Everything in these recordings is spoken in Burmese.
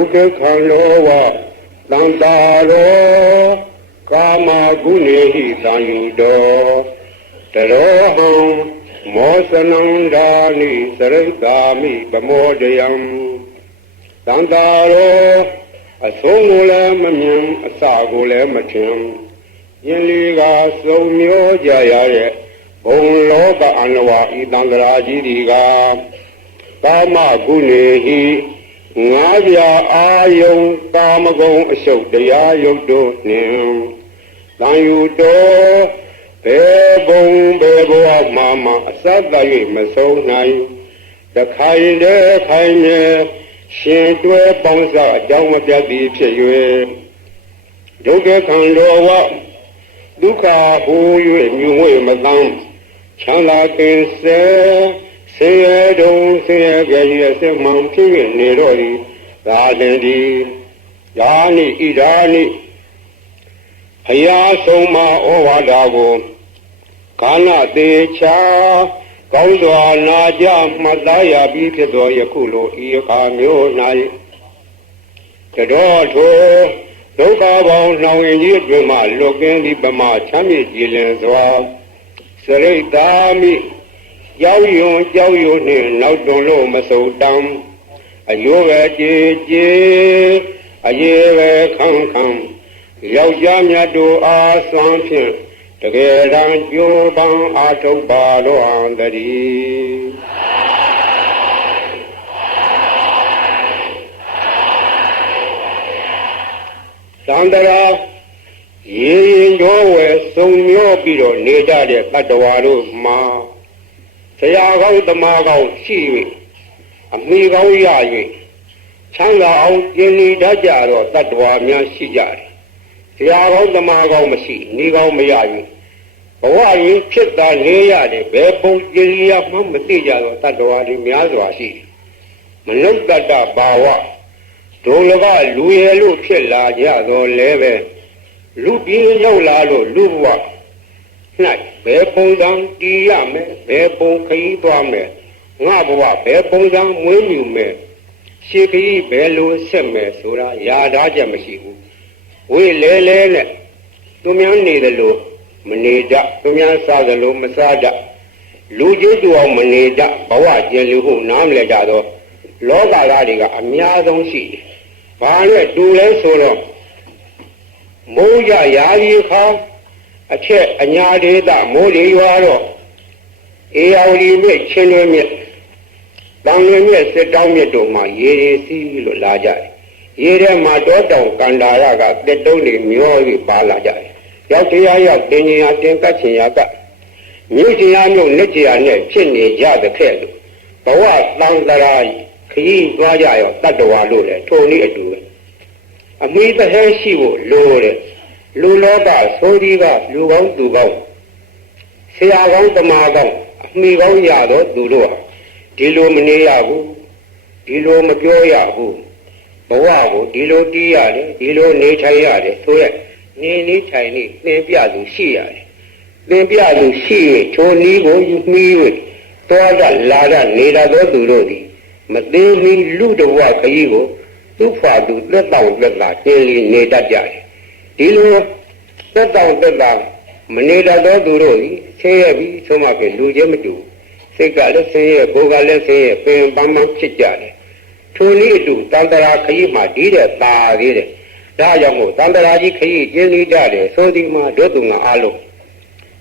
က္ခခန္ဓောဝတန္တာရောကာမဂုဏေဟိသံယုတောတရောဟံမောစနံဓာနိစရိက္ကာမိပမောဒယံတန္တာရောအဆုံးကိုလည်းမမြင်အစကိုလည်းမထင်ယင်းလေးကစုံမျိုးကြရတဲ့ဘုံလောကအနဝဤတန္တရာကြီးဒီကကာမဂုဏေဟိငါးပြာအာယုံကာမဂုဏ်အရှုပ်တရားယုတ်တို့နှင့်တန်ယူတော်ဘယ်ဘုံဘယ်ဘဝမှာအစတ၍မဆုံးနိုင်တခိုင်တည်းခိုင်နေရှင်တွဲပေါင်းစားအကြောင်းမပြတ်သည်ဖြစ်၍ဒုက္ခခန္ဓာဝဒုက္ခဟူ၍မြုံဝေမတမ်းချမ်းသာကင်းစေဆင်းရဲတုံဆင်းရဲကြရဲ့စိတ်မှန်ဖြစ်၍နေတော့သည်ဒါလည်းဒီယာနိဣဒာနိဘုရားဆုံးမဩဝါဒကိုကာလသေးချာကောင်းစွာနာကြမှတ်သားရပြီးဖြစ်သောယခုလိုဤအခါမျိုး၌တတော်ထိုဒုက္ခပေါင်းနှောင်ရင်ကြီးအတွင်မှလွတ်ကင်းသည့်ပမာချမ်းမြေ့ကြည်လင်စွာစရိတ်သာမိကြောက်ရွံနှင့်နောက်တွန်လို့မစုံတမ်းအယိုးပဲကြည်ကြည်အရေးပဲခန့်ခန့်ယောက်ျားမြတ်တို့အားစွမ်းဖြင့်တကယ်တမ်းကြိုးပမ်းအားထုတ်ပါတော့အောင်တည်းသန္တရာရေရင်ရောဝယ်စုံမျောပြီးတော့နေကြတဲ့တတ္တဝါတို့မှာဆရာကောင်းတမကောင်းရှိ၍အမိကောင်းရ၍ချမ်းသာအောင်ကျင်လည်တတ်ကြတော့တတ္တဝါများရှိကြတယ်ဆရာကောင်းတမကောင်းမရှိနေကောင်းမရ၍ဘဝရင်ဖြစ်တာနေရတယ်ဘယ်ပုံကျင်လည်ရမှမသိကြတော့တတ္တဝါတွေများစွာရှိမနုဿတ္တဘာဝဒုလဘလူရည်လို့ဖြစ်လာကြတော့လဲပဲလူပြင်းရောက်လာလို့လူဘဝ၌ဘယ်ပုံစံတည်ရမယ်ဘယ်ပုံခရီးသွားမယ်ငါဘဝဘယ်ပုံစံမွေးမြူမယ်ရှေးခရီးဘယ်လိုဆက်မယ်ဆိုတာယာထားချက်မရှိဘူးဝေးလဲလဲနဲ့သူများနေတယ်လို့မနေတတ်သူများစားတယ်လို့မစားတတ်လူကြီးတူအောင်မနေတတ်ဘဝကျင်လူဟုနားမလဲကြတော့လောကသားတွေကအများဆုံးရှိတယ်ဘာနဲ့တူလဲဆိုတော့မိုးရရာကြီးခေါင်းအချက်အညာဒေသမိုးတွေရွာတော့အေယာဝတီမြစ်ချင်းတွင်းမြစ်တန်လွင်မြစ်စစ်တောင်းမြစ်တို့မှာရေတွေစီးလို့လာကြတယ်ရေထဲမှာတောတောင်ကန္တာရကတက်တုံးတွေမျောပြီးပါလာကြတယ်ရောက်တရားရောက်တင်ညာတင်ကတ်ချင်ရကမြို့ချင်ရမြို့လက်ချင်ရနဲ့ဖြစ်နေကြတဲ့ခဲ့လို့ဘဝသံသရာခရီးသွားကြရောတတ္တဝါလို့လေထိုနည်းအတူပဲအမိသဟဲရှိဖို့လိုတယ်လူလောကဆိုဒီကလူကောင်းသူကောင်းဆရာကောင်းတမကောင်းအမိကောင်းရတော့သူတို့ဟာဒီလိုမနေရဘူးဒီလိုမပြောရဘူးဘဝကိုဒီလိုတီးရတယ်ဒီလိုနေထိုင်ရတယ်ဆိုရက်နေထိုင်နေသင်ပြသူရှိရတယ်သင်ပြသူရှိ၍ထိုနည်းကိုယူမိ၍တောကလာကနေရသောသူတို့သည်မသေးမီလူတဘဝခရီးကိုသူ့ဖွာသူသက်တောင့်သက်သာကျင်းလီနေတတ်ကြတယ်ဒီလိုသက်တောင့်သက်သာမနေတတ်သောသူတို့သည်ဆင်းရဲပြီးဆုံးမဖြစ်လူချင်းမတူစိတ်ကလည်းဆင်းရဲကိုယ်ကလည်းဆင်းရဲပင်ပန်းပန်းဖြစ်ကြတယ်ထိုနည်းအတူတန္တရာခရီးမှာဒီတဲ့သာသေးတယ်ဒါကြောင့်မို့တန္တရာကြီးခရီးကျင်းလီတတ်တယ်ဆိုဒီမှာဒုသူငါအားလုံး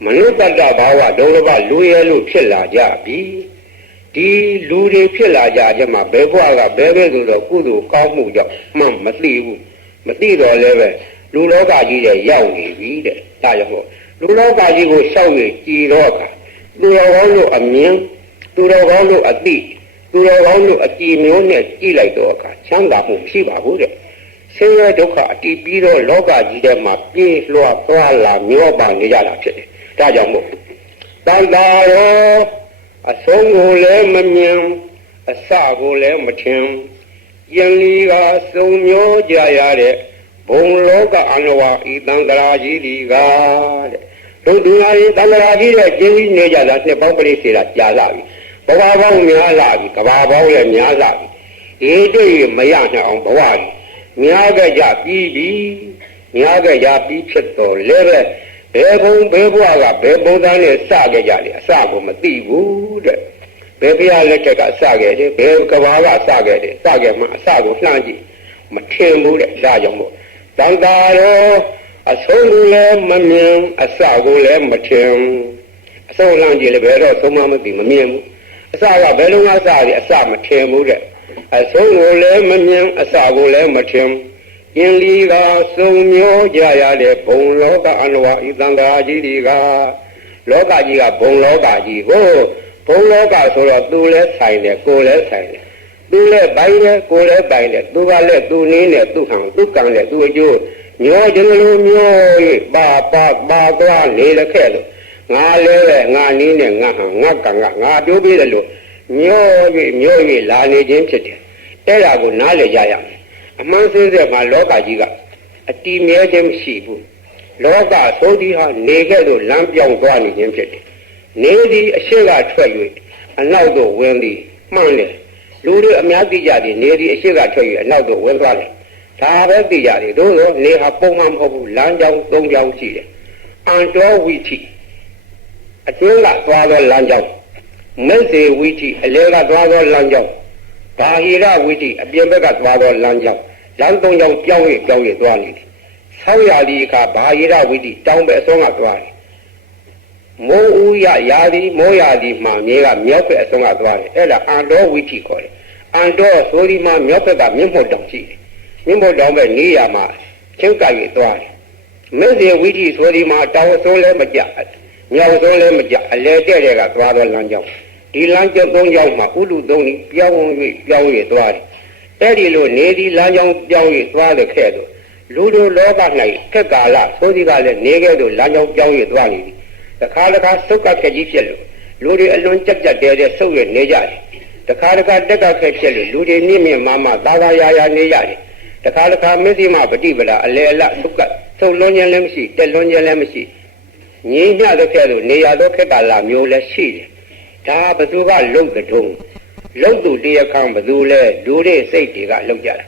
မနုဿတ္တဘာဝဒုလဘလူရဲလို့ဖြစ်လာကြပြီဒီလူတွေဖြစ်လာကြခြင်းမှာဘယ်ဘဝကဘယ်ပဲဆိုတော့ကုသိုလ်ကောင်းမှုကြောင့်မှမသိဘူးမသိတော့လည်းပဲလူလောကကြီးရဲ့ရောက်နေပြီတဲ့ဒါကြောင့်မို့လူလောကကြီးကိုရှောက်ရကြည်တော့အခါသူတော်ကောင်းလို့အမြင်သူတော်ကောင်းလို့အသိသူတော်ကောင်းလို့အကြည်မျိုးနဲ့ကြည်လိုက်တော့အခါချမ်းသာမှုမရှိပါဘူးတဲ့ဆင်းရဲဒုက္ခအတည်ပြီးတော့လောကကြီးထဲမှာပြေးလွှားသွားလာမျောပါနေကြတာဖြစ်တယ်ဒါကြောင့်မို့တန်တာရောအဆုံးကိုလည်းမမြင်အစကိုလည်းမထင်ယင်လီကစုံမျောကြရတဲ့ဘုံလောကအနဝဤတန်တရာကြီးဒီကတဲ့တို့ဒီဟာဒီတန်တရာကြီးရဲ့ကျင်းပြီးနေကြတာနှစ်ပေါင်းပရိသေတာကြာလာပြီဘဝပေါင်းများလာပြီကဘာပေါင်းလည်းများလာပြီ ရေတွေ့မရနိုင်အောင်ဘဝများကြကြပြီးပြီများကြကြပြီးဖြစ်တော်လဲပဲဘယ်ဘုံဘယ်ဘဝကဘယ်ပုံသားနဲ့စခဲ့ကြလေအစကိုမသိဘူးတဲ့ဘယ်ဘုရားလက်ထက်ကစခဲ့တယ်ဘယ်ကဘာကစခဲ့တယ်စခဲ့မှအစကိုလှမ်းကြည့်မထင်ဘူးတဲ့ဒါကြောင့်မို့တန်တာရောအဆုံးလည်းမမြင်အစကိုလည်းမထင်အဆုံးလှမ်းကြည့်လည်းဘယ်တော့သုံးမသိမမြင်ဘူးအစကဘယ်လုံးကစတယ်အစမထင်ဘူးတဲ့အဆုံးကိုလည်းမမြင်အစကိုလည်းမထင်ကျင်လီကစုံမျိုးကြရတဲ့ဘုံလောကအနဝဤသံဃာကြီးတွေကလောကကြီးကဘုံလောကကြီးကိုဘုံလောကဆိုတော့သူလည်းဆိုင်တယ်ကိုယ်လည်းဆိုင်တယ်သူလည်းပိုင်တယ်ကိုယ်လည်းပိုင်တယ်သူကလည်းသူနည်းနဲ့သူဟန်သူကံလည်းသူအကျိုးညောကျလိုမျိုးပါသွားနေလည်းခဲ့လို့ငါလည်းပဲငါနည်းနဲ့ငါဟန်ငါကံကငါပြောပြတယ်လို့ညော၍လာနေခြင်းဖြစ်တယ်အဲ့ဒါကိုနားလည်ကြရမယ်အမှန်စင်းစက်မှာလောကကြီးကအတီးမြဲခြင်းမရှိဘူးလောကသို့ဒီဟာနေခဲ့လို့လမ်းပြောင်းသွားနေခြင်းဖြစ်တယ်နေသည်အရှိကထွက်၍အနောက်သို့ဝင်သည်မှန်တယ်လူတွေအများသိကြတယ်နေသည်အရှိကထွက်၍အနောက်သို့ဝင်သွားတယ်ဒါပဲသိကြတယ်တို့တော့နေဟာပုံမှန်မဟုတ်ဘူးလမ်းကြောင်း၃ကြောင်းရှိတယ်အန္တောဝိထိအတွင်းကသွားသောလမ်းကြောင်းမေစေဝိထိအလဲကသွားသောလမ်းကြောင်းဘာဟိရဝိထိအပြင်ဘက်ကသွားသောလမ်းကြောင်းလမ်း၃ကြောင်းပြောင်း၍သွားနေတယ်ဆောင်းရာသီအခါဘာဟိရဝိထိတောင်းပဲအစွန်းကသွားတယ်မိုးဦးရာသီမိုးရာသီမှာမြေကမြောက်ဘက်အစွန်းကသွားတယ်အဲ့ဒါအန္တောဝိထိခေါ်တယ်အန္တောဆိုဒီမှာမြောက်ဘက်ကမြင့်ဖို့တောင်ရှိတယ်မြင့်ဖို့တောင်ပဲနေရာမှာချင်းကပ်၍သွားတယ်မေစေဝိထိဆိုဒီမှာတောင်အစွန်းလည်းမကြမြောက်အစွန်းလည်းမကြအလဲတဲ့တဲ့ကသွားသောလမ်းကြောင်းဒီလမ်းကြောင်း၃ကြောင်းမှာဥလူ၃ဤပြောင်း၍သွားတယ်အဲ့ဒီလိုနေဒီလမ်းကြောင်းပြောင်း၍သွားတဲ့ခဲ့တော့လူတို့လောက၌ခက်ကာလဆိုဒီကလည်းနေခဲ့တော့လမ်းကြောင်းပြောင်း၍သွားနေပြီတခါဆုတ်ကခက်ကြီးဖြစ်လို့လူတွေအလွန်ကြက်တဲဆုတ်ရနေကြတယ်တခါတက်ကခက်ဖြစ်လို့လူတွေမြင့်မာသာရာနေရတယ်တခါမစ္စည်းမပฏิပဒါအလေအလဆုတ်လွန်ခြင်းလည်းမရှိတက်လွန်ခြင်းလည်းမရှိငြိမ်းညတဲ့ခဲ့လို့နေရတော့ခက်ကာလမျိုးလည်းရှိတယ်ဒါဘသူကလုံတဲ့တုံးလုံသူတရားခံဘသူလဲလူတွေစိတ်တွေကလုံကြတာ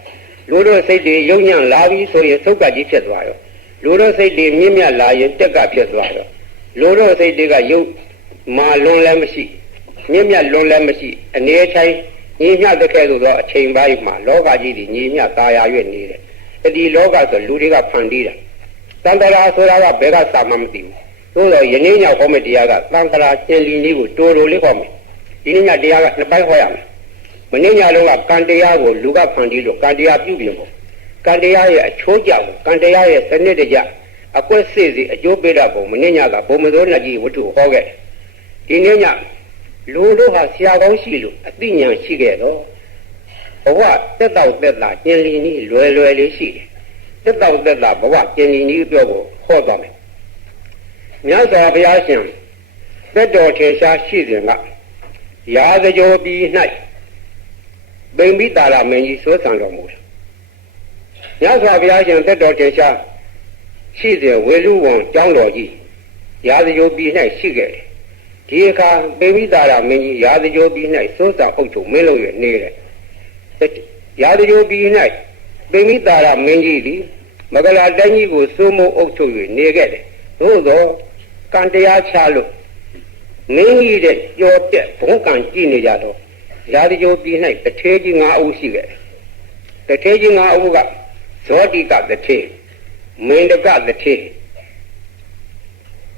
လူတို့စိတ်တွေယုံညံ့လာပြီဆိုရင်သုတ်ကကြီးဖြစ်သွားရောလူတို့စိတ်တွေမြင့်မြတ်လာရင်တက်ကဖြစ်သွားရောလူတို့စိတ်တွေကယုတ်မာလွန်လည်းမရှိမြင့်မြတ်လွန်လည်းမရှိအနေတိုင်းညီမျှတဲ့ခဲ့သို့သောအချိန်ပိုင်းမှာလောကကြီးဒီညီမျှတာယာ၍နေတယ်ဒီလောကဆိုလူတွေကဖန်တီးတာတန်တရာဆိုတာကဘယ်ကစာမှမသိဘူးသို့တော့ယနေ့ညဟောမယ့်တရားကတန်တရာကျင်လီနည်းကိုတိုးလေးဟောမယ်ဒီနေ့ညတရားကနှစ်ပိုင်းဟောရမယ်မနေ့ညလုံးကကံတရားကိုလူကဖန်တီးလို့ကံတရားပြုပြင်ဖို့ကံတရားရဲ့အချိုးကြောင့်ကံတရားရဲ့စနစ်တကျအကွက်စစ်စီအကျိုးပေးတာပုံမနေ့ညကဘုံမစိုးလက်ကြီးဝတ္ထုဟောခဲ့ဒီနေ့ညလူတို့ဟာဆရာကောင်းရှိလို့အသိဉာဏ်ရှိခဲ့တော့ဘဝတက်တော့တက်တာကျင်လီနည်းလွယ်လေးရှိတယ်တက်တော့တက်တာဘဝကျင်လီနည်းပြောဖို့ဟောသွားမယ်မြတ်စွာဘုရားရှင်သက်တော်ထေရှားရှိစဉ်ကရာဇဂိုပြည်၌ဗိမ္ပိတာရမင်းကြီးဆွဆံတော်မူတယ်မြတ်စွာဘုရားရှင်သက်တော်ထေရှားရှိစဉ်ဝေလူဝန်ကျောင်းတော်ကြီးရာဇဂိုပြည်၌ရှိခဲ့တယ်ဒီအခါဗိမ္ပိတာရမင်းကြီးရာဇဂိုပြည်၌ဆွဆံအုပ်ချုပ်မင်းလုပ်ရနေတယ်ရာဇဂိုပြည်၌ဗိမ္ပိတာရမင်းကြီးသည်မဂလာတိုင်းကြီးကိုစိုးမိုးအုပ်ချုပ်၍နေခဲ့တယ်သို့သောကံတရားချလို့မင်းကြီးတဲ့ကြောတက်ဘုံကံကြည့်နေကြတော့ရာဇဂိုပြည်၌တထေးကြီး၅ဦးရှိခဲ့တယ်တထေးကြီး၅ဦးကဇောတိကတထေးမင်းတကတထေး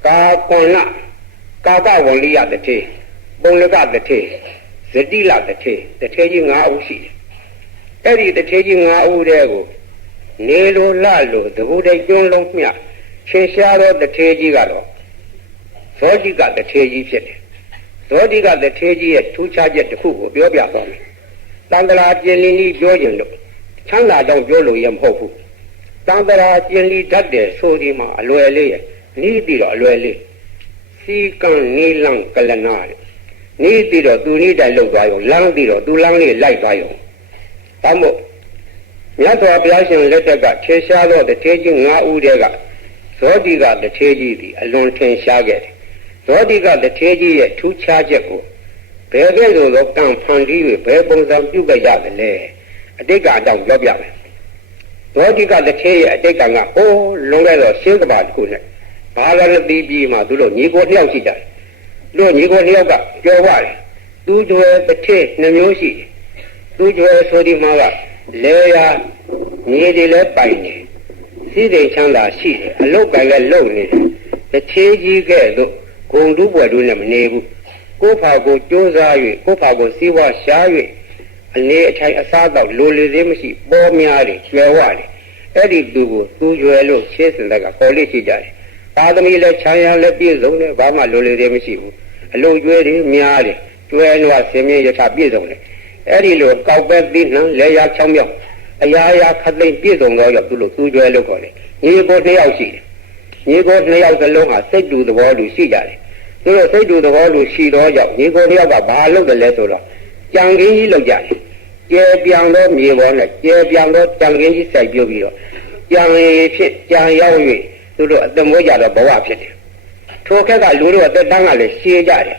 ကာကွန်လကာကဝလိယတထေးပုံလကတထေးဇတိလတထေးတထေးကြီး၅ဦးရှိတယ်အဲ့ဒီတထေးကြီး၅ဦးတည်းကိုနေလိုလလိုတဘူတဲ့ကျွန်းလုံးမြရှင်းရှားသောတထေးကြီးကတော့ဇောတိကတထေးကြီးဖြစ်တယ်ဇောတိကတထေးကြီးရဲ့ထူးခြားချက်တစ်ခုကိုပြောပြသွားမယ်တန်တရာကျင်လီနည်းပြောခြင်းလို့ချမ်းသာတော့ပြောလို့ရမဟုတ်ဘူးတန်တရာကျင်လီတတ်တယ်ဆိုဒီမှာအလွယ်လေးရဲ့နီးပြီးတော့အလွယ်လေးစီကံနီလံကလနာနီးပြီးတော့သူနီးတိုင်းလှုပ်သွားရောလမ်းပြီးတော့သူလမ်းလေးလိုက်သွားရောဒါမို့မြတ်စွာဘုရားရှင်လက်ထက်ကထေရှားသောတထေးကြီး၅ဦးတည်းကဇောတိကတထေးကြီးသည်အလွန်ထင်ရှားခဲ့တယ်ဇောတိကတထေးကြီးရဲ့ထူးခြားချက်ကိုဘယ်ကဲ့သို့သောကံဖန်တီး၍ဘယ်ပုံစံပြုခဲ့ရသလဲ အတိတ်ကအကြောင်းပြောပြမယ်သောတိကတစ်ထဲရဲ့အတိတ်ကဟိုးလွန်ခဲ့တော့ရှင်းကဘာတစ်ခုနဲ့ဘာသာရတိပြည်မှာသူတို့ညီကိုနှစ်ယောက်ရှိကြတယ်သူတို့ညီကိုနှစ်ယောက်ကပြောပါတယ်သူကျွဲတစ်ထဲနှမျိုးရှိတယ်သူကျွဲဆိုဒီမှာကလေယာညီတွေလည်းပိုင်တယ်စီးစိမ်ချမ်းသာရှိတယ်အလုတ်ကလည်းလုံနေတယ်တစ်ထဲကြီးကဲ့သို့ဂုံတူးပွဲတို့နဲ့မနေဘူးကိုယ့်ဖာကိုကြိုးစား၍ကိုယ့်ဖာကိုစီးပွားရှား၍အနေအထိုင်အစားတော့လိုလေသေးမရှိပေါ်များတယ်ကျွဲဝတယ်အဲ့ဒီသူကိုသူကျွဲလို့ရှင်းစင်တဲ့ကခေါ်လိရှိကြတယ်သာသမီလည်းခြံရလည်းပြည့်စုံတယ်ဘာမှလိုလေသေးမရှိဘူးအလုံးကျွဲတွေများတယ်ကျွဲနွားဆင်းမြရထပြည့်စုံတယ်အဲ့ဒီလိုကောက်ပဲသီးနှံလဲရချောင်းမြောက်အရာရာခသိမ့်ပြည့်စုံတော့ရောက်သူလို့သူကျွဲလို့ခေါ်တယ်ညီကိုနှစ်ယောက်ရှိတယ်ညီကိုနှစ်ယောက်စလုံးဟာစိတ်တူသဘောတူရှိကြတယ်သူတို့စိတ်တူသဘောတူရှိတော့ကြောင့်ညီကိုနှစ်ယောက်ကဘာလုပ်တယ်လဲဆိုတော့ကြံခင်းကြီးလုပ်ကြတယ်ကျဲပြောင်တော့မြေပေါ်နဲ့ကျဲပြောင်တော့ကြံခင်းကြီးစိုက်ပြုတ်ပြီးတော့ကြံရည်ဖြစ်ကြံရောက်၍သူတို့အသက်မွေးကြတော့ဘဝဖြစ်တယ်ထိုခက်ကလူတို့အသက်တန်းကလည်းရှည်ကြတယ်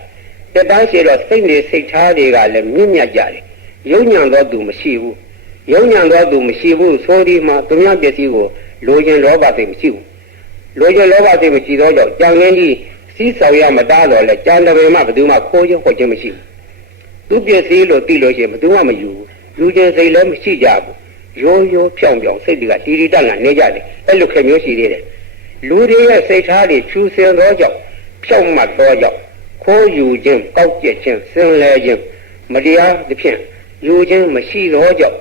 တက်တန်းရှည်တော့စိတ်နေစိတ်ထားတွေကလည်းမြင့်မြတ်ကြတယ်ယုံညံတော့သူမရှိဘူးယုံညံတော့သူမရှိဘူးဆိုဒီမှာသူများပစ္စည်းကိုလိုချင်လောဘစိတ်မရှိဘူးလိုချင်လောဘစိတ်မရှိတော့ကြောင့်ကြံခင်းကြီးစီးဆောင်ရမတားတော့လဲကြံတပင်မှဘယ်သူမှခိုးခြင်းခေါ်ခြင်းမရှိဘူးသူပစ္စည်းလို့သိလို့ရှိရင်ဘယ်သူမှမယူဘူးယူခြင်းစိတ်လည်းမရှိကြဘူးရိုးရိုးဖြောင်ဖြောင်စိတ်တွေကတီတီတန့်နေကြတယ်အဲ့လိုခေမျိုးရှိသေးတယ်လူတွေရဲ့စိတ်ထားတွေဖြူစင်သောကြောင့်ဖြောင့်မတ်သောကြောင့်ခိုးယူခြင်းကောက်ကျက်ခြင်းစင်လဲခြင်းမတရားသဖြင့်ယူခြင်းမရှိသောကြောင့်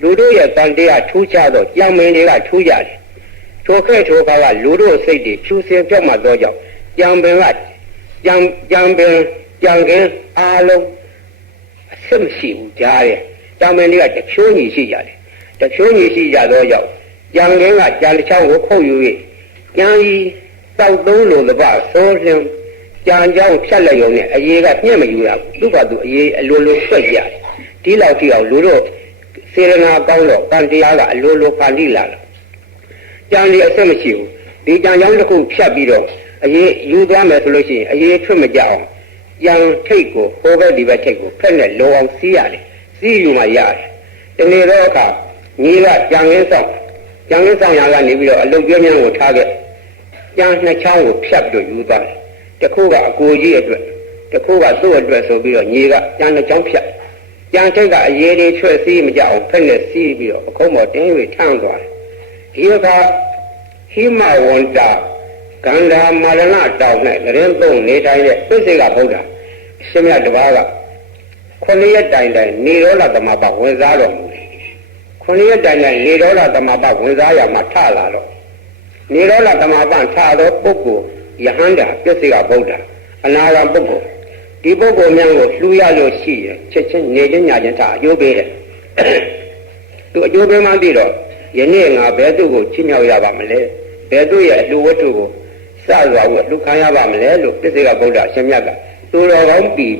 လူတို့ရဲ့တန်တရားထူးခြားသောကြံမင်းတွေကထူးကြတယ်ထိုခဲ့ထိုခါကလူတို့စိတ်တွေဖြူစင်ဖြောင့်မတ်သောကြောင့်ကြံပင်ကကြံပင်ကြံခင်အားလုံးအစစ်မရှိဘူးကြားရဲ့ကြံမင်းတွေကတဖြိုးညီရှိကြတယ်တဖြိုးညီရှိကြသောကြောင့်ကြံခင်ကကြံတစ်ချောင်းကိုခုတ်ယူ၍ကြံဤတောက်သုံးလိုတပတ်ဆိုးလျင်ကြံကြောင်းဖြတ်လိုက်ရုံနဲ့အရေးကပြည့်မယူရဘူးသူ့ဘာသူအရေးအလိုလိုဆွတ်ကြတယ်ဒီလောက်ထိအောင်လူတို့စေရနာကောင်းတော့ကံတရားကအလိုလိုဖန်တီးလာတယ်ကြံဒီအစစ်မရှိဘူးဒီကြံကြောင်းတစ်ခုဖြတ်ပြီးတော့အရေးယူသွားမယ်ဆိုလို့ရှိရင်အရေးထွက်မကြအောင်ကြံထိတ်ကိုဟိုဘက်ဒီဘက်ထိတ်ကိုဖက်နဲ့လောအောင်စီးရတယ်စီးယူမှရတယ်တနေ့တော့အခါညီကကြံရင်းဆောင်ရာကနေပြီးတော့အလုတ်ကျွေးမြန်းကိုထားခဲ့ကြံနှစ်ချောင်းကိုဖြတ်ပြီးတော့ယူသွားတယ်တစ်ခုကအကိုကြီးအတွက်တစ်ခုကသူ့အတွက်ဆိုပြီးတော့ညီကကြံနှစ်ချောင်းဖြတ်ကြံထိတ်ကအရေးတွေချွဲ့စီးမကြအောင်ဖက်နဲ့စီးပြီးတော့အခုံးပေါ်တင်း၍ထမ်းသွားတယ်ဒီအခါဟိမဝန္တာကန္ဓာမာရဏတောင်၌သတင်းသုံးနေတိုင်းတဲ့သစ္စေကဗုဒ္ဓအရှင်မြတ်တပါးက9ရက်တိုင်တိုင်နေရောလသမဘဝင်စားတော်မူတယ်9ရက်တိုင်တိုင်နေရောလသမဘဝင်စားရမှထလာတော့နေရောလသမဘထသောပုဂ္ဂိုလ်ယဟန္တာသစ္စေကဗုဒ္ဓအနာဂံပုဂ္ဂိုလ်ဒီပုဂ္ဂိုလ်များကိုလှူရလို့ရှိရင်ချက်ချင်းနေချင်းညချင်းထအကျိုးပေးတယ်သူအကျိုးပေးမှသိတော့ယနေ့ငါဘယ်သူ့ကိုချီးမြှောက်ရပါမလဲဘယ်သူ့ရဲ့အလှူဝတ္ထုကိုစစွာကိုလူခံရပါမလဲလို့သစ္စေကဗုဒ္ဓအရှင်မြတ်ကသူတော်ကောင်းပြီး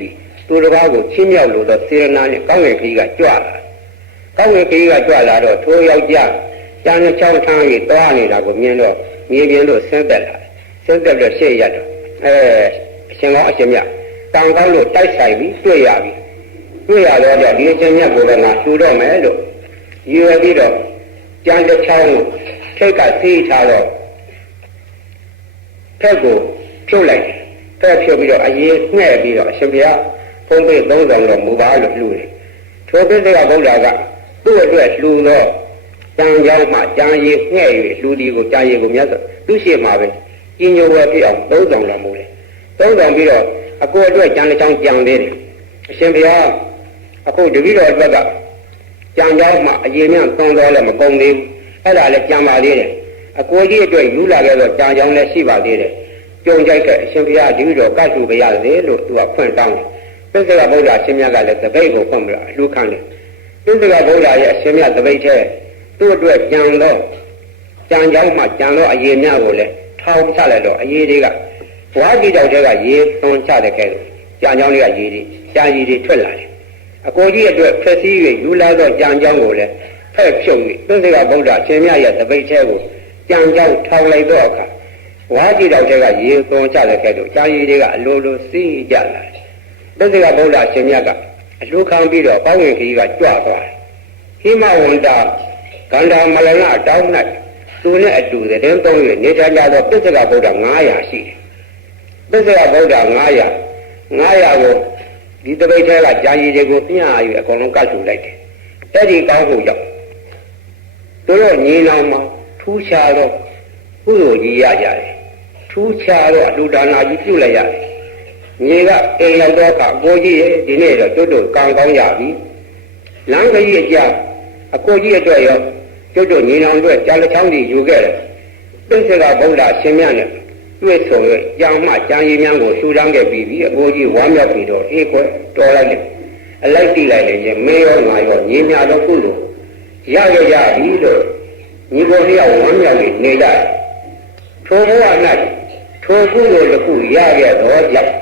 သူတစ်ပါးကိုချင်းမြောက်လို့တော့စေရနာနဲ့ကောင်းငယ်ခကြီးကကြွလာကောင်းငယ်ခကြီးကကြွလာတော့ထိုယောက်ျားကျန်တဲ့ချောင်းထမ်းပြီးသွားနေတာကိုမြင်တော့မြေပြင်လို့ဆင်းသက်လာဆင်းသက်တော့ရှေ့ရတော့အရှင်ကောင်းအရှင်မြတ်တန်ကောင်းလို့တိုက်ဆိုင်ပြီးတွေ့ရတော့ဒီအရှင်မြတ်ကိုလည်းငါလှူတော့မယ်လို့ရည်ရွယ်ပြီးတော့ကျန်တဲ့ချောင်းကိုထိတ်ကစီးထားတော့ဖက်ကိုဖြုတ်လိုက်ဖက်ဖြုတ်ပြီးတော့အရေးငှဲ့ပြီးတော့အရှင်ဘုရားဖုံးပေး3000တော့မူပါလို့လှူတယ်ထိုသစ္စေကဗုဒ္ဓကသူ့အတွက်လှူတော့ကြံကြောင်းမှကြံရည်ငှဲ့၍လှူဒီကိုကြံရည်ကိုမြတ်စွာသူ့ရှိမှာပဲကြီးညိုဝဲပြအောင်3000တော့မူတယ်3000ပြီးတော့အကိုအတွက်ကြံတစ်ချောင်းကြံသေးတယ်အရှင်ဘုရားအခုတပည့်တော်အတွက်ကကြံကြောင်းမှအရေးများသွန်တော်လည်းမကုန်သေးဘူးအဲ့ဒါလည်းကြံပါသေးတယ်အကိုကြီးအတွက်ယူလာခဲ့တော့ကြံကြောင်းလည်းရှိပါသေးတယ်ကြုံကြိုက်တဲ့အရှင်ဘုရားတပည့်တော်ကတ်လူကြရတယ်လို့သူကဖွင့်တောင်းတယ်သစ္စေကဗုဒ္ဓအရှင်မြတ်ကလည်းတပိတ်ကိုဖွင့်ပြီးတော့လူခံတယ်သစ္စေကဗုဒ္ဓရဲ့အရှင်မြတ်တပိတ်ထဲသူ့အတွက်ကြံတော့ကြံကြောင်းမှကြံတော့အရေးများကိုလည်းထောင်ချလိုက်တော့အရေးတွေကဘွားကြီးတောက်တဲ့ကရေသွန်ချတဲ့ကဲလို့ကြံကြောင်းတွေကရေတွေကြံရည်တွေထွက်လာတယ်အကိုကြီးအတွက်ဖက်စီး၍ယူလာတော့ကြံကြောင်းကိုလည်းဖက်ဖြုတ်ပြီးသစ္စေကဗုဒ္ဓအရှင်မြတ်ရဲ့တပိတ်ထဲကိုကြံကြောင်းထောင်လိုက်တော့အခါဝါးကြည့်တော့တဲ့ကရေသွန်ချတဲ့ကဲလို့ကြံရည်တွေကအလိုလိုစီးကြလာတယ်သစ္စေကဗုဒ္ဓအရှင်မြတ်ကအလှခံပြီးတော့ပေါင်းဝင်ခကြီးကကြွသွားတယ်ဟ ဟိမဝန္တာကန္တာမလနာတောင်း၌သူနဲ့အတူသတင်းသုံး၍နေထိုင်ကြသောပစ္စကဗုဒ္ဓ900ရှိတယ်ပစ္စကဗုဒ္ဓ900ကိုဒီတပိတ်ထဲကကြာရည်တွေကိုပြညာ၍အကုန်လုံးကတ်ထူလိုက်တယ်အဲ့ဒီကောင်းဖို့ကြောင့်တို့တော့ညီနောင်မှာထူးခြားသောကုသိုလ်ကြီးရကြတယ်ထူးခြားသောအတူဒါနာကြီးပြုလိုက်ရတယ်ညီကအိမ်ရောက်တော့ကကိုကြီးရဲ့ဒီနေ့တော့တို့ကံကောင်းရပြီလမ်းကြီးအကြအကိုကြီးအတွက်ရောတို့ညီနောင်အတွက်ကြာလက်ချောင်းကြီးယူခဲ့တယ်ပစ္စကဗုဒ္ဓရှင်မြတ်နဲ့တွေ့ဆုံရကြောင်မှကြံရည်များကိုရှူတန်းခဲ့ပြီးအကိုကြီးဝမ်းမြောက်ပြီးတော့အေးခွဲတော်လိုက်တယ်အလိုက်တိလိုက်လေရင်မေရောငါရောညီမြတော့ကုသိုလ်ရရပြီလို့ညီကိုလျောက်ဝမ်းမြောက်နေကြတယ်ထိုဘဝ၌ထိုကုသိုလ်တစ်ခုရခဲ့တော့ကြောင့်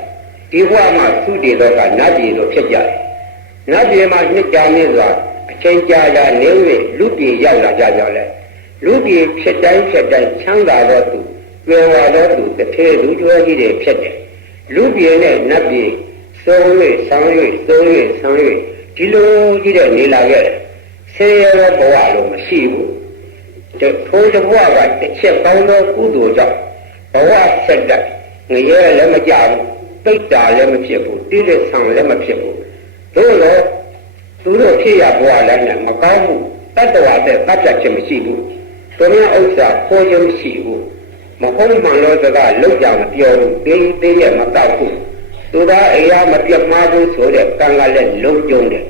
ဒီဘဝမှာသုတေသောကနတ်ပြည်လိုဖြစ်ကြတယ်နတ်ပြည်မှာနှစ်ကြာနေစွာအချိန်ကြာကြာနေ၍လူပြည်ရောက်လာကြကြောင်းလဲလူပြည်ဖြစ်တိုင်းချမ်းသာသောသူပြေဝါသောသူတစ်ထေလူကျွဲကြီးတွေဖြစ်တယ်လူပြည်နဲ့နတ်ပြည်ဆုံး၍ဆောင်၍ဆုံး၍ဆောင်၍ဒီလိုကြီးတဲ့နေလာခဲ့တယ်ဆင်းရဲသောဘဝလို့မရှိဘူးထိုတဘဝကတစ်ချက်ကောင်းသောကုသိုလ်ကြောင့်ဘဝဆက်တက်ငရဲလည်းမကြဘူးပိတ်တာလည်းမဖြစ်ဘူးတိတိဆောင်လည်းမဖြစ်ဘူးတို့တော့သူတို့ဖြစ်ရဘဝလည်းနဲ့မကောင်းဘူးတတ္တဝါတဲ့တတ်ဖြတ်ခြင်းမရှိဘူးသူများဥစ္စာခိုးခြင်းမရှိဘူးမဟုတ်မှန်လို့စကားလောက်ကြမပြောဘူးသေးရမတောက်ဘူးသူသားအိယာမပြတ်မှားဘူးဆိုတဲ့ကံကလည်းလုံးကျုံတယ်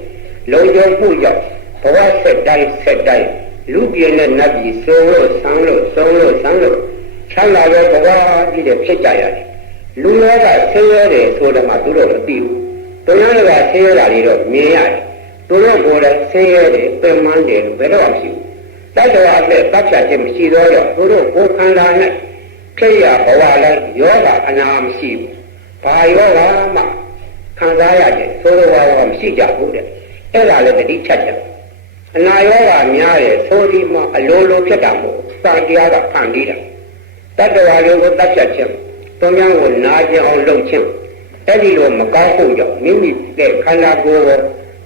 လုံးကျုံမှုကြောင့်ဘဝဆက်တိုင်းလူပြည်နဲ့နတ်ပြည်စိုးလို့ဆန်းလို့ဆုံးလို့ဆန်းလို့ချမ်းသာတဲ့ဘဝကြီးတဲ့ဖြစ်ကြရတယ်လူရောကဆင်းရဲတယ်ဆိုတော့မှသူတို့မသိဘူးသူများကဆင်းရဲတာတွေတော့မြင်ရတယ်သူတို့ကိုယ်လည်းဆင်းရဲတယ်ပင်ပန်းတယ်လို့ဘယ်တော့မှမရှိဘူးတတ္တဝါအသက်ပတ်ဖြတ်ခြင်းမရှိတော့တော့သူတို့ကိုယ်ခန္ဓာနဲ့ဖြစ်ရဘဝလည်းယောဂအနာမရှိဘူးဘာယောဂမှခံစားရတယ်ဆိုတော့ဘာမရှိကြဘူးတဲ့အဲ့ဒါလည်းတတိချက်တယ်အနာယောဂများတယ်ဆိုဒီမှာအလိုလိုဖြစ်တာမဟုတ်စံတရားကဖန်တီးတာတတ္တဝါတွေကိုတတ်ဖြတ်ခြင်းသူများကိုနာကျင်အောင်လုပ်ခြင်းအဲ့ဒီလိုမကောင်းဖို့ကြောင့်မိမိတဲ့ခန္ဓာကိုယ်ကို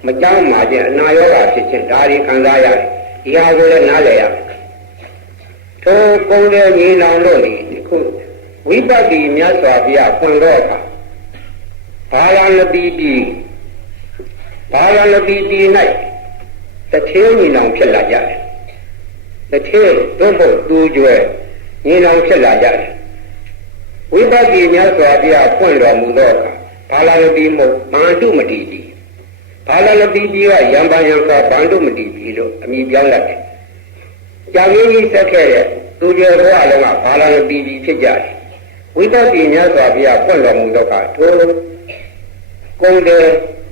မကြောက်မှခြင်းအနာယောဂဖြစ်ခြင်းဒါတွေခံစားရတယ်ဒီဟာကိုလည်းနားလည်ရမယ်ထိုကုံတဲ့ညီနောင်တို့ဒီခုဝိပဿနာမြတ်စွာဘုရားဖွင့်တော့အခါဘာလနတိတိ၌တထေးညီနောင်ဖြစ်လာကြတယ်တထေးသို့မဟုတ်သူကျွဲညီနောင်ဖြစ်လာကြတယ်ဝိပဿနာမြတ်စွာဘုရားဖွင့်တော်မူသောအခါဘာလနတိမဟုတ်ဗန္ဓုမတိတိဘာလနတိတိကယံပယံကဗန္ဓုမတိတိလို့အမည်ပြောင်းလိုက်တယ်ကြာမင်းကြီးဆက်ခဲ့တဲ့သူကျွဲဘဝလုံးကဘာလနတိတိဖြစ်ကြတယ်ဝိပဿနာမြတ်စွာဘုရားဖွင့်တော်မူသောအခါထိုကုံတဲ့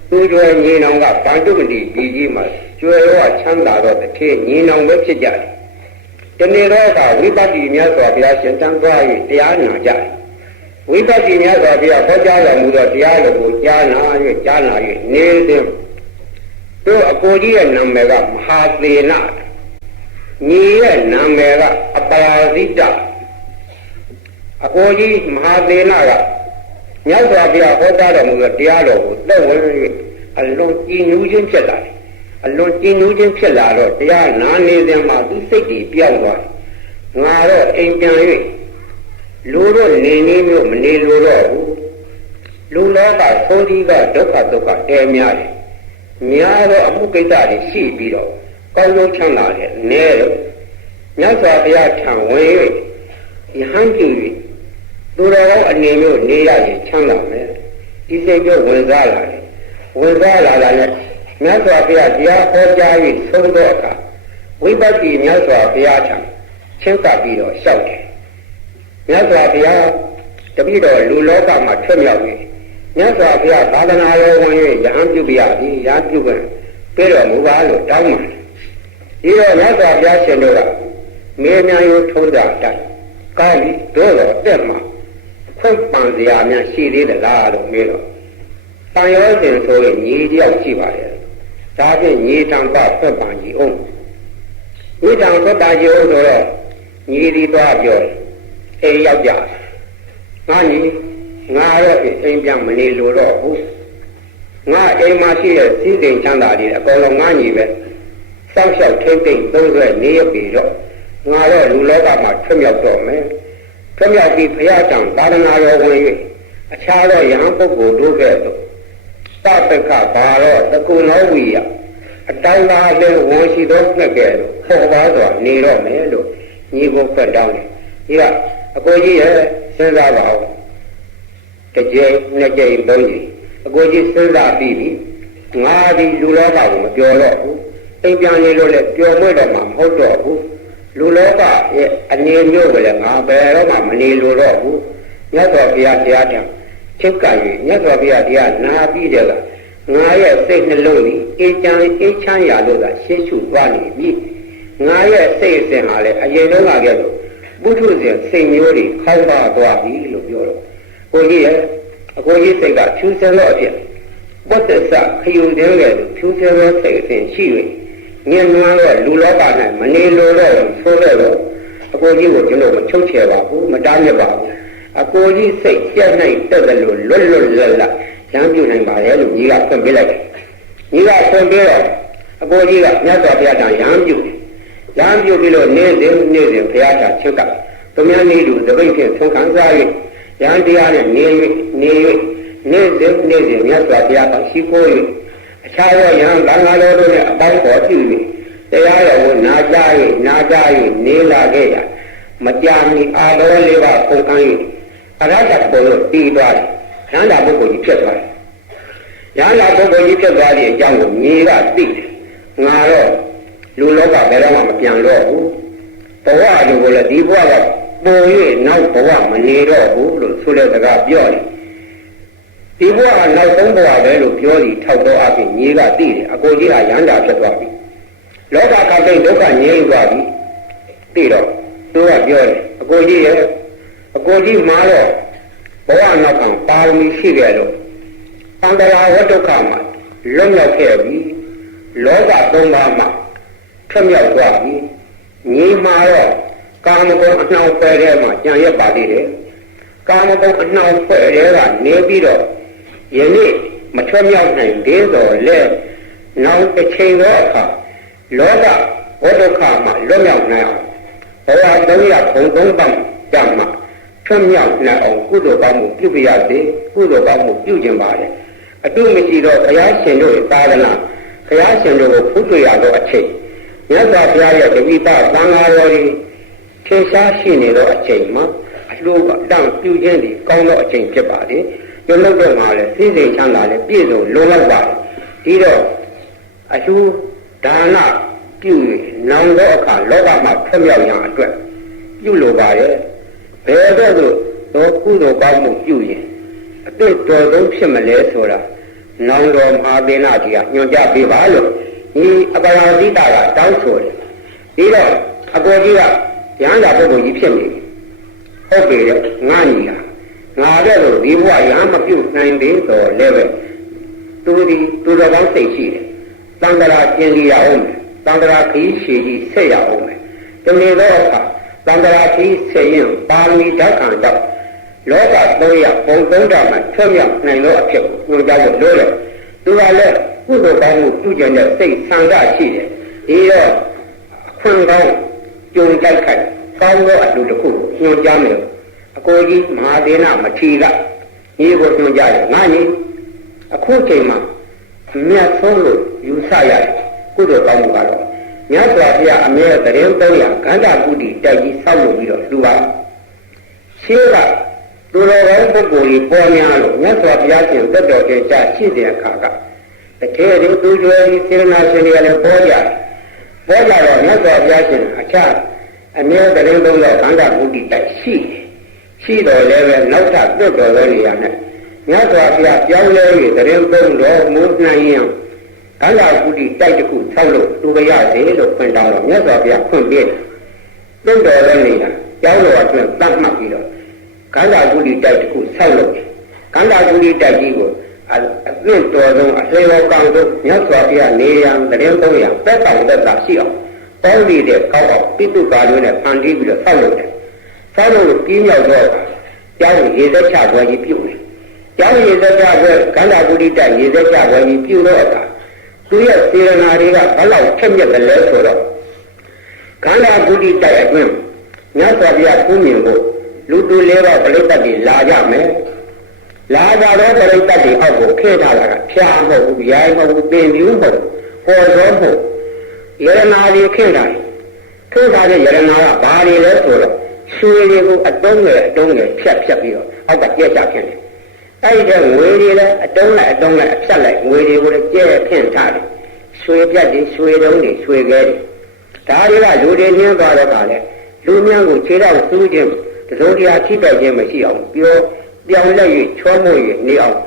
သူကျွဲညီနောင်ကဗန္ဓုမတိတိကြီးမှာကျွဲရောချမ်းသာတော့တထေးညီနောင်ပဲဖြစ်ကြတယ်တနေ့တော့ကဝိပဿနာမြတ်စွာဘုရားရှင်တန်သွား၍တရားနာကြတယ်ဝိပဿနာမြတ်စွာဘုရားဟောကြားတော်မူသောတရားတော်ကိုကြားနာ၍နေစဉ်တို့အကိုကြီးရဲ့နာမည်ကမဟာသေနညီရဲ့နာမည်ကအပရာဇိတအကိုကြီးမဟာသေနကမြတ်စွာဘုရားဟောကြားတော်မူသောတရားတော်ကိုသက်ဝင်၍အလွန်ကြည်ညိုခြင်းဖြစ်လာတယ်အလွန်ကြည်ညိုခြင်းဖြစ်လာတော့တရားနာနေစဉ်မှာသူစိတ်တွေပြောင်းသွားတယ်ငါတော့အိမ်ပြန်၍လူတော့နေနေမျိုးမနေလို့တော့ဘူးလူလောကသိုးကြီးကဒုက္ခတဲများတယ်များတော့အမှုကိစ္စတွေရှိပြီးတော့ကောင်းကျိုးချမ်းသာတယ်နည်းတော့မြတ်စွာဘုရားထံဝင်၍ယဟန်ပြု၍သူတော်ကောင်းအနေမျိုးနေရရင်ချမ်းသာမယ်ဒီစိတ်ကဝင်စားလာတယ်ဝင်စားလာတာနဲ့မြတ်စွာဘုရားတရားဟောကြား၍ဆုံးသောအခါဝိပဿနာမြတ်စွာဘုရားထံချင်းကပ်ပြီးတော့လျှောက်တယ်မြတ်စွာဘုရားတပည့်တော်လူလောကမှာထွက်မြောက်၍မြတ်စွာဘုရားသာသနာတော်ဝင်၍ယဟန်ပြုပြရသည်ယဟန်ပြုပြန်ပြေတော်မူပါလို့တောင်းပါတယ်ဒီတော့မြတ်စွာဘုရားရှင်တို့ကမေးမြန်းရိုးထုံးတာတိုင်းကာလီတို့တော်တက်မှာခွင့်ပန်စရာများရှိသေးသလားလို့မေးတော့တန်ရောစဉ်ဆိုရင်ညီတယောက်ရှိပါရဲ့ဒါဖြင့်ညီတံပဖွင့်ပန်ကြီးအောင်ညီတံဖွင့်ပန်ကြီးအောင်ဆိုတော့ညီဒီသွားပြောတယ်အိမ်ရောက်ကြငါညီငါတော့အိမ်ပြန်မနေလို့တော့ဘူးငါအိမ်မှာရှိတဲ့စည်းစိမ်ချမ်းသာတွေအကုန်လုံးငါညီပဲ စောင့်ရှောက်ထိမ့်သိမ့်သုံးဆွဲနေရပြီတော့ငါတော့လူလောကမှာထွတ်မြောက်တော့မယ်ထွတ်မြောက်ပြီးဘုရားကြောင့်သာသနာတော်ဝင်၍အခြားသောယဟန်ပုဂ္ဂိုလ်တို့ကဲ့သို့သတ္တကဘာတော့တကုလောဝိယအတောင်းသားလည်းဝန်ရှိသောငှက်ကဲ့သို့ခေါ်ပါတော့နေတော့မယ်လို့ညီကိုဖက်တောင်းတယ်ဒီကအကိုကြီးရဲ့စဉ်းစားပါဦးတစ်ကြိမ်နှစ်ကြိမ်သုံးကြိမ်အကိုကြီးစဉ်းစားပြီးပြီငါဒီလူလောကကိုမပြောတော့ဘူးအိမ်ပြန်နေလို့လည်းပျော်မွေ့တော့မှမဟုတ်တော့ဘူးလူလောကရဲ့အနေမျိုးကိုလည်းငါဘယ်တော့မှမနေလို့တော့ဘူးမြတ်စွာဘုရားတရားတော်ချစ်ကပ်၍မြတ်စွာဘုရားတရားနာပြီးတဲ့ကငါရဲ့စိတ်နှလုံးကြီးအေးချမ်းရလို့ကရှေ့ရှုသွားနေပြီငါရဲ့စိတ်အစဉ်ဟာလည်းအရင်တုန်းကကဲ့သို့ပုထုဇဉ်စိတ်မျိုးတွေခေါင်းပါသွားပြီလို့ပြောတော့ကိုကြီးရဲ့အကိုကြီးစိတ်ကဖြူစင်တော့အဖြစ်ဘုဒ္ဓဆခယူတဲ့ကဲ့သို့ဖြူစင်သောစိတ်အစဉ်ရှိ၍ငြင်းနွမ်းတော့လူလောက၌မနေလိုတော့ဆိုတော့အကိုကြီးကိုကျွန်တော်မချုပ်ချယ်ပါဘူးမတားမြစ်ပါဘူးအကိုကြီးစိတ်ပြတ်နိုင်တက်တယ်လို့လွတ်လပ်လမ်းပြနိုင်ပါရဲ့လို့ကြီးကဖွင့်ပေးလိုက်တယ်ကြီးကဖွင့်ပေးတော့အကိုကြီးကမြတ်စွာဘုရားထံရမ်းပြုပြီးလို့နေ့စဉ်ဘုရားထံချစ်ကသူများနေလူသပိတ်ဖြင့်ဆုံးခံစား၍ရဟန်းတရားနဲ့နေ၍နေ့စဉ်မြတ်စွာဘုရားကရှိခိုး၍အခြားသောယဟန်ဘာသာတော်တို့နဲ့အပေါင်းပေါ်ပြု၍တရားတော်ကိုနာကြား၍နေလာခဲ့ရမကြာမီအာတော်လေးပါပုံကန်း၍အရဟတဘုံတို့တည်သွားတယ်ရဟန္တာပုဂ္ဂိုလ်ကြီးဖြစ်သွားတယ်ရဟန္တာပုဂ္ဂိုလ်ကြီးဖြစ်သွားတဲ့အကြောင်းကိုမြေကသိတယ်ငါတော့လူလောကဘယ်တော့မှမပြန်တော့ဘူးဘဝလူကိုလည်းဒီဘဝကပုံ၍နောက်ဘဝမနေတော့ဘူးလို့ဆိုတဲ့စကားပြောတယ်ဒီဘဝကနောက်ဆုံးဘဝပဲလို့ပြောပြီးထောက်တော့အပြင်မြေကသိတယ်အကိုကြီးကရဟန္တာဖြစ်သွားပြီလောကခတိဒုက္ခငြိမ်းသွားပြီသိတော့သူကပြောတယ်အကိုကြီးရဲ့အကိုကြီးမှာတော့ဘဝနောက်ကပါရမီရှိခဲ့လို့အန္တရာဝတ္တခမှာလွတ်မြောက်ခဲ့ပြီလောကသုံးပါးမှာထွတ်မြောက်သွားပြီညီမှာတော့ကာမဂုဏ်အနှောင်ဖယ်ထဲမှာကြံရက်ပါသေးတယ်ကာမဂုဏ်အနှောင်ဖယ်ထဲကနေပြီးတော့ယနေ့မထွတ်မြောက်နိုင်သေးတော့လေနောက်တစ်ချိန်တော့အခါလောကဝတ္တခမှာလွတ်မြောက်နိုင်အောင်ဘဝ300ခုသုံးပါးကြမှာထွတ်မြောက်နိုင်အောင်ကုသိုလ်ကောင်းမှုပြုပြရစေကုသိုလ်ကောင်းမှုပြုခြင်းပါလေအတုမရှိတော့ဘုရားရှင်တို့ရဲ့သာသနာဘုရားရှင်တို့ကိုဖူးထွေရတော့အချိန်မြတ်စွာဘုရားရဲ့တပိပသံဃာတော်တွေထင်ရှားရှိနေတော့အချိန်မှာအလိုတန့်ပြုခြင်းတွေကောင်းတော့အချိန်ဖြစ်ပါတယ်ဒီလိုတော့မှလည်းစိစိမ်ချမ်းသာလည်းပြည့်စုံလုံလောက်ပါတယ်ဒီတော့အလှူဒါနပြု၍နောင်တော့အခါလောကမှာထွတ်မြောက်ရန်အတွက်ပြုလိုပါရဲ့ဘယ်တော့သောကုသိုလ်ကောင်းမှုပြုရင်အတိတ်တော်ဆုံးဖြစ်မလဲဆိုတာနောင်တော်မဟာသေနကြီးကညွှန်ကြားပေးပါလို့ဒီအပရာဇိတကတောင်းဆိုတယ်ပြီးတော့အကိုကြီးကရဟန္တာပုဂ္ဂိုလ်ကြီးဖြစ်နေဟုတ်ပြီလေငါညီလားငါတဲ့လို့ဒီဘဝရဟန်းမပြုတ်နိုင်သေးတော့လည်းပဲသူတော်ကောင်းစိတ်ရှိတယ်သံဃာကျင်လျရအောင်သံဃာခီးရှည်ကြီးဆက်ရအောင်မယ်ဒီနေ့တော့အခါသံဃာခီးဆက်ရင်ပါဠိဓာတ်ခံတော့လောက300ပုံ3ဓာတ်မှာထွတ်မြောက်နိုင်လို့အဖြစ်ကိုညွှန်ကြားလို့လို့လေသူကလည်းကုသိုလ်ကောင်းမှုပြုကျင်တဲ့စိတ်ဆန္ဒရှိတယ်ဒီတော့အခွင့်ကောင်းကြုံတိုက်ခိုက်ကောင်းသောအလှူတစ်ခုညွှန်ကြားမယ်အကိုကြီးမဟာဒေနမထီကညီကိုညွှန်ကြားတယ်ငါညီအခုချိန်မှာမြတ်ဆုံးလို့ယူဆရတယ်ကုသိုလ်ကောင်းမှုကတော့မြတ်စွာဘုရားအမြဲတရင်300ကန္တာကုတိတိုက်ကြီးဆောက်လုပ်ပြီးတော့လူပါရှင်းကသူတော်ကောင်းပုဂ္ဂိုလ်ကြီးပေါ်များလို့မြတ်စွာဘုရားရှင်သက်တော်တင်ကြရှိတဲ့အခါကတကယ်ဒီသူကျွေးစေရနာရှင်တွေကလည်းပေါ်ကြတော့မြတ်စွာဘုရားရှင်အခြားအမြဲတရင်300ကန္တာကုတိတိုက်ရှိတော်လည်းပဲနောက်ထပ်သက်တော်ရဲ့နေရာနဲ့မြတ်စွာဘုရားပြောင်းလဲ၍တရင်300မူနိုင်ရင်ကန္တာကုတိတိုက်တစ်ခုဆောက်လို့သူရစေလို့ဖွင့်တောင်းတော့မြတ်စွာဘုရားဖွင့်ပေးတယ်သက်တော်ရဲ့နေရာကျောင်းတော်အတွင်းတတ်မှတ်ပြီးတော့ကန္တာကုတိတိုက်တစ်ခုဆောက်လို့ကန္တာကုတိတိုက်ကြီးကိုအသင့်တော်ဆုံးအလှေတော်ကောင်းဆုံးမြတ်စွာဘုရားနေရန်တရင်300သက်တောင်သက်သာရှိအောင်တောင်းပြီးတဲ့ကောက်အောင်ပိတုကာလို့နဲ့ဖန်တီးပြီးတော့ဆောက်လို့တယ်ဆောက်လို့ပြီးမြောက်တော့ကျောင်းရေသက်ချပွဲကြီးပြုတယ်ကျောင်းရေသက်ချပွဲကန္တာကုတိတိုက်ရေသက်ချပွဲကြီးပြုတော့အခါ သူရဲ့စေရနာတွေကဘလောက်ထက်မြက်တယ်လဲဆိုတော့ခန္ဓာကုတိတိုက်အတွင်းမြတ်စွာဘုရားကုမြင်ဖို့လူတူလေးပါးပြိတ္တတွေလာကြမယ်လာကြတော့ပြိတ္တတွေအောက်ကိုခေထားတာကဖြာမဟုတ်ဘူးရိုင်းမဟုတ်ဘူးပင်ပြူးမဟုတ်ပေါ်သောမဟုတ်ယရနာတွေခေထားတယ်ခေထားတဲ့ယရနာကဘာတွေလဲဆိုတော့ရွှေတွေကိုအတုံးငယ်ဖြတ်ပြီးတော့အောက်ကကျက်ချခင်းတယ်အဲ့ဒီငွေတွေလည်းအတုံးလိုက်အဖြတ်လိုက်ငွေတွေကိုလည်းကျဲခင်းထားတယ်ရွှေပြတ်တွေရွှေတုံးတွေရွှေခဲတွေဒါတွေကလူတွေညင်းသွားတဲ့အခါလဲလူများကိုခြေတော်စူးခြင်းတစိုးတရားထိတိုက်ခြင်းမရှိအောင်ပြောင်းလဲ၍ချောမွေ့၍နေအောင်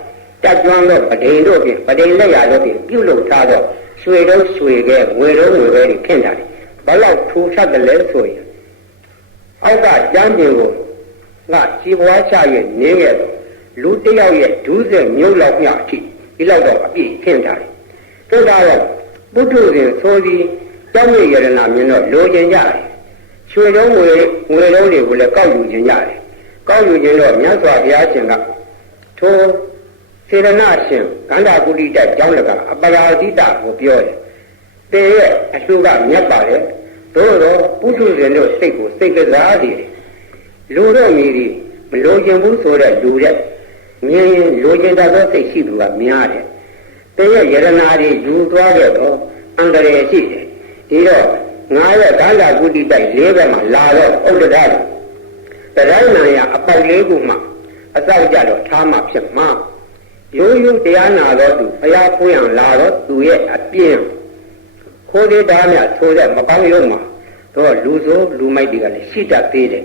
တက်ကျွမ်းသောပဒိန်တို့ဖြင့်ပဒိန်လက်ရာတို့ဖြင့်ပြုလုပ်ထားသောရွှေတုံးရွှေခဲငွေတုံးငွေခဲတွေခင်းထားတယ်ဘလောက်ထူထပ်တယ်လဲဆိုရင်အောက်ကကျမ်းပြင်ကိုငါခြေပွားချ၍နေခဲ့တော့လူတယောက်ရဲ့ဒုစက်မျိုးလောက်မျှအထိဒီလောက်တော့အပြည့်ခင်းထားတယ်သို့တော်ပုထုဇဉ်ဆိုသည်တောင်းရရနာမြင်တော့လိုချင်ကြတယ်ရွှေတုံးငွေတုံးတွေကိုလည်းကောက်ယူခြင်းရတယ်ကောက်ယူခြင်းတော့မြတ်စွာဘုရားရှင်ကထိုစေရနာရှင်ကန္တာကုတိတိုက်ကျောင်းလကအပရာဇိတကိုပြောတယ်တေရဲ့အလှကမြတ်ပါတယ်သို့တော့ပုထုဇဉ်တို့စိတ်ကိုစိတ်ကစားတယ်လူတော့မြည်သည်မလိုချင်ဘူးဆိုတဲ့လူတဲ့မြင်ရင်လိုချင်တတ်သောစိတ်ရှိသူကများတယ်တေရဲ့ယရနာတွေယူသွားခဲ့တော့အန္တရာယ်ရှိတယ်ဒီတော့ငါရဲ့ကန္တာကုတိတိုက်၄ဘက်မှာလာတော့ဥဒ္ဒရာတရားနာရအပေါက်လေးခုမှအသောက်ကြတော့ထားမှဖြစ်မှာရိုးရိုးတရားနာတော့သူဘုရားကိုယ်ရံလာတော့သူရဲ့အပြင်းခိုးသေးတာများဆိုတဲ့မကောင်းရုံမှာတော့လူဆိုလူမိုက်တွေကလည်းရှိတတ်သေးတယ်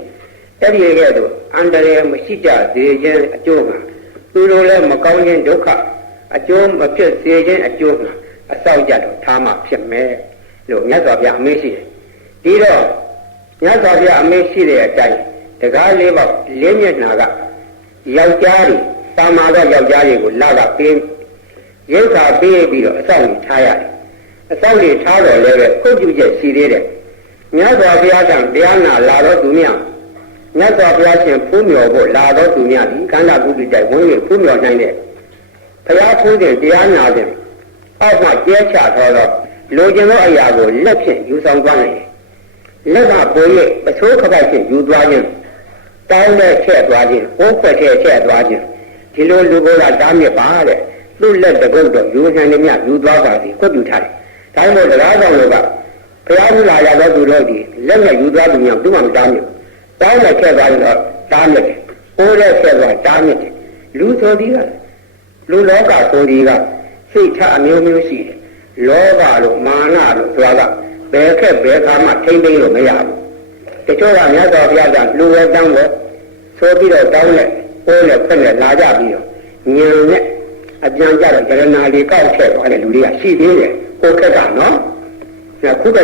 အဲ့ဒီကဲတော့အန္တရာယ်မရှိတတ်သေးခြင်းအကျိုးကသူတို့လည်းမကောင်းခြင်းဒုက္ခအကျိုးမဖြစ်စေခြင်းအကျိုးကအသောက်ကြတော့ထားမှဖြစ်မယ်လို့မြတ်စွာဘုရားအမေးရှိတယ်ဒီတော့မြတ်စွာဘုရားအမေးရှိတဲ့အတိုင်းတကား၄ပေါက်၄မျက်နှာကယောက်ျားတွေတာမာကယောက်ျားတွေကိုလာကပေးရိက္ခာပေးပြီးတော့အဆောင်ကြီးထားရတယ်အဆောင်ကြီးထားတော့လည်းပဲခွင့်ပြုချက်ရှိသေးတယ်မြတ်စွာဘုရားကတရားနာလာတော့သူများမြတ်စွာဘုရားရှင်ဖူးမြော်ဖို့လာတော့သူများဒီကန္တာကုတိတိုက်ဝင်၍ဖူးမြော်နိုင်တဲ့ဘုရားဖူးတဲ့တရားနာတဲ့အောက်မှာကျဲချတော့လိုချင်သောအရာကိုလက်ဖြင့်ယူဆောင်သွားနိုင်တယ်လက်ကပို၍ပစိုးခပိုက်ဖြင့်ယူသွားခြင်းတောင်းတဲ့ချက်သွားခြင်းဘိုးဖက်တဲ့ချက်သွားခြင်းဒီလိုလူကတားမြစ်ပါတဲ့သူ့လက်တကုတ်တော့ယူနိုင်တယ်မြယူသွားပါသည်ခွတ်ပြုထားတယ်ဒါကြောင့်တရားဆောင်တွေကဘုရားမလာရတော့သူတို့ဒီလက်နဲ့ယူသွားသူများသူမှမတားမြစ်တောင်းတဲ့ချက်သွားရင်တော့တားမြစ်တယ်ဘိုးတဲ့ချက်သွားတားမြစ်တယ်လူဆိုဒီကလူလောကဆိုဒီကစိတ်ထားအမျိုးမျိုးရှိတယ်လောဘလို့မာနလို့ဆိုတာကဘယ်ခက်ဘယ်ခါမှထိမ့်သိမ်းလို့မရဘူးတချို့ကမြတ်စွာဘုရားကလူဝဲတန်းလို့ဆိုပြီးတော့တောင်းနဲ့ပိုးနဲ့ဖက်နဲ့လာကြပြီးတော့ညင်နဲ့အပြန်ကြတော့ယရနာလေးကောက်ထည့်သွားတဲ့လူတွေကရှိသေးတယ်ဟိုခက်ကနော်ခုက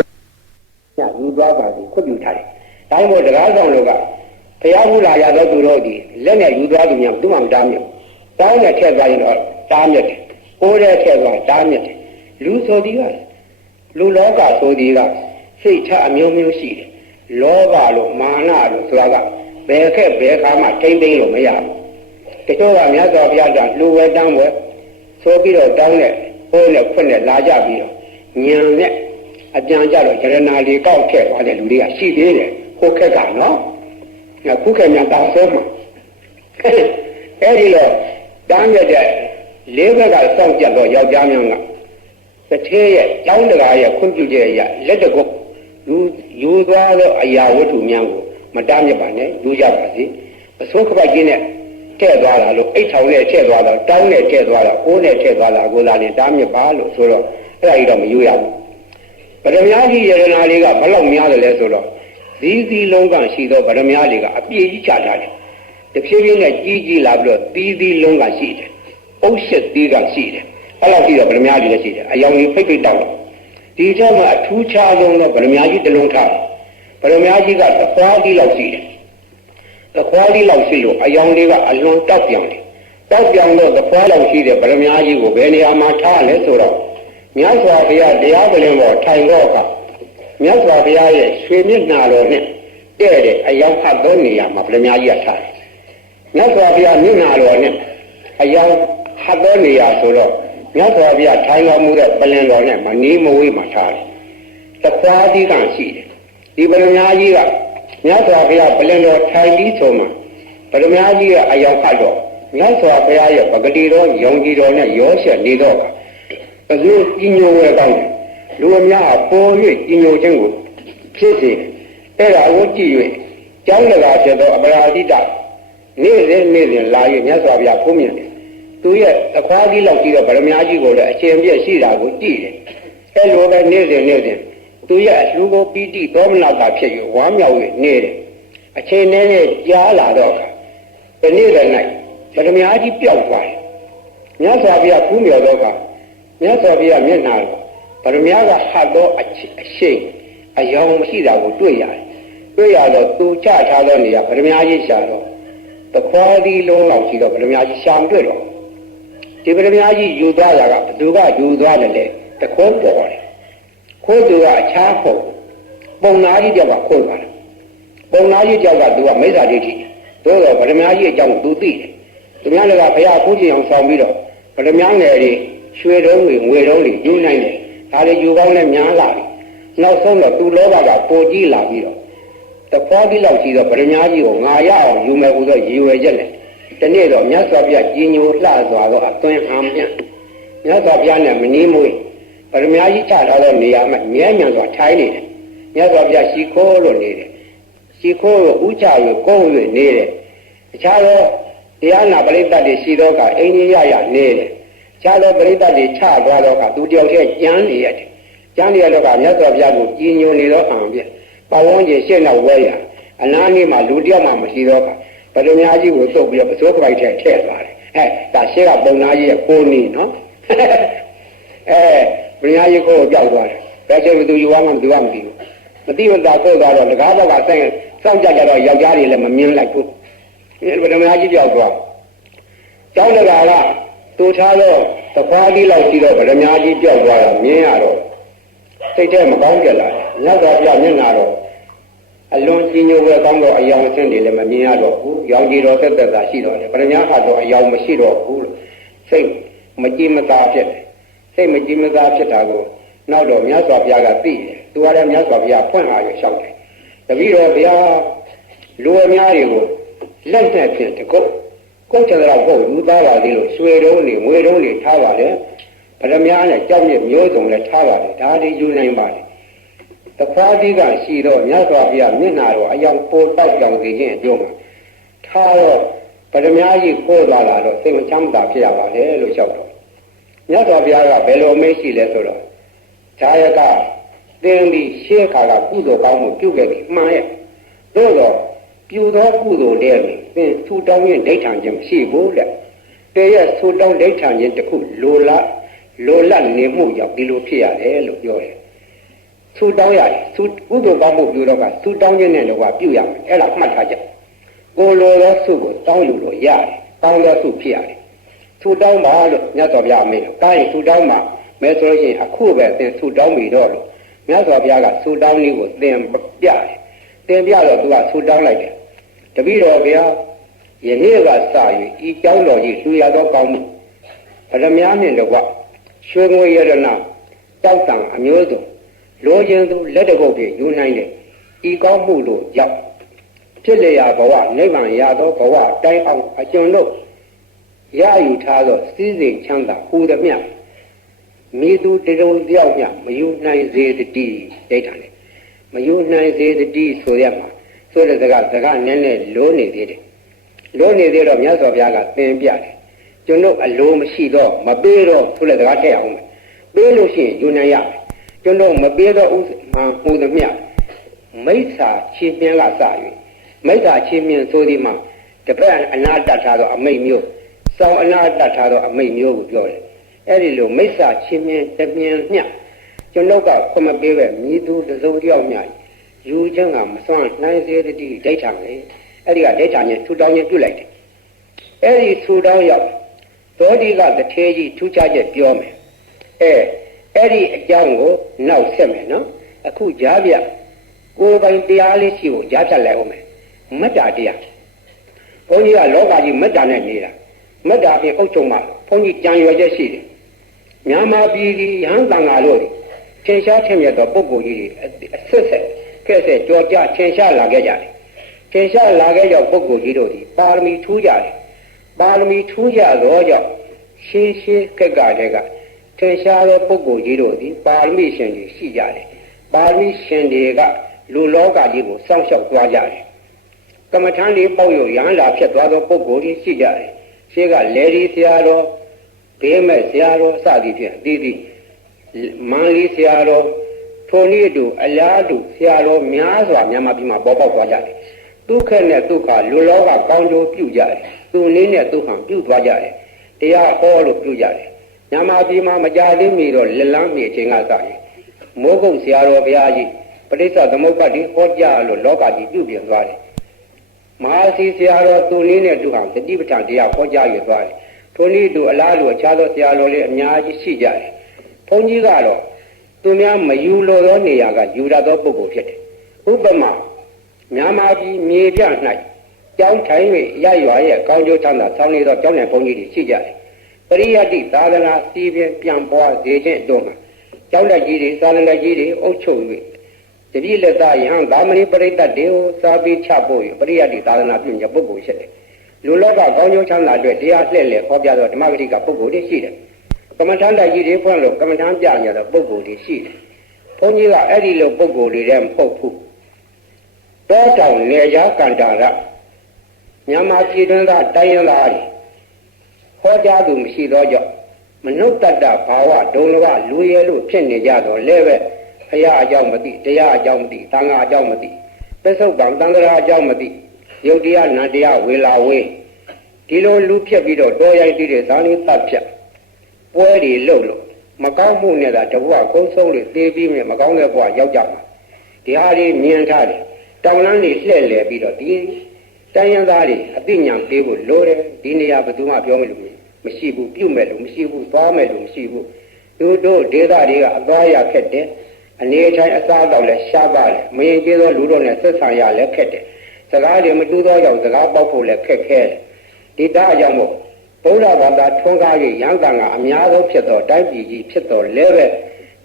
ညယူသွားပါသည်ခွတ်ပြထားတယ်ဒါမှမဟုတ်တရားဆောင်လို့ကဘုရားဘုရားရတော့သူတို့ဒီလက်နဲ့ယူသွားသူများသူမှမတားမြစ်တောင်းနဲ့ထည့်သွားရင်တော့တားမြစ်တယ်ပိုးနဲ့ထည့်သွားတားမြစ်တယ်လူဆိုဒီကလူလောကဆိုဒီကစိတ်ထားအမျိုးမျိုးရှိတယ်လောဘလို့မာနလို့ဆိုတာကဘယ်ခက်ဘယ်ခါမှထိမ့်သိမ်းလို့မရဘူးတချို့ကမြတ်စွာဘုရားကလူဝဲတန်းဝဲဆိုပြီးတော့တောင်းနဲ့ဟိုးနဲ့ဖွင့်နဲ့လာကြပြီးတော့ညံနဲ့အပြန်ကြတော့ယရနာလေးကောက်ထည့်သွားတဲ့လူတွေကရှိသေးတယ်ဟိုခက်ကနော်ခုခက်များတောင်းဆုံးမှာအဲ့ဒီတော့တန်းရတဲ့လေးဘက်ကစောင့်ကြတော့ယောက်ျားများကတထဲရဲ့ကျောင်းတရားရဲ့ခွင့်ပြုချက်ရလက်တကုတ်ယူသွားသောအရာဝတ္ထုများကိုမတားမြစ်ပါနဲ့ယူကြပါစေအစိုးခပိုက်ကြီးနဲ့ထည့်သွားတာလို့အိတ်ထောင်နဲ့ထည့်သွားတာတောင်းနဲ့ထည့်သွားတာအိုးနဲ့ထည့်သွားတာကိုလာရင်တားမြစ်ပါလို့ဆိုတော့အဲ့ဒါကြီးတော့မယူရဘူးဗရမ ्या ကြီးယရနာလေးကဘလောက်များတယ်လဲဆိုတော့ဇီးသီးလုံးကရှိသောဗရမ ्या လေးကအပြည့်ကြီးချထားတယ်တဖြည်းဖြည်းနဲ့ကြီးလာပြီးတော့သီးသီးလုံးကရှိတယ်အုပ်ရှက်သီးကရှိတယ်အဲ့လောက်ရှိတော့ဗရမ ्या ကြီးလည်းရှိတယ်အယောင်ကြီးဖိတ်ဖိတ်တောက်တော့ဒီထဲမှာအထူးခြားဆုံးတော့ဗရမ ्या ကြီးတစ်လုံးထားဗရမ ्या ကြီးကသခွားကြီးလောက်ရှိတယ်သခွားကြီးလောက်ရှိလို့အယောင်လေးကအလွန်တောက်ပြောင်တယ်တောက်ပြောင်တော့သခွားလောက်ရှိတဲ့ဗရမ ्या ကြီးကိုဘယ်နေရာမှာထားလဲဆိုတော့မြတ်စွာဘုရားတရားပလင်ပေါ်ထိုင်တော့ကမြတ်စွာဘုရားရဲ့ရွှေမျက်နှာတော်နဲ့တဲ့တဲ့အယောင်ဟတ်သောနေရာမှာဗရမ ्या ကြီးကထားတယ်မြတ်စွာဘုရားမျက်နှာတော်နဲ့အယောင်ဟတ်သောနေရာဆိုတော့ မြတ်စွာဘုရားထိုင်တော်မူတဲ့ပလင်တော်နဲ့မနီးမဝေးမှာထားတယ်တခွားသီးကရှိတယ်ဒီပရမညာကြီးကမြတ်စွာဘုရားပလင်တော်ထိုင်ပြီးဆိုမှပရမညာကြီးကအယောက်ခတ်တော့မြတ်စွာဘုရားရဲ့ပဂတိတော်ယုံကြည်တော်နဲ့ရောရှက်နေတော့ကဘယ်လိုကြီးညိုဝဲကောင်းတယ်လူအများပေါ်၍ကြီးညိုခြင်းကိုဖြစ်စေအဲ့ဒါကိုကြည့်၍ကျောင်းလကာဖြစ်သောအပရာဇိတနေ့စဉ်လာ၍မြတ်စွာဘုရားဖုံးမြင်တယ်သူရဲ့အခွားကြီးလောက်ကြည့်တော့ဗရမ ्या ကြီးကိုလည်းအရှင်ပြည့်ရှိတာကိုကြည့်တယ်အဲ့လိုပဲနေ့စဉ်သူရဲ့အလှကိုပီတိသောမနာတာဖြစ်၍ဝမ်းမြောက်၍နေတယ်အချိန်နဲ့ကြားလာတော့ဒီနေ့လည်း၌ဗရမ ्या ကြီးပျောက်သွားတယ်မြတ်စွာဘုရားဖူးမြော်တော့ကမြတ်စွာဘုရားမျက်နှာဗရမ ्या ကဟတ်တော့အရှိန်အယောင်မရှိတာကိုတွေ့ရတယ်တွေ့ရတော့သူချထားသောနေရာဗရမ ्या ကြီးရှာတော့တခွားသီးလုံးလောက်ရှိတော့ဗရမ ्या ကြီးရှာမတွေ့တော့ဒီပရမညာကြီးယူသွားတာကဘသူကယူသွားတယ်လေတခိုးပေါ်တယ်ခိုးသူကအခြားဖို့ပုံနာကြီးကြောက်ကခိုးသွားတယ်ပုံနာကြီးကြောက်ကသူကမိစ္ဆာဒိဋ္ဌိသို့တော့ပရမညာကြီးအကြောင်းသူသိတယ်သူများလည်းဘုရားခိုးချင်အောင်ဆောင်ပြီးတော့ပရမညာငယ်တွေရွှေတုံးတွေငွေတုံးတွေယူနိုင်တယ်ဒါတွေယူကောင်းလည်းများလာပြီနောက်ဆုံးတော့သူလောဘကပိုကြီးလာပြီးတော့တခွားကြီးလောက်ရှိတော့ပရမညာကြီးကိုငါရအောင်ယူမယ်ဟူသောရည်ရွယ်ချက်နဲ့ဒီနေ့တော့မြတ်စွာဘုရားကြီးညိုလှစွာတော့အသွင်ဟံပြန်မြတ်စွာဘုရားနဲ့မနီးမွေးပရမညာကြီးချထားတဲ့နေရာမှာမြဲမြံစွာထိုင်နေတယ်မြတ်စွာဘုရားရှိခိုးလို့နေတယ်ရှိခိုးလို့ဥချ၍ကိုယ်၍နေတယ်အခြားသောတရားနာပရိသတ်တွေရှိတော့ကအိန္ဒိယရနေတယ်အခြားသောပရိသတ်တွေချသွားတော့ကသူတယောက်တည်းကြမ်းနေရတယ်ကြမ်းနေရတော့ကမြတ်စွာဘုရားကိုကြီးညိုနေတော့ဟံပြန်ပတ်ဝန်းကျင်ရှေ့နောက်ဝဲရအနားနေမှာလူတယောက်မှမရှိတော့ကပရမညာကြီးကိုသုတ်ပြီးတော့ပစိုးကပိုက်ထဲထည့်သွားတယ်ဒါရှေ့ကပုံနာကြီးရဲ့ကိုနီနော်ပရမညာကြီးကိုကြောက်သွားတယ်ဘယ်ချိန်မှသူယူအောင်မသူကမသိဘူးမသိဘူးသာဆိုတော့တကားဘက်ကဆိုင်စောင့်ကြကြတော့ယောက်ျားတွေလည်းမမြင်လိုက်ဘူးပရမညာကြီးကြောက်သွားကျောင်းတကာကသူထားတော့သခွားကြီးလောက်ရှိတော့ပရမညာကြီးကြောက်သွားတာမြင်ရတော့စိတ်ထဲမကောင်းကြလားညသောပြမျက်နာတော့အလွန်ကြီးညိုပဲကောင်းတော့အယောင်အဆင်းတွေလည်းမမြင်ရတော့ဘူးရောင်ကြီးတော်သက်သက်သာရှိတော့တယ်ပရမညာဟာတော့အယောင်မရှိတော့ဘူးလို့စိတ်မကြည်မသာဖြစ်တယ်စိတ်မကြည်မသာဖြစ်တာကိုနောက်တော့မြတ်စွာဘုရားကသိတယ်သူကလည်းမြတ်စွာဘုရားဖွင့်လာရလျှောက်တယ်တပည့်တော်ဘုရားလူအများတွေကိုလက်နဲ့ဖြင့်တကုတ်ကိုယ်ချင်တော့ပုတ်လူသားပါသေးလို့ရွှေတုံးတွေငွေတုံးတွေထားပါလေပရမညာနဲ့ကြောက်ရမျိုးစုံလည်းထားပါလေဒါတွေယူနိုင်ပါလေတခွားကြီးကရှိတော့မြတ်စွာဘုရားမျက်နှာတော်အယောင်ပိုတောက်ကြောင်စေခြင်းအကျိုးမှာထားတော့ပရမညာကြီးခိုးသွားလာတော့စိတ်မချမ်းသာဖြစ်ရပါလေလို့လျှောက်တော့မြတ်စွာဘုရားကဘယ်လိုမေးရှိလဲဆိုတော့ဈာယကသင်ပြီးရှေးခါကကုသိုလ်ကောင်းမှုပြုခဲ့ပြီမှန်ရဲ့သို့တော့ပြုသောကုသိုလ်တဲ့သင်ထူတောင်းရင်ဒိဋ္ဌံခြင်းမရှိဘူးတဲ့တကယ်ထူတောင်းဒိဋ္ဌံခြင်းတစ်ခုလိုလတ်နေမှုကြောင့်ဒီလိုဖြစ်ရတယ်လို့ပြောတယ်ထူတောင်းရတယ်ကုသိုလ်ကောင်းမှုပြုတော့ကထူတောင်းခြင်းနဲ့တော့ပြုရမယ်အဲ့ဒါမှတ်ထားကြကိုလိုသောစုကိုတောင်းယူလို့ရတယ်ကောင်းသောစုဖြစ်ရတယ်ထူတောင်းပါလို့မြတ်စွာဘုရားအမိန့်လို့ကိုင်းထူတောင်းပါမဲဆိုလို့ရှိရင်အခုပဲသင်ထူတောင်းပြီတော့လို့မြတ်စွာဘုရားကထူတောင်းနည်းကိုသင်ပြတယ်သင်ပြတော့သူကထူတောင်းလိုက်တယ်တပည့်တော်ဘုရားယနေ့ကစ၍ဤကျောင်းတော်ကြီးလှူရသောကောင်းမှုဗရမညာနှင့်တကွရွှေငွေရတနာတောက်တံအမျိုးစုံလိုချင်သူလက်တကုပ်ဖြင့်ယူနိုင်တယ်ဤကောင်းမှုတို့ကြောင့်ဖြစ်လျာဘဝနိဗ္ဗာန်ရသောဘဝတိုင်းအောင်အကျွန်ုပ်ရယူထားသောစည်းစိမ်ချမ်းသာဟူသည်မြမိသူတရုံတယောက်မြမယူနိုင်စေတည်းဒိဋ္ဌာနဲ့မယူနိုင်စေတည်းဆိုရမှာဆိုတဲ့စကားနည်းနည်းလိုးနေသေးတယ်လိုးနေသေးတော့မြတ်စွာဘုရားကသင်ပြတယ်ကျွန်ုပ်အလိုမရှိတော့မပေးတော့ဆိုတဲ့စကားထည့်အောင်ပေးလို့ရှိရင်ယူနိုင်ရကျွန်တော်မပေးတော့ဥမာဟူသည်မြမိစ္ဆာချင်းမြင်ကစ၍မိစ္ဆာချင်းမြင်ဆိုဒီမှာတပည့်အနာတတ်ထားတော့အမိတ်မျိုးစောင်းအနာတတ်ထားတော့အမိတ်မျိုးကိုပြောတယ်အဲ့ဒီလိုမိစ္ဆာချင်းမြင်တမြင်မြကျွန်တော်ကခွင့်မပေးပဲမြည်သူတစုံတယောက်မြယူခြင်းကမစွမ်းနိုင်စေတည်းဒိဋ္ဌံလေအဲ့ဒီကဒိဋ္ဌံနဲ့ထူတောင်းခြင်းပြုလိုက်တယ်အဲ့ဒီထူတောင်းရောက်သောတိကတထေကြီးထူးခြားချက်ပြောမယ်အဲ့ဒီအကြောင်းကိုနောက်ဆက်မယ်နော်အခုကြားပြကိုယ်ပိုင်တရားလေးရှိကိုကြားဖြတ်လိုက်အောင်မယ်မေတ္တာတရားဘုန်းကြီးကလောကကြီးမေတ္တာနဲ့နေတာမေတ္တာဖြင့်အုပ်ချုပ်မှဘုန်းကြီးကြံရွယ်ချက်ရှိတယ် မြန်မာပြည်ဒီရဟန်းတန်ဃာတို့ထင်ရှားထင်မြတ်သောပုဂ္ဂိုလ်ကြီးတွေအစစ်ဆက်ကဲ့ဆက်ကြောကြထင်ရှားလာခဲ့ကြတယ်ထင်ရှားလာခဲ့ကြောင့်ပုဂ္ဂိုလ်ကြီးတို့ဒီပါရမီထူးကြတယ်ပါရမီထူးကြသောကြောင့်ရှေးကက်ကတည်းကထင်ရှားသောပုဂ္ဂိုလ်ကြီးတို့ဒီပါရမီရှင်တွေရှိကြတယ်ပါရမီရှင်တွေကလူလောကကြီးကိုစောင့်ရှောက်သွားကြတယ်ကမ္မထမ်းလေးပေါ့ရရဟန်းလာဖြစ်သွားသောပုဂ္ဂိုလ်ကြီးရှိကြတယ်ရှေးကလေဒီဆရာတော်ဘေးမဲ့ဆရာတော်စသည်ဖြင့်အသီးသီးမန္လီဆရာတော်ထိုနည်းတူအလားတူဆရာတော်များစွာမြန်မာပြည်မှာပေါ်ပေါက်သွားကြတယ်ဒုက္ခနဲ့ဒုက္ခလူလောကကောင်းကျိုးပြုကြတယ်သူနည်းနဲ့သူဟန်ပြုသွားကြတယ်တရားဟောလို့ပြုကြတယ်မြန်မာပြည်မှာမကြသေးမီတော့လက်လန်းမြေအချိန်ကစရင်မိုးကုတ်ဆရာတော်ဘုရားကြီးပဋိစ္စသမုပ္ပါဒ်ဟောကြားလို့လောကကြီးပြုပြင်သွားတယ်မဟာစီဆရာတော်သူနည်းနဲ့သူဟန်သတိပဋ္ဌာန်တရားဟောကြားရသွားတယ်ထိုနည်းတူအလားတူအခြားသောဆရာတော်လေးအများကြီးရှိကြတယ်ဘုန်းကြီးကတော့သူများမယူလို့သောနေရာကယူရသောပုဂ္ဂိုလ်ဖြစ်တယ်ဥပမာမြန်မာပြည်မြေပြ၌ကျောင်းထိုင်၍ရရွာရဲ့ကောင်းကျိုးချမ်းသာဆောင်းနေသောကျောင်းနယ်ဘုန်းကြီးတွေရှိကြတယ်ပရိယတ္တိသာသနာစီးပြန်ပွားစေခြင်းအတွက်မှာကျောင်းလက်ကြီးတွေသာသနာကြီးတွေအုပ်ချုပ်၍တတိလက်သားယဟန်သာမဏေပရိသတ်တွေကိုစာပေချဖို့ပရိယတ္တိသာသနာပြုမြတ်ပုဂ္ဂိုလ်ရှိတယ်လူလောကကောင်းကျိုးချမ်းသာအတွက်တရားလှည့်လည်ဟောပြသောဓမ္မဂတိကပုဂ္ဂိုလ်တွေရှိတယ်ကမ္မထမ်းတိုက်ကြီးတွေဖွင့်လို့ကမ္မထမ်းပြရတဲ့ပုဂ္ဂိုလ်တွေရှိတယ်ဘုန်းကြီးကအဲ့ဒီလိုပုဂ္ဂိုလ်တွေတည်းမဟုတ်ဘူးတောတောင်နေရာကန္တာရမြန်မာပြည်တွင်းသားတိုင်းရင်းသားတွေဟောကြားသူမရှိသောကြောင့်မနုဿတ္တဘာဝဒုံလဘလူရဲလို့ဖြစ်နေကြတော့လဲပဲဘုရားအကြောင်းမသိတရားအကြောင်းမသိသံဃာအကြောင်းမသိပစ္စုပန်သံဃာအကြောင်းမသိယုတ်တရားနတ်တရားဝေလာဝေးဒီလိုလူဖြစ်ပြီးတော့တော်ရိုက်ပြီးတဲ့ဇာတိတပ်ဖြတ်ပွဲတွေလုပ်လို့မကောင်းမှုနဲ့သာတဘွားကုန်းဆုံးလို့သေပြီးမြင်မကောင်းတဲ့ဘွားရောက်ကြမှာဒီဟာတွေမြင်ထားတယ်တောင်လန်းတွေလှည့်လည်ပြီးတော့ဒီတိုင်းရင်းသားတွေအသိဉာဏ်ပေးဖို့လိုတယ်ဒီနေရာဘယ်သူမှပြောမလို့မရှိဘူးပြုမဲ့လို့မရှိဘူးသွားမဲ့လို့မရှိဘူးသူတို့ဒေသတွေကအသွားရခက်တယ်အနေထိုင်အစားတော့လဲရှားပါတယ်မရင်ကျေးသောလူတို့နဲ့ဆက်ဆံရလဲခက်တယ်စကားတွေမတူသောကြောင့်စကားပေါက်ဖို့လဲခက်ခဲတယ်ဒီသားအကြောင်းမို့ဗုဒ္ဓဘာသာထွန်းကား၍ရန်တန်ကအများဆုံးဖြစ်သောတိုင်းပြည်ကြီးဖြစ်သောလဲပဲ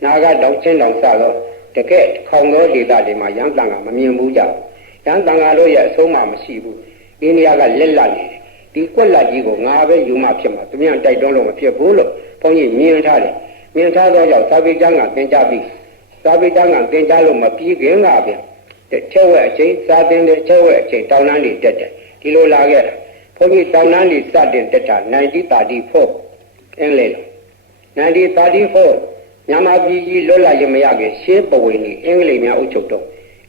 နာဂတောင်ချင်းတောင်စသောတကယ်ခေါင်သောဒေသတွေမှာရန်တန်ကမမြင်ဘူးကြရန်တန်ကတို့ရဲ့အဆုံးအမမရှိဘူးဒီနေရာကလက်လက်နေတယ်ဒီကွက်လက်ကြီးကိုငါပဲယူမှဖြစ်မှာသူများတိုက်တွန်းလို့မဖြစ်ဘူးလို့ဘုန်းကြီးမြင်ထားတယ်မြင်ထားသောကြောင့်သာဝေကျမ်းကသင်ကြားပြီးသာဝေကျမ်းကသင်ကြားလို့မပြီးခင်ကပြန်ထဲဝဲအချိန်စာသင်တဲ့ထဲဝဲအချိန်တောင်းတန်းတွေတက်တယ်ဒီလိုလာခဲ့တာဘုန်းကြီးတောင်းတန်းတွေစတင်တက်တာ1934အင်္ဂလိပ်1934မြန်မာပြည်ကြီးလွတ်လပ်ရေးမရခင်ရှေးပဝေနေအင်္ဂလိပ်များအုပ်ချုပ်တော့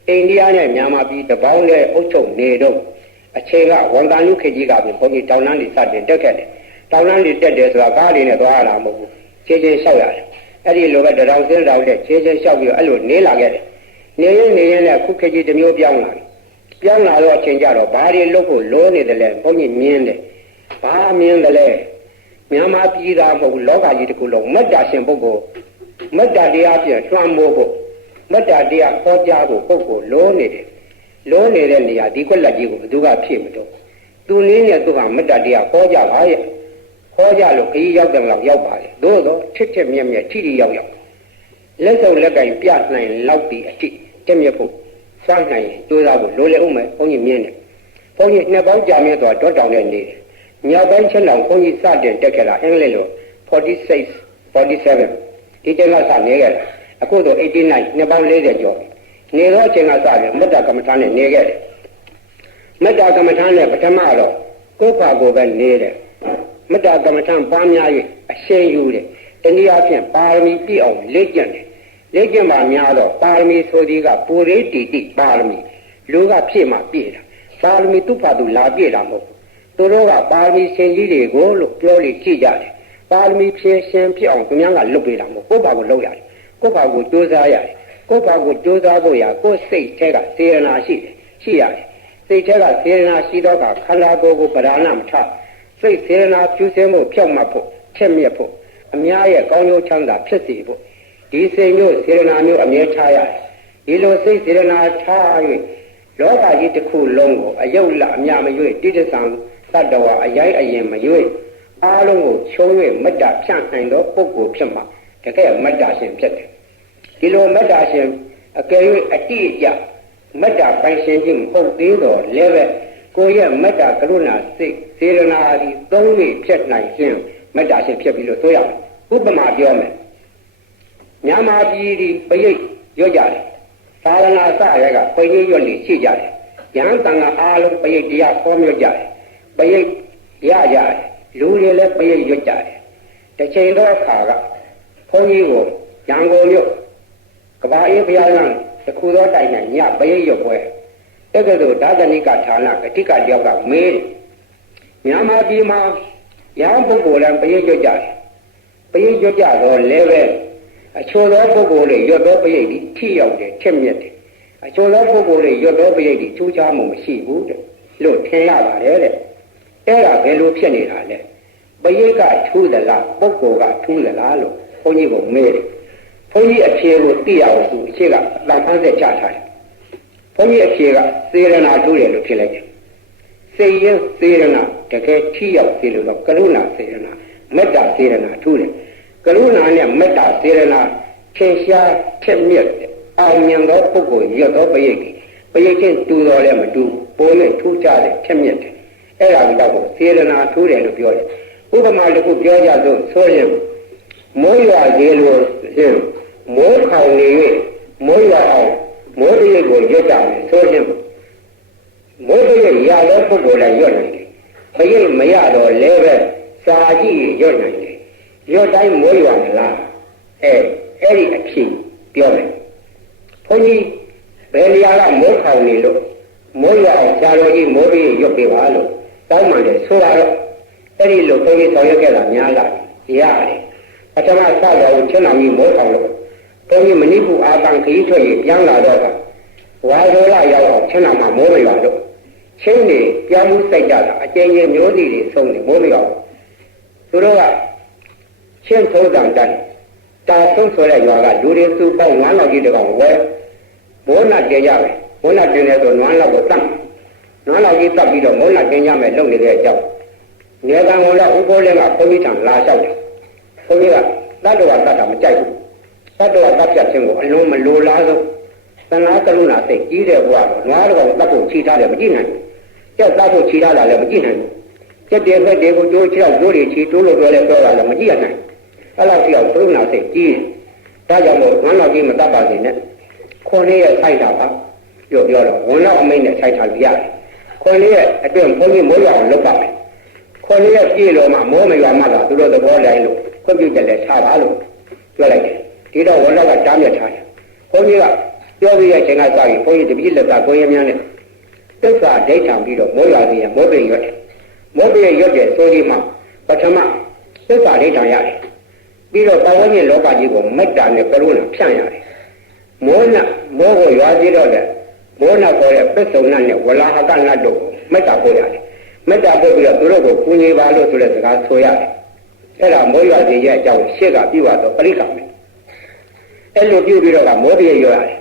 အိန္ဒိယနဲ့မြန်မာပြည်တပေါင်းနဲ့အုပ်ချုပ်နေတော့အချိန်ကဝန်တန်လူခေကြီးကပြင်ဘုန်းကြီးတောင်းတန်းတွေစတင်တက်ခဲ့တယ်တောင်းတန်းတွေတက်တယ်ဆိုတာကားတွေနဲ့သွားရတာမဟုတ်ဘူးခြေချင်းလျှောက်ရတယ်အဲ့ဒီလိုပဲတရောင်စင်းတောင်နဲ့ခြေချင်းလျှောက်ပြီးအဲ့လိုနေလာခဲ့တယ်နေရင်နဲ့ခုခေကြီးတစ်မျိုးပြောင်းလာတယ်ပြောင်းလာတော့အချိန်ကြတော့ဘာတွေလုပ်ဖို့လိုနေတယ်လဲဘုန်းကြီးမြင်တယ်ဘာမြင်တယ်လဲမြန်မာပြည်သားမဟုတ်လောကကြီးတစ်ခုလုံးမတ္တရှင်ပုဂ္ဂိုလ်မတ္တတရားဖြင့်လွှမ်းမိုးဖို့မတ္တတရားဟောကြားဖို့ပုဂ္ဂိုလ်လိုနေတယ်လိုနေတဲ့နေရာဒီကွက်လက်ကြီးကိုဘယ်သူကဖြည့်မတော့သူနည်းနဲ့သူကမတ္တတရားဟောကြပါရဲ့ဟောကြလို့ခရီးရောက်တယ်လို့ရောက်ပါလေသို့တော့ထစ်ထစ်မြက်မြက်ထိထိရောက်လက်စုပ်လက်ကင်ပြနိုင်လောက်ပြီးအထိတက်မြက်ဖို့စနိုင်ရင်တွေးစားဖို့လိုလေဦးမယ်ဘုန်းကြီးမြင်တယ်ဘုန်းကြီးနှစ်ပေါင်းကြာမြင့်သွားတောတောင်နဲ့နေတယ်မြောက်ပိုင်းချက်လောင်ဘုန်းကြီးစတင်တက်ခဲ့တာအင်္ဂလိပ်လို46 47ဒီချိန်ကစနေခဲ့တာအခုတော့89နှစ်ပေါင်း40ကျော်နေတော့အချိန်ကစတယ်မေတ္တာကမ္မထာနဲ့နေခဲ့တယ်မေတ္တာကမ္မထာနဲ့ပထမတော့ကိုယ်ပါကိုယ်ပဲနေတယ်မေတ္တာကမ္မထာပွားများ၍အရှင်ယူတယ်တနည်းအားဖြင့်ပါရမီပြည့်အောင်လေ့ကျင့်တယ်လေ့ကျင့်ပါများတော့ပါရမီဆိုသည်ကပူရိတိတိပါရမီလူကဖြည့်မှပြည့်တာပါရမီသူ့ဖာသူလာပြည့်တာမဟုတ်သူတို့ကပါရမီရှင်ကြီးတွေကိုလို့ပြောလိကြည့်ကြတယ်ပါရမီဖြည့်ရှင်ဖြစ်အောင်သူများကလုပ်ပေးတာမဟုတ်ကိုယ့်ဘာကိုလုပ်ရတယ်ကိုယ့်ဘာကိုကြိုးစားရတယ်ကိုယ့်ဘာကိုကြိုးစားဖို့ရကိုယ့်စိတ်ထဲကစေရနာရှိရတယ်စိတ်ထဲကစေရနာရှိတော့ကခန္ဓာကိုယ်ကိုပဓာနမထစိတ်စေရနာဖြူစင်မှုဖြောက်မှတ်ဖို့ချက်မြက်ဖို့အများရဲ့ကောင်းကျိုးချမ်းသာဖြစ်စေဖို့ဒီစိတ်မျိုးစေရနာမျိုးအမြဲထားရတယ်ဒီလိုစိတ်စေရနာထား၍လောကကြီးတစ်ခုလုံးကိုအယုတ်လအမြမရွေ့တိတ္တဆံသတ္တဝါအယိုက်အရင်မရွေ့ အားလုံးကိုချုံ၍မေတ္တာဖြန့်နိုင်သောပုဂ္ဂိုလ်ဖြစ်မှာတကယ်မေတ္တာရှင်ဖြစ်တယ်ဒီလိုမေတ္တာရှင်အကယ်၍အတိအကျမေတ္တာပိုင်ရှင်ခြင်းမဟုတ်သေးတော့လည်းပဲကိုယ့်ရဲ့မေတ္တာကရုဏာစိတ်စေရနာဒီသုံး၍ဖြစ်နိုင်ခြင်းမေတ္တာရှင်ဖြစ်ပြီလို့ဆိုရမယ်ဥပမာပြောမယ်မြန်မာပြည်ဒီပရိတ်ရွတ်ကြတယ်သာသနာစရဲကပရိတ်ရွတ်လေးရှိကြတယ်ယဟန်တန်ကအားလုံးပရိတ်တရားဟောမြတ်ကြတယ်ပရိတ်ရကြတယ်လူတွေလည်းပရိတ်ရွတ်ကြတယ်တစ်ချိန်တော့အခါကဘုန်းကြီးကိုရန်ကုန်မြို့ကဘာအေးဘုရားလမ်းတစ်ခုသောတိုင်နဲ့ညပရိတ်ရွတ်ပွဲတက္ကသိုလ်ဒါသနိကဌာနကတိကတယောက်ကမေးတယ်မြန်မာပြည်မှာရဟန်းပုဂ္ဂိုလ်လည်းပရိတ်ရွတ်ကြတယ်ပရိတ်ရွတ်ကြတော့လည်းပဲအချို့သောပုဂ္ဂိုလ်တွေရွတ်သောပရိတ်ဒီထိရောက်တယ်ထက်မြက်တယ်အချို့သောပုဂ္ဂိုလ်တွေရွတ်သောပရိတ်ဒီထူးခြားမှုမရှိဘူးတဲ့လို့ထင်ရပါတယ်တဲ့အဲ့ဒါဘယ်လိုဖြစ်နေတာလဲပရိတ်ကထူးသလားပုဂ္ဂိုလ်ကထူးသလားလို့ဘုန်းကြီးကမေးတယ်ဘုန်းကြီးအဖြေကိုသိရအောင်သူအရှိကအတန်ဖန်းဆက်ချထားတယ်ဘုန်းကြီးအဖြေကစေရနာထူးတယ်လို့ဖြစ်လိုက်တယ်စေရင်စေရနာတကယ်ထိရောက်စေလို့တော့ကရုဏာစေရနာမေတ္တာစေရနာထူးတယ်ကရုဏာနဲ့မေတ္တာစေရနာထင်ရှားထက်မြက်အောင်မြင်သောပုဂ္ဂိုလ်ရွတ်သောပရိတ်ကြီးပရိတ်ချင်းတူတော်လည်းမတူပိုနဲ့ထူးခြားတယ်ထက်မြက်တယ်အဲ့ဒါကတော့စေရနာထူးတယ်လို့ပြောတယ်ဥပမာတစ်ခုပြောကြစို့ဆိုရင်မိုးရွာသေးလို့မိုးခေါင်နေ၍မိုးရွာအောင်မိုးပရိတ်ကိုရွတ်ကြတယ်ဆိုရင်မိုးပရိတ်ရတဲ့ပုဂ္ဂိုလ်လည်းရွတ်နိုင်တယ်ပရိတ်မရတော့လည်းပဲစာကြည့်ရွတ်နိုင်တယ်ရွတ်တိုင်းမိုးရွာမလားအဲ့ဒီအဖြစ်ပြောမယ်ဘုန်းကြီးဘယ်နေရာကမိုးခေါင်နေလို့မိုးရွာအောင်ဆရာတော်ကြီးမိုးပရိတ်ရွတ်ပေးပါလို့တောင်းမှတယ်ဆိုတော့အဲ့ဒီလိုဘုန်းကြီးဆောင်ရွက်ခဲ့တာများလားရတယ်ပထမစတော့ချင်းတော်ကြီးမိုးခေါင်လို့ဘုန်းကြီးမနိဘူးအာတန်ခရီးထွက်ရင်ပြန်လာတော့ဝါရောလာရောက်အောင်ချင်းတော်မှာမိုးမရွာတော့ချင်းနေပြောင်းမှုစိုက်ကြတာအကျဉ်းချင်းမျိုးစီတွေဆုံးနေမိုးမရွာသူတို့ကချင်းထုံးတန်တန်တာဆုံးဆိုတဲ့ရွာကလူတွေစုပေါင်း9လောက်ကြီးတကောင်ဝဲမိုးနာတင်ကြမယ်မိုးနာတင်တယ်ဆို9လောက်ကိုတတ်9လောက်ကြီးတတ်ပြီးတော့မိုးနာတင်ကြမယ်လုပ်နေတဲ့အကြောင်းနေကံဝင်တော့ဥပိုးလင်းကဘုန်းကြီးထံလာလျှောက်တယ်ဘုန်းကြီးကတတ္တဝါတတ်တာမကြိုက်ဘူးတတ္တဝါတတ်ပြတ်ခြင်းကိုအလုံးမလိုလားဆုံးသနာကရုဏာစိတ်ကြီးတဲ့ဘုရားတော့9ကောင်တတ်ဖို့ခြိထားတယ်မကြည့်နိုင်ဘူးကြောက်တတ်ဖို့ခြိထားတာလည်းမကြည့်နိုင်ဘူးကျက်တဲ့ဘက်တွေကိုတိုးချောက်တိုးတွေခြိတိုးလို့ပြောလဲပြောတာလည်းမကြည့်ရနိုင်အဲ့လောက်ကြောင့်ကရုဏာစိတ်ကြီးဒါကြောင့်မို့9လောက်ကြီးမတတ်ပါစေနဲ့9ရက်ဆိုင်တာပါပြောတော့ဝန်လောက်အမိန့်နဲ့ဆိုင်ထားလို့ရတယ်9ရက်အတွင်းဘုန်းကြီးမိုးရွာအောင်လုပ်ပါမယ်9ရက်ပြည့်လို့မှမိုးမရွာမှသာသူတို့သဘောတိုင်းလို့ခွင့်ပြုချက်လည်းထားပါလို့ပြောလိုက်တယ်ဒီတော့ဝန်လောက်ကတားမြစ်ထားတယ်ဘုန်းကြီးကပြောပြီးရဲ့ချိန်ကစပြီးဘုန်းကြီးတပည့်လက်ကကိုရင်းများနဲ့သစ္စာဒိဋ္ဌံပြီးတော့မိုးရွာစီရမိုးပိရွတ်တယ်မိုးပိရွတ်တယ်ဆိုဒီမှာပထမသစ္စာဒိဋ္ဌံရတယ်ပြီးတော့တာဝဉ္ဇဉ်လောကကြီးကိုမေတ္တာနဲ့ကရုဏာဖြန့်ရတယ်မိုးကိုရွာကြည့်တော့တယ်မိုးနာခေါ်တဲ့ပစ္စုံနာနဲ့ဝလာဟကနတ်တို့ကိုမေတ္တာပို့ရတယ်မေတ္တာပို့ပြီးတော့သူတို့ကိုကူညီပါလို့ဆိုတဲ့စကားဆိုရတယ်အဲ့ဒါမိုးရွာစီရဲ့အကြောင်းရှေ့ကပြီးတော့ပရိက္ခမယ်အဲ့လိုပြုပြီးတော့ကမိုးပိရွတ်ရတယ်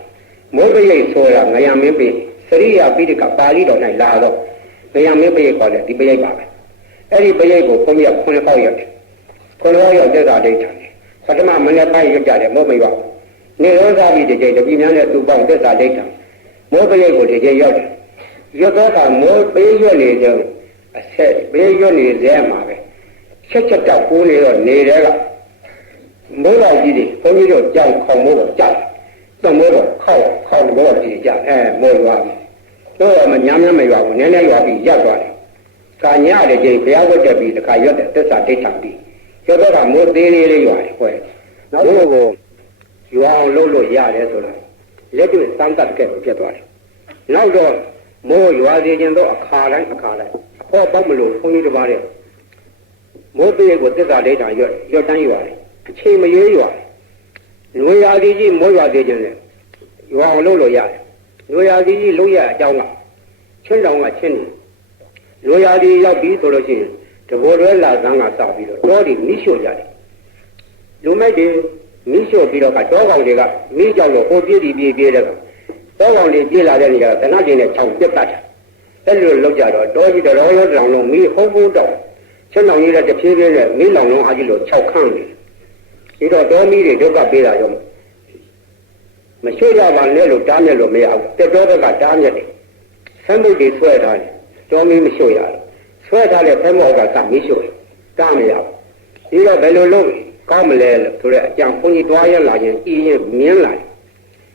မိုးပိဆိုတာငရံမင်းပိစရိယာပိဋကပါဠိတော်၌လာတော့ငရံမင်းပိခေါ်တဲ့ဒီပိပါပဲအဲ့ဒီပိကိုဘုန်းကြီးက9ခေါက်ရတယ်9ရောက်တဲ့သာဒိဋ္ဌာန်ပထမမနေ့ပိုင်းရွတ်ကြတယ်မိုးမရွာနေရောစားပြီးဒီချိန်တပည့်များနဲ့သူပေါင်းသက်သာဒိဋ္ဌာန်မိုးပိကိုဒီချိန်ရောက်တယ်ရွတ်တော့ကမိုးပိရွတ်နေကြအဆက်ပိရွတ်နေစေမှာပဲချက်တောက်ကိုးနေတော့နေတဲ့ကမိုးတော်ကြီးတွေဘုန်းကြီးတို့ကြောက်ခေါင်မိုးတော့ကြောက်တော့မိုးတော့ခေါက်မိုးတော်ကြီးကြောက်မိုးရွာပြီတော့မညမ်းမရွာဘူးနည်းနည်းရွာပြီးရပ်သွားတယ်ကာညတဲ့ချိန်ဘုရားဝတ်တက်ပြီးတခါရွတ်တယ်သစ္စာဒိဋ္ဌာန်ပြီးကျောတော့ကမိုးသေးလေးရွာတယ်ခွဲနောက်ကိုရွာအောင်လုပ်လို့ရတယ်ဆိုတော့လက်တွေ့စမ်းသပ်ခဲ့လို့ဖြစ်သွားတယ်နောက်တော့မိုးရွာစီခြင်းတော့အခါတိုင်းအဖော်ပေါက်မလို့ဘုန်းကြီးတစ်ပါးတဲ့မိုးသေးကိုသစ္စာဒိဋ္ဌာန်ရွတ်တန်းရွာတယ်အချိန်မရွေးရွာတယ်နွေရာသီကြီးမိုးရွာသေးခြင်းနဲ့ရွာအောင်လုပ်လို့ရတယ်နွေရာသီကြီးလုပ်ရအကြောင်းကချင်းတောင်ကချင်းနေနွေရာသီရောက်ပြီဆိုလို့ရှိရင်တဘောတွဲလာသန်းကစပြီးတော့တောတွေမိရှို့ကြတယ်လူမိုက်တွေမိရှို့ပြီးတော့ကတောကောင်တွေကမိကြောက်လို့ဟိုပြေးပြေးတဲ့ကောင်တောကောင်တွေပြေးလာတဲ့နေရာကသနကျင်းနဲ့ခြောက်ပြတ်တတ်တယ်အဲ့လိုလောက်ကြတော့တောကြီးတော်ရောတောင်လုံးမိဟုံးတော့ ဆက်လောင်ကြီးတဲ့တစ်ဖြည်းဖြည်းနဲ့မီးလောင်လုံးအားကြီးလို့6ခန်းနေဒီတော့တော်မီးတွေဒုက္ခပေးတာရောမရွှေ့ရပါနဲ့လို့တားမြက်လို့မရဘူးတက်တော်ကတားမြက်တယ်ဆမ်းမုတ်တွေဆွဲထားတယ်တော်မီးမရွှေ့ရဘူးဆွဲထားတဲ့ဖဲမောက်ကစမီးရွှေ့တားမရဘူးဒီတော့ဘယ်လိုလုပ်ကောင်းမလဲလို့ဆိုတဲ့အကြောင်းဘုန်းကြီးတွားရလာရင်အင်းရင်မြင်းလာ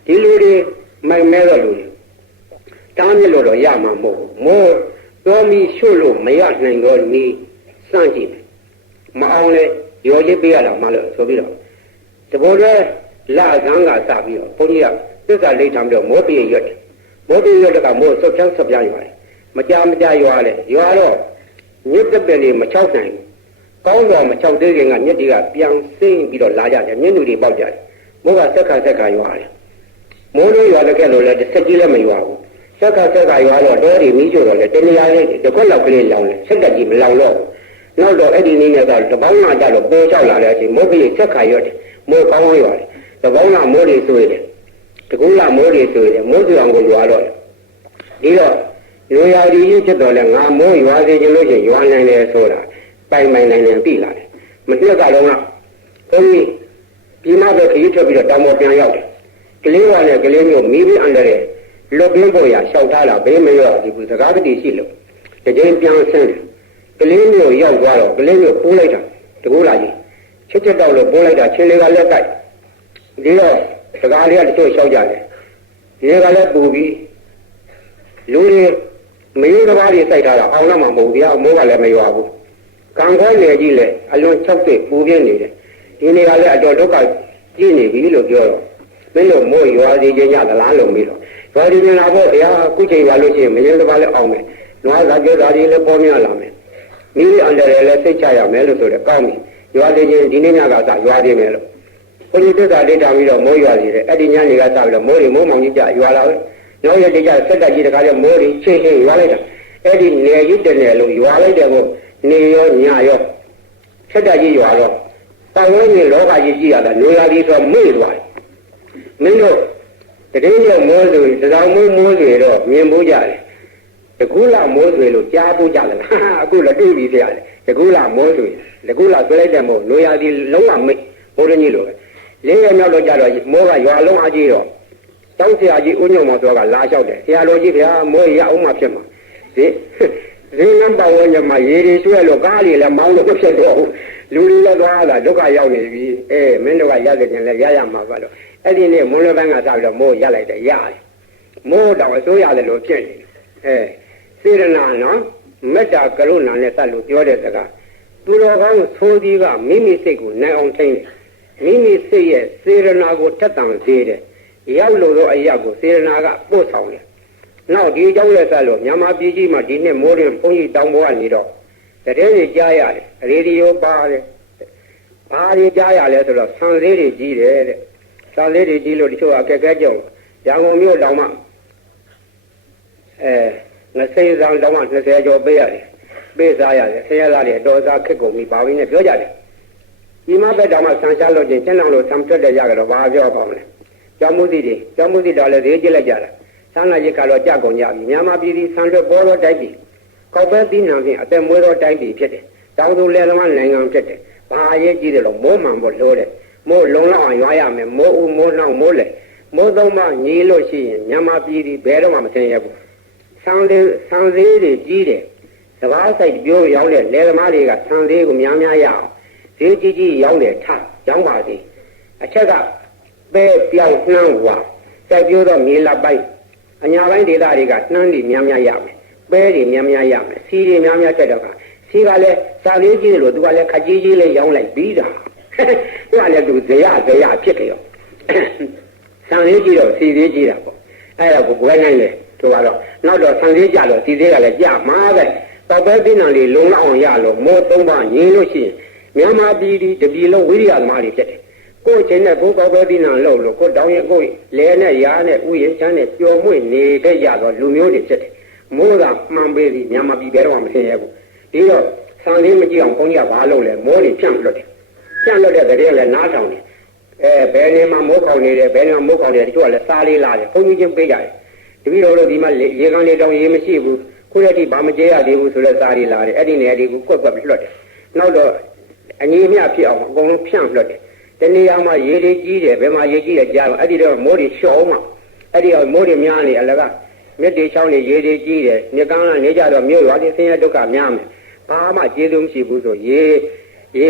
ဒီလူတွေမိုက်မဲတော့လူတွေတားမြက်လို့တော့ရမှာမဟုတ်ဘူးမိုးတော်မီရွှေ့လို့မရနိုင်တော့နီးစမ်းကြည့်မအောင်လေရော်ကြီးပေးရတာမှလို့ဆိုပြီးတော့တဘောတည်းလာကန်းကစပြီးတော့ဘုန်းကြီးကသစ္စာလိတ်ထမ်းပြီးတော့မိုးပြေရွတ်တယ်မိုးပြေရွတ်တဲ့ကမိုးဆုတ်ချမ်းဆုတ်ပြရွာတယ်မကြရွာတယ်ရွာတော့ညစ်တဲ့ပင်တွေမချောက်နိုင်ဘူးကောင်းတော်မချောက်သေးခင်ကညစ်တွေကပြန်စိမ့်ပြီးတော့လာကြတယ်ညစ်လူတွေပေါက်ကြတယ်မိုးကဆက်ခါရွာတယ်မိုးလို့ရွာတဲ့ကဲလို့လည်းစက်ကြီးလည်းမရွာဘူးဆက်ခါရွာတော့တောတွေမီးကျတော့လေတနေရာလေးတစ်ခွက်လောက်ကလေးလောင်တယ်ဆက်တက်ကြီးမလောင်တော့နောက်တော့အဲ့ဒီနည်းနဲ့တော့တပေါင်းလာကြတော့ပေါ်ချောက်လာတဲ့အချိန်မိုးကြီးဆက်ခါရွတ်တယ်မိုးကောင်းရွာတယ်တပေါင်းလာမိုးတွေဆွေးတယ်တကူလာမိုးတွေဆွေးတယ်မိုးစွအောင်ကိုရွာတော့ဒီတော့လူရာဒီကြီးဖြစ်တော့လဲငါမိုးရွာစေချင်လို့ရှိရင်ရွာနိုင်တယ်ဆိုတာပိုင်နိုင်တယ်သိလာတယ်မနှစ်ကလုံးကဘုန်းကြီးဒီမှာပဲခရီးထွက်ပြီးတော့တောင်ပေါ်ပြန်ရောက်တယ်ကလေးဝါနဲ့ကလေးမျိုးမိပြီးအန္တရာယ်လွတ်ပြင်းပေါ်ရရှောက်ထားတာဘေးမရောဒီဘူးစကားတတိရှိလို့တကယ်ပြန်ဆင်းတယ်ကလေးမျိုးရောက်သွားတော့ကလေးမျိုးပိုးလိုက်တာတကူလာကြီးချက်တော့လို့ပိုးလိုက်တာချင်းလေးကလည်းတိုက်ဒီတော့စကားလေးကတချို့ရှောက်ကြတယ်ဒီကလည်းပူပြီးလူတွေမင်းတစ်ပါးတွေစိုက်ထားတာအောင်တော့မှမဟုတ်ဗျာမိုးကလည်းမရွာဘူးကံခေါ်နေကြီးလေအလွန်6သိပူပြင်းနေတယ်ဒီနေ့ကလည်းအတော်ဒုက္ခကြည့်နေပြီလို့ပြောတော့မင်းတို့မိုးရွာစီခြင်းရသလားလို့မေးတော့ရွာစီခြင်းလာဖို့ဗျာခုချိန်ရွာလို့ရှိရင်မင်းတစ်ပါးလည်းအောင်မယ်နွားစားကြသားတွေလည်းပေါ်များလာမယ်မိမိအန္တရာယ်လည်းစိတ်ချရမယ်လို့ဆိုတော့ကောင်းပြီရွာစီခြင်းဒီနေ့ညကစရွာသေးမယ်လို့ဘုန်းကြီးသစ္စာဒိဋ္ဌာပြီးတော့မိုးရွာစီတယ်အဲ့ဒီညနေကစပြီးတော့မိုးမောင်ကြီးကြရွာလာပဲနောက်ရက်တကြဆက်တက်ကြီးတခါကျမိုးတွေချင်းရွာလိုက်တာအဲ့ဒီနေကြီးတနေလို့ရွာလိုက်တယ်ကိုနေရောညရောဆက်တက်ကြီးရွာတော့တောင်ဝင်းကြီးလောကကြီးကြည့်ရတာနေရာကြီးဆိုမေ့သွားတယ်မင်းတို့တတိယမိုးဆိုတောင်မိုးတွေတော့မြင်ဖို့ကြတယ်တကူလာမိုးတွေလို့ကြားဖို့ကြတယ်အခုလည်းတွေ့ပြီးပြရတယ်တကူလာမိုးတွေတကူလာဆွဲလိုက်တဲ့မိုးနေရာကြီးလုံးဝမေ့မိုးရင်းကြီးလို့ပဲလေးရမြောက်တော့ကြတော့မိုးကရွာလုံးအားကြီးတော့တောင်းဆရာကြီးဦးညုံမောင်တော်ကလာလျှောက်တယ်ဆရာတော်ကြီးဗျာမိုးရအောင်မှဖြစ်မှာဒီလမ်းပေါ်ဝင်မှာရေတွေကျွဲလို့ကားတွေလည်းမောင်းလို့ဖြစ်တော့လူတွေလည်းသွားလာဒုက္ခရောက်နေပြီမင်းတို့ကရတဲ့ကျင်လည်းရမှာပါလို့အဲ့ဒီနေ့မွန်းလွဲပိုင်းကစပြီးတော့မိုးရလိုက်တယ်ရတယ်မိုးတော့အစိုးရတယ်လို့ဖြစ်နေစေရနာနော်မေတ္တာကရုဏာနဲ့စလို့ပြောတဲ့စကားသူတော်ကောင်းဆိုသည်ကမိမိစိတ်ကိုနိုင်အောင်ထိန်းတယ်မိမိစိတ်ရဲ့စေရနာကိုထက်သန်စေတယ်ရောက်လို့တော့အရာကိုစေရနာကပို့ဆောင်တယ်နောက်ဒီအကြောင်းလဲဆက်လို့မြန်မာပြည်ကြီးမှာဒီနှစ်မိုးရင်ဘုန်းကြီးတောင်ပေါ်ကနေတော့တရေတွေကြားရတယ်ရေဒီယိုပါတယ်ဘာတွေကြားရလဲဆိုတော့ဆန်လေးတွေကြီးတယ်တဲ့ဆန်လေးတွေကြီးလို့တချို့အခက်အခဲကြောင့်ရန်ကုန်မြို့တောင်မှ20ဆန်တောင်မှ20ကျော်ပေးရတယ်ပေးစားရတယ်ဆင်းရဲသားတွေအတော်စားခက်ကုန်ပြီဘာလို့လဲပြောကြတယ်ဒီမှာပဲတောင်မှဆန်ရှားလို့ချင်းအောင်လို့ဆန်ထွက်တဲ့ရကြတော့ဘာပြောပါမလဲကျောင်းမှုစီတော်လည်းဈေးကြည့်လိုက်ကြတာဆန်းလာရိတ်ကတော့ကြကုန်ကြပြီမြန်မာပြည်ဒီဆန်ထွက်ပေါ်တော့တိုက်ပြီကောက်ပဲသီးနှံဖြင့်အသက်မွေးတော့တိုက်ပြီဖြစ်တယ်တောင်သူလယ်သမားနိုင်ငံဖြစ်တယ်ဘာအရေးကြီးတယ်လို့မိုးမှန်ဖို့လိုတယ်မိုးလုံလောက်အောင်ရွာရမယ်မိုးဦးမိုးနှောင်းမိုးလေမိုးသုံးမှညီလို့ရှိရင်မြန်မာပြည်ဒီဘယ်တော့မှမဆင်းရဲဘူးဆန်သေးတွေကြီးတယ်စဘာဆိုင်ပြိုးရောက်တဲ့လယ်သမားတွေကဆန်သေးကိုများရအောင်ဈေးကြီးရောက်တယ်ထားရောင်းပါစေအချက်ကပဲပြောင်းနှမ်းဝါစိုက်ပြိုးတော့မြေလပိုက်အညာပိုင်းဒေသတွေကနှမ်းတွေများရမယ်ပဲတွေများရမယ်စီတွေများတက်တော့ကစီကလည်းစာလေးကြီးလို့သူကလည်းခကြီးလေးရောင်းလိုက်ပြီးတာသူကလည်းသူဇေယဖြစ်ကြရောဆန်လေးကြီးတော့စီသေးကြီးတာပေါ့အဲ့ဒါကိုဘွဲနိုင်တယ်သူကတော့နောက်တော့ဆန်လေးကြတော့စီသေးကလည်းကြမှာပဲတောက်ပဲပြင်းထန်လေးလုံလောက်အောင်ရလို့မိုးသုံးပါငြင်းလို့ရှိရင်မြန်မာပြည်ဒီတပြည်လုံးဝိရိယသမားတွေဖြစ်တယ်ကိုယ်ချင်းနဲ့ကိုယ်ကောက်ပဲပြီးနံလို့ကိုတောင်းရင်ကိုယ်လဲနဲ့ရားနဲ့ဥယျာဉ်ချမ်းနဲ့ပျော်မွေ့နေခဲ့ကြတော့လူမျိုးတွေဖြစ်တယ်မိုးကမှန်ပေးပြီးမြန်မာပြည်ဘယ်တော့မှမဆင်းရဲဘူးဒီတော့ဆန်လေးမကြည့်အောင်ဘုန်းကြီးကဘာလုပ်လဲမိုးတွေဖြန့်လွတ်တယ်ဖြန့်လွတ်တဲ့တည်းလည်းနားထောင်တယ်ဘယ်နေမှာမိုးခေါင်နေတယ်ဘယ်နေမှာမိုးခေါင်တယ်တချို့ကလည်းစားလေးလာတယ်ဘုန်းကြီးချင်းပေးကြတယ်တပည့်တော်တို့ဒီမှာရေကန်လေးတောင်ရေမရှိဘူးခုတည်းကဘာမကျဲရသေးဘူးဆိုတော့စားလေးလာတယ်အဲ့ဒီနေရာတွေကိုကွက်ပြီးလွတ်တယ် နောက်တော့အငြိမြဖြစ်အောင်အကုန်လုံးဖြန့်လွှတ်တယ်တနေရာမှာရေတွေကြီးတယ်ဘယ်မှာရေကြီးတယ်ကြားတော့အဲ့ဒီတော့မိုးတွေလျှော်မှအဲ့ဒီတော့မိုးတွေများနေအလကမြစ်တွေချောင်းတွေရေတွေကြီးတယ်မြစ်ကမ်းကနေကြတော့မြို့ရွာတွေဆင်းရဲဒုက္ခများမယ်ဘာမှကျေးဇူးမရှိဘူးဆိုရေ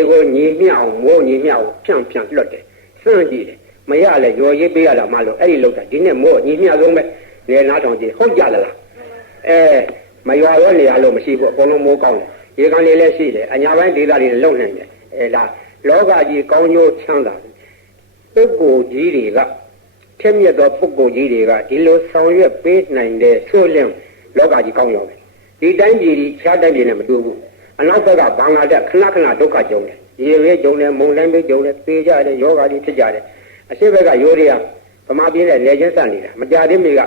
ကိုညီမြအောင်မိုးညီမြအောင်ဖြန့်လွှတ်တယ်စွန့်ကြည့်တယ်မရလဲရော်ရေးပေးရတာမှလို့အဲ့ဒီလောက်တာဒီနေ့မိုးညီမြဆုံးပဲလေနားထောင်ကြည့်ဟုတ်ကြလားမရွာရောနေရလို့မရှိဘူးအကုန်လုံးမိုးကောင်းတယ်ရေကန်လေးလည်းရှိတယ်အညာပိုင်းဒေသတွေလုံနိုင်တယ်ဒါလောကကြီးကောင်းကျိုးချမ်းသာပုဂ္ဂိုလ်ကြီးတွေကထက်မြက်သောပုဂ္ဂိုလ်ကြီးတွေကဒီလိုဆောင်ရွက်ပေးနိုင်တဲ့ဆိုလင်းလောကကြီးကောင်းရောက်တယ်ဒီတိုင်းပြည်ကြီးခြားတိုင်းပြည်နဲ့မတူဘူးအနောက်ဘက်ကဘင်္ဂလားဒေ့ရှ်ခဏဒုက္ခကြုံတယ်ရေရဲကြုံတယ်မုန်တိုင်းပဲကြုံတယ်သေကြတယ်ယောဂါကြီးဖြစ်ကြတယ်အရှိဘက်ကရိုးတွေကဗမာပြည်နဲ့နေချင်းဆက်နေတာမကြသေးမီက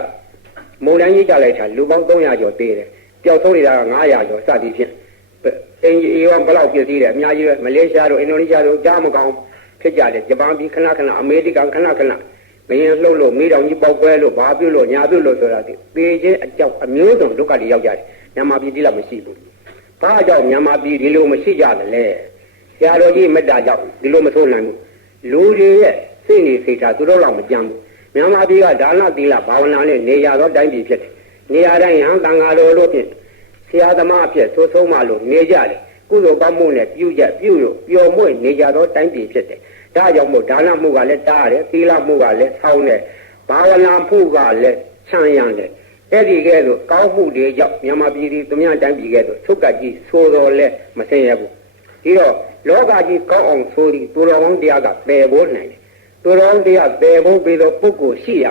မုန်တိုင်းကြီးကြလိုက်တာလူပေါင်း300ကျော်သေတယ်ပျောက်ဆုံးနေတာက900ကျော်စသည်ဖြင့်အင်ဂျီရောဘလောက်ပြည့်စည်တယ်အများကြီးပဲမလေးရှားတို့အင်ဒိုနီးရှားတို့ကြားမကောင်းဖြစ်ကြတယ်ဂျပန်ပြည်ခဏအမေရိကန်ခဏမင်းလှုပ်လို့မိတော်ကြီးပေါက်ပွဲလို့ဘာပြုလို့ညာပြုလို့ဆိုတာဒီပေချင်းအကြောက်အမျိုးစုံဒုက္ခတွေရောက်ကြတယ်မြန်မာပြည်ဒီလောက်မရှိဘူးဘာကြောင့်မြန်မာပြည်ဒီလိုမရှိကြတယ်လဲဆရာတော်ကြီးမေတ္တာကြောင့်ဒီလိုမဆိုးနိုင်ဘူးလူတွေရဲ့စိတ်နေစိတ်ထားသူတို့လောက်မကြမ်းဘူးမြန်မာပြည်ကဒါနသီလဘာဝနာနဲ့နေရသောတိုင်းပြည်ဖြစ်တယ်နေရာတိုင်းဟန်တန်ဃာတော်လို့ဖြင့်ဆရာသမားအဖြစ်သို့ဆုံးမလို့နေကြတယ်ကုသိုလ်ကောင်းမှုနဲ့ပြုလို့ပျော်မွေ့နေကြသောတိုင်းပြည်ဖြစ်တယ်ဒါကြောင့်မို့ဒါနမှုကလည်းတားတယ်သီလမှုကလည်းဆောင်းတယ်ဘာဝနာမှုကလည်းချမ်းရံတယ်အဲ့ဒီကဲဆိုကောင်းမှုတွေကြောင့်မြန်မာပြည်သူများတိုင်းပြည်ကဲဆိုသုက္ကကြီးဆိုတော်လဲမဆင်းရဘူးဒီတော့လောကကြီးကောင်းအောင်ဆိုပြီးသူတော်ကောင်းတရားကပယ်ဖို့နိုင်တယ်သူတော်ကောင်းတရားပယ်ဖို့ပြီးတော့ပုဂ္ဂိုလ်ရှိရ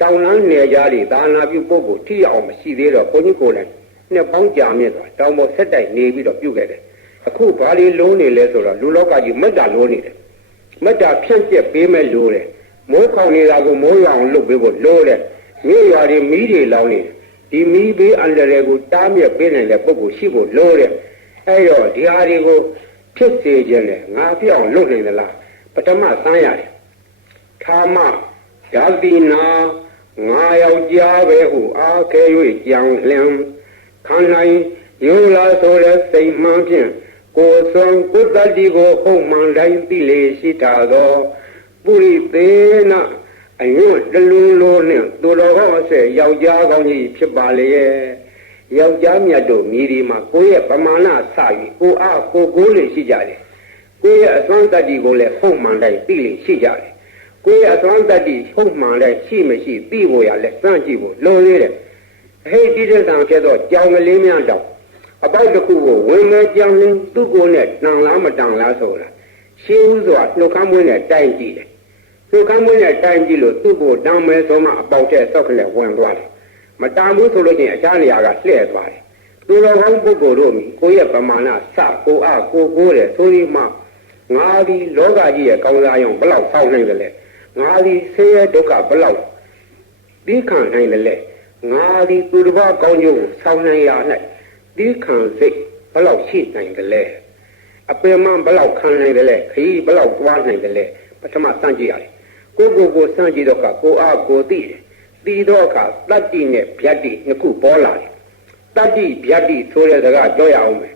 တောင်းလန်းနေကြတွေဒါနာပြုပုဂ္ဂိုလ်ထိအောင်မရှိသေးတော့ဘုန်းကြီးကိုယ်လည်းနှစ်ပေါင်းကြာမြင့်သွားတောင်းပေါ်ဆက်တိုက်နေပြီးတော့ပြုခဲ့တယ်အခုဘာလေးလုံးနေလဲဆိုတော့လူလောကကြီးမေတ္တာလုံးနေတယ်မေတ္တာဖြန့်ကျက်ပေးမဲ့လို့တယ်မိုးခေါင်နေတာကိုမိုးရွာအောင်လုပ်ပေးဖို့လို့တယ်မြို့ရွာတွေမီးတွေလောင်နေဒီမီးဘေးအန္တရာယ်ကိုတားမြစ်ပေးနိုင်တဲ့ပုဂ္ဂိုလ်ရှိဖို့လို့တယ်အဲ့တော့ဒီဟာတွေကိုဖြစ်စေခြင်းနဲ့ငါပြောင်းလုပ်နိုင်သလားပထမစမ်းရတယ်ထာမဓာတိနာငါယောက်ျားပဲဟုအားခဲ၍ကြံလင်ခံနိုင်ယူလာဆိုတဲ့စိတ်မှန်ဖြင့်ကိုယ်ဆောင်ကုသတိကိုဟုတ်မှန်တိုင်းသိလေရှိတာသောပုရိသေနအယွတ်တလူလိုနှင့်သူတော်ကောင်းအဆက်ယောက်ျားကောင်းကြီးဖြစ်ပါလေယောက်ျားမြတ်တို့မြည်ဒီမှာကိုယ့်ရဲ့ပမာဏစ၍ကိုအားကိုလေရှိကြတယ်ကိုယ့်ရဲ့အစွမ်းတတ္တိကိုလည်းဟုတ်မှန်တိုင်းသိလေရှိကြတယ်ကိုယ့်ရဲ့အစွမ်းတတ္တိဟုတ်မှန်တိုင်းရှိမရှိသိဖို့ရလဲစမ်းကြည့်ဖို့လိုသေးတယ်ဟဲ့ဒီတဲ့ဆံဖြစ်တော့ကြောင်ကလေးများတောင်အပေါက်တစ်ခုကိုဝင်ငယ်ကြောင်ရင်းသူ့ကိုယ်နဲ့တန်လားမတန်လားဆိုတာရှင်းဥစွာနှုတ်ခမ်းမွေးနဲ့တိုင်ကြည့်တယ်နှုတ်ခမ်းမွေးနဲ့တိုင်ကြည့်လို့သူ့ကိုတန်မဲဆိုမှအပေါက်တဲ့ဆောက်ကလေးဝင်သွားတယ်မတန်ဘူးဆိုလို့ချင်းအခြားနေရာကလှည့်သွားတယ်သူတော်ကောင်းပုဂ္ဂိုလ်တို့ကိုယ့်ရဲ့ပမာဏစကိုအားကိုတယ်ဆိုဒီမှာငါဒီလောကကြီးရဲ့ကောင်းစားရုံဘလောက်ဆောင်းနိုင်တယ်လဲငါဒီဆင်းရဲဒုက္ခဘလောက်ပြီးခံနိုင်တယ်လဲငါဒီသူတစ်ပါးကောင်းကျိုးကိုဆောင်းနိုင်ရ၌ဒီခံစိတ်ဘလောက်ရှိနိုင်တယ်လဲအပင်မဘလောက်ခံနိုင်တယ်လဲခရီးဘလောက်သွားနိုင်တယ်လဲပထမစမ်းကြည့်ရတယ်ကိုစမ်းကြည့်တော့ကကိုအားကိုသိတယ်သိတော့ကတတ္တိနဲ့ဗျတ္တိနှစ်ခုပေါ်လာတယ်တတ္တိဗျတ္တိဆိုတဲ့စကားကြောရအောင်မယ်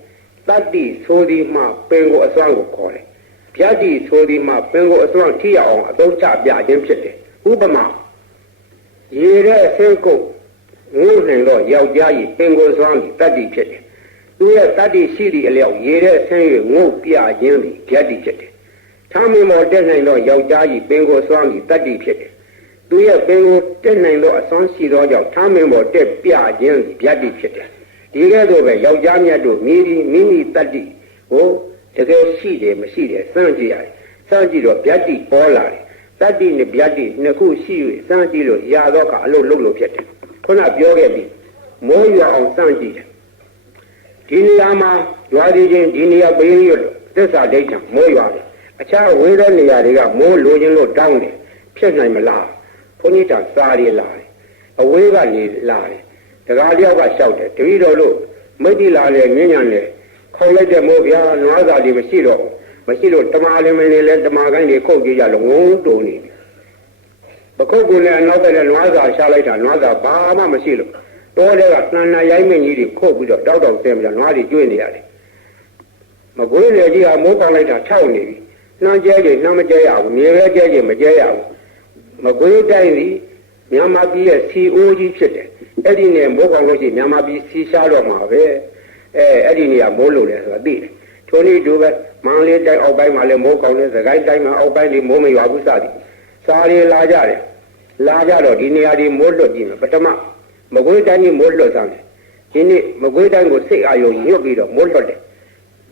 တတ္တိဆိုဒီမှပင်ကိုအစွမ်းကိုခေါ်တယ်ဗျတ္တိဆိုဒီမှပင်ကိုအစွမ်းထိရအောင်အသုံးချပြခြင်းဖြစ်တယ်ဥပမာရေတဲ့ဆင်းကုတ်ငုံနေတော့ယောက်ျားကြီးပင်ကိုစွမ်းပြီးတတ္တိဖြစ်တယ်သူရဲ့တတ္တိရှိသည့်အလျောက်ရေတဲ့ဆင်း၍ငုံပြခြင်းပြီးဗျတ္တိဖြစ်တယ်ထာမင်းမောတက်နိုင်တော့ယောက်ျားကြီးပင်ကိုစွမ်းပြီးတတ္တိဖြစ်တယ်သူရဲ့ပင်ကိုတက်နိုင်တော့အစွမ်းရှိသောကြောင့်ထာမင်းမောတက်ပြခြင်းပြီးဗျတ္တိဖြစ်တယ်ဒီကဲ့သို့ပဲယောက်ျားမြတ်တို့မိမိတတ္တိကိုတကယ်ရှိတယ်မရှိတယ်စမ်းကြည့်ရတယ်စမ်းကြည့်တော့ဗျတ္တိပေါ်လာတယ်တတ္တိနဲ့ဗျတ္တိနှစ်ခုရှိ၍စမ်းကြည့်လို့ရတော့ကအလုပ်လုပ်လို့ဖြစ်တယ်ခုနပြောခဲ့ပြီမိုးရွာအောင်စမ်းကြည့်တယ်ဒီနေရာမှာရွာဒီချင်းဒီနေရာပေးရလို့သစ္စာဒိဋ္ဌံမိုးရွာတယ်အခြားဝေးတဲ့နေရာတွေကမိုးလိုချင်လို့တောင်းတယ်ဖြစ်နိုင်မလားဘုန်းကြီးကစားရလာတယ်အဝေးကနေလာတယ်တကားတယောက်ကလျှောက်တယ်တပည့်တော်လို့မိတ်တိလာလေမြင်းညံလေခေါ်လိုက်တဲ့မိုးဗျာနွားစာတွေမရှိလို့တမာလင်းမင်းတွေလည်းတမာကိုင်းတွေခုတ်ကြရလို့ငုံတုံနေတယ်ပခုတ်ကလည်းအနောက်တဲ့နွားစာရှာလိုက်တာနွားစာဘာမှမရှိလို့တောထဲကနှံရိုင်းမင်းကြီးတွေခုတ်ပြီးတော့တောက်ဆင်းပြီးတော့နွားတွေကျွေးနေရတယ် မကွေးလေကြီးကမိုးကောင်းလိုက်တာထောက်နေပြီနှမ်းကျဲကြနှမ်းမကျဲရဘူးမြေပဲကျဲကြမကျဲရဘူးမကွေးတိုင်းသည်မြန်မာပြည်ရဲ့စီအိုးကြီးဖြစ်တယ်အဲ့ဒီနဲ့မိုးကောင်းလို့ရှိရင်မြန်မာပြည်စီရှားတော့မှာပဲအဲ့ဒီနေရာမိုးလို့လေဆိုတာသိတယ်ထိုနည်းတူပဲမန္တလေးတိုင်းအောက်ပိုင်းမှာလည်းမိုးကောင်းတယ်စကိုင်းတိုင်းမှာအောက်ပိုင်းဒီမိုးမရွာဘူးစသည်စားရလာကြတယ်လာကြတော့ဒီနေရာဒီမိုးလွတ်ကြည့်မယ်ပထမမကွေးတိုင်းကြီးမိုးလွတ်စမ်းတယ်ဒီနေ့မကွေးတိုင်းကိုစိတ်အာရုံညွတ်ပြီးတော့မိုးလွတ်တယ်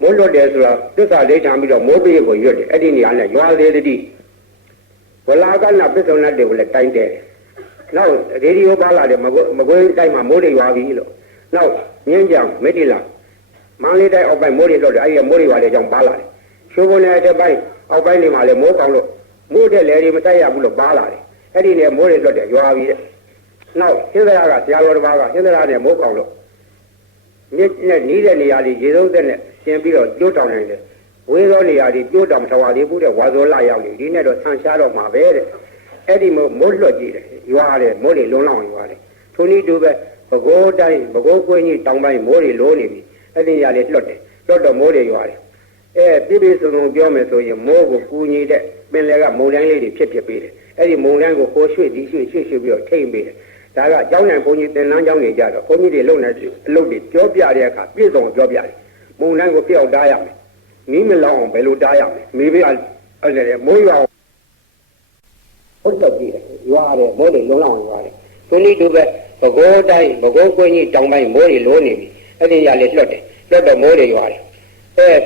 မိုးလွတ်တယ်ဆိုတာသစ္စာဒိဋ္ဌာန်ပြီးတော့မိုးပြေးကိုရွတ်တယ်အဲ့ဒီနေရာနဲ့ရွာသေးတည်းဝလာကနာပစ္စုံနဲ့တွေကိုလည်းတိုင်းတယ်နောက်ရေဒီယိုပါလာတယ်မကွေးတိုင်းမှာမိုးတွေရွာပြီလို့နောက်မြင်းကြောင်မေတ္တိလာမန္တလေးတိုင်းအောက်ပိုင်းမိုးတွေလွတ်တယ်အဲ့ဒီမိုးတွေရွာတဲ့အကြောင်းပါလာတယ်ရှိုးဘုံနဲ့အထက်ပိုင်းအောက်ပိုင်းတွေမှာလည်းမိုးကောင်းလို့မိုးတဲ့လေတွေမတိုက်ရဘူးလို့ပါလာတယ်အဲ့ဒီနဲ့မိုးတွေလွတ်တယ်ရွာပြီတဲ့နောက်ဟင်းသရာကဆရာတော်တစ်ပါးကဟင်းသရာနဲ့မိုးကောင်းလို့မြစ်နဲ့နီးတဲ့နေရာတွေရေစိုးသက်နဲ့ရှင်းပြီးတော့ကျိုးတောင်နိုင်တယ်ဝေးသောနေရာတွေကျိုးတောင်ထဝါလေးပူးတဲ့ဝါဇောလာရောက်နေဒီနဲ့တော့ဆန်ရှားတော့မှာပဲတဲ့အဲ့ဒီမိုးလွတ်ကြည့်တယ်ရွာတယ်မိုးတွေလုံးလောင်းရွာတယ်ထိုနည်းတူပဲဘကိုးတိုင်းဘကိုးကွင်းကြီးတောင်ပိုင်းမိုးတွေလိုးနေပြီအဲ့ဒီနေရာလေးလွတ်တယ်လွတ်တော့မိုးတွေရွာတယ်ပြည့်ပြည့်စုံစုံပြောမယ်ဆိုရင်မိုးကိုကူညီတဲ့ပင်လယ်ကမုန်တိုင်းလေးတွေဖြစ်ပေးတယ်အဲ့ဒီမုန်တိုင်းကိုဟိုရွှေ့ဒီရွှေ့ပြီးတော့ထိမ့်ပေးတယ်ဒါကကျောင်းနိုင်ဘုန်းကြီးသင်္นานကျောင်းတွေကြတော့ဘုန်းကြီးတွေလုံနေအလုပ်တွေပြောပြတဲ့အခါပြည့်စုံပြောပြတယ်မုန်တိုင်းကိုပြောက်တားရမယ်မီးမလောင်အောင်ဘယ်လိုတားရမလဲမိဘေးအဲ့ဒါမိုးရွာဟုတ်တော့ကြည့်တယ်ရွာတယ်မိုးတွေလုံးလောင်ရွာတယ်သူနည်းတူပဲဘကိုးတိုင်းဘကိုးကွင်းကြီးတောင်ပိုင်းမိုးတွေလိုးနေပြီအဲ့ဒီရလေးလွတ်တယ်လွတ်တော့မိုးတွေရွာတယ်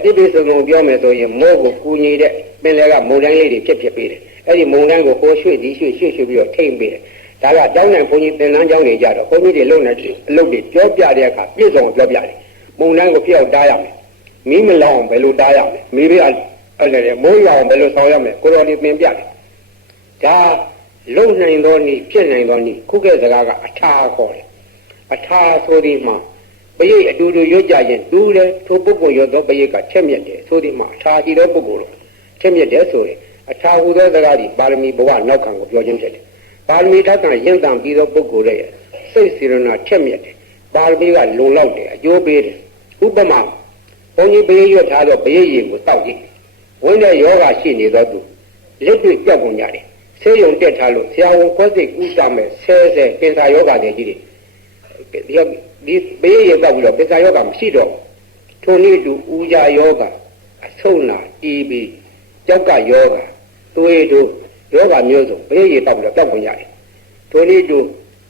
ပြည့်ပြည့်စုံစုံပြောမယ်ဆိုရင်မိုးကိုကူညီတဲ့ပင်လယ်ကမုန်တိုင်းလေးတွေဖြစ်ပေးတယ်အဲ့ဒီမုန်တိုင်းကိုဟိုရွှေ့ဒီရွှေ့ပြီးတော့ထိမ့်ပေးတယ်ဒါကကျောင်းနိုင်ဘုန်းကြီးသင်္นานကျောင်းတွေကြတော့ဘုန်းကြီးတွေလုံနေအလုပ်တွေပြောပြတဲ့အခါပြည့်စုံပြောပြတယ်မုန်တိုင်းကိုပြောက်တားရမယ်မီးမလောင်ဘယ်လိုတားရမလဲမိဘေးအဲ့ဒါမိုးရွာအောင်ဘယ်လိုဆောင်ရမလဲကိုတော်ဒီသင်ပြတယ်ဒါလုံနိုင်သောနည်းဖြစ်နိုင်သောနည်းခုကဲ့စကားကအထာခေါ်တယ်အထာဆိုဒီမှာပရိတ်အတူတူရွတ်ကြရင်တူးတယ်ထိုပုဂ္ဂိုလ်ရွတ်သောပရိတ်ကချက်မြက်တယ်ဆိုဒီမှာအထာရှိသောပုဂ္ဂိုလ်လို့ချက်မြက်တယ်ဆိုရင်အထာဟူသောစကားဒီပါရမီဘဝနောက်ခံကိုပြောခြင်းဖြစ်တယ်ပါရမီထက်ကရင့်တန်ပြီးသောပုဂ္ဂိုလ်ရဲ့စိတ်စေရနာချက်မြက်တယ်ပါရမီကလုံလောက်တယ်အကျိုးပေးတယ်ဥပမာဘုန်းကြီးပရိတ်ရွတ်ထားသောပရိတ်ရင်ကိုတောက်ကြည့်ဝိညာဉ်ယောဂရှိနေသောသူလက်တွေ့ကြောက်ကုန်ကြတယ်ဆေးရုံတက်ထားလို့ဆရာဝန်ခွဲစိတ်ကူးကြမယ်ဆဲကင်ဆာယောဂတွေကြီးတွေဒီဘေးရတော့ပြီးတော့ကင်ဆာယောဂမရှိတော့ထိုနည်းတူဦးကြယောဂအဆုံးနာတီးပြီးကြောက်ကယောဂသွေးတို့ယောဂမျိုးစုံဘေးရတော့ပြီးတော့ကြောက်ကုန်ကြတယ်ထိုနည်းတူ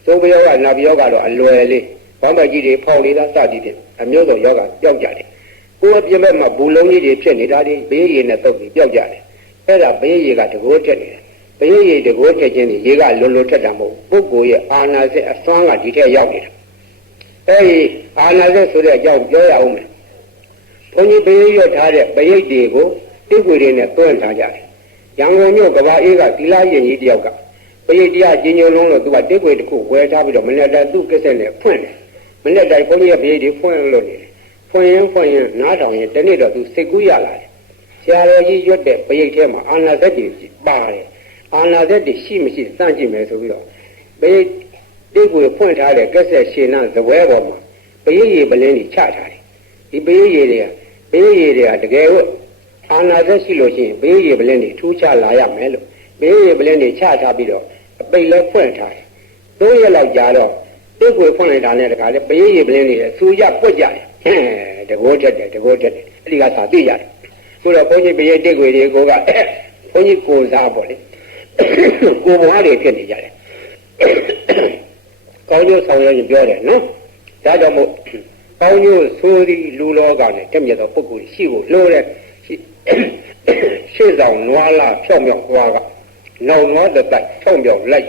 သုံးဘယောဂနာဘယောဂတော့အလွယ်လေးဘာမှကြီးတွေဖောက်နေတာစသည်ဖြင့်အမျိုးစုံယောဂကြောက်ကြတယ်ကိုယ်အပြစ်မဲ့မှာဘူးလုံးကြီးတွေဖြစ်နေတာဒီဘေးရနဲ့တုပ်ပြီးကြောက်ကြတယ်အဲ့ဒါဘေးရကတကိုးတက်နေတယ်ပရိယေတကိုးထက်ခြင်းဒီရေကလွန်လွန်ထက်တာမဟုတ်ပုဂ္ဂိုလ်ရဲ့အာနာစက်အစွမ်းကဒီထက်ရောက်နေတာအဲဒီအာနာစက်ဆိုတဲ့အကြောင်းပြောရအောင်မယ်ဘုန်းကြီးပရိရွတ်ထားတဲ့ပရိတ်တွေကိုတိတ်ွေတွေနဲ့တွန်းထားကြတယ်ရန်ကုန်မြို့ကဘာအေးကသီလရင်ကြီးတယောက်ကပရိတ်တရားကျင်းညုံလုံးလို့သူကတိတ်ွေတစ်ခုဝယ်ထားပြီးတော့မနေ့တိုင်းသူ့ကိစ္စနဲ့ဖွင့်တယ်မနေ့တိုင်းဘုန်းကြီးရဲ့ပရိတ်တွေဖွင့်လို့နေတယ်ဖွင့်ရင်နားထောင်ရင်တနေ့တော့သူစိတ်ကူးရလာတယ်ဆရာတော်ကြီးရွတ်တဲ့ပရိတ်ထဲမှာအာနာစက်တွေပါတယ်အာနာသက်တရှိမရှိစမ်းကြည့်မယ်ဆိုပြီးတော့ဘေးတိတ်ကိုဖွင့်ထားတဲ့ကက်ဆက်ရှင်နာဇပွဲပေါ်မှာဘေးရည်ပလင်းကြီးချထားတယ်ဒီဘေးရည်တွေကတကယ်လို့အာနာသက်ရှိလို့ရှိရင်ဘေးရည်ပလင်းကြီးထူးခြားလာရမယ်လို့ဘေးရည်ပလင်းကြီးချထားပြီးတော့အပိတ်လဲဖွင့်ထားတယ်3ရက်လောက်ကြာတော့တိတ်ကိုဖွင့်လိုက်တာနဲ့တခါလေဘေးရည်ပလင်းကြီးစူရပွက်ကြတယ်တကောတက်တယ်အဲ့ဒီကသာသိရတယ်ဆိုတော့ဘုန်းကြီးဘေးရည်တိတ်ကိုတွေကဘုန်းကြီးကိုစားပေါ့လေကိုဘွားတွေဖြစ်နေကြတယ်ကောင်းကျိုးဆောင်ရရင်ပြောတယ်နော်ဒါကြောင့်မို့ကောင်းကျိုးဆိုသည်လူလောကနဲ့တက်မြတ်သောပုဂ္ဂိုလ်ရှိဖို့လိုတဲ့ရှေ့ဆောင်နွားလာဖြောင်းမြောက်သွားကနောက်နွားတစ်တိုက်ဖြောင်းမြောက်လိုက်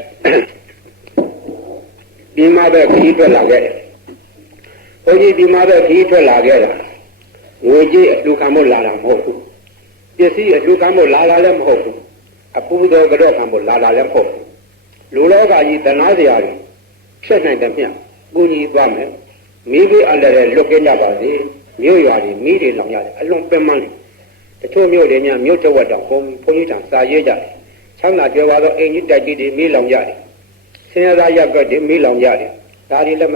ဒီမှာပဲခီးထွက်လာခဲ့တယ်ဘုန်းကြီးဒီမှာပဲခီးထွက်လာခဲ့တာငွေကြီးအလှခံဖို့လာတာမဟုတ်ဘူးပစ္စည်းအလှခံဖို့လာလည်းမဟုတ်ဘူးအပူတော်ကတော့ခံဖို့လာလည်းမဟုတ်ဘူးလူလောကကြီးတနာစရာတွေဖြစ်နိုင်တယ်မြတ်ကိုကြီးသွားမယ်မိဘအလည်းလွတ်ကင်းကြပါစေမြို့ရွာတွေမိတွေလောင်ရတယ်အလွန်ပင်ပန်းတယ်တချို့မြို့တွေများမြို့တဝက်တော့ဘုန်းကြီးထံစာရေးကြတယ်ချမ်းသာကြွယ်ဝသောအိမ်ကြီးတိုက်ကြီးတွေမိလောင်ရတယ်ဆင်းရဲသားရပ်ကွက်တွေမိလောင်ရတယ်ဒါတွေလည်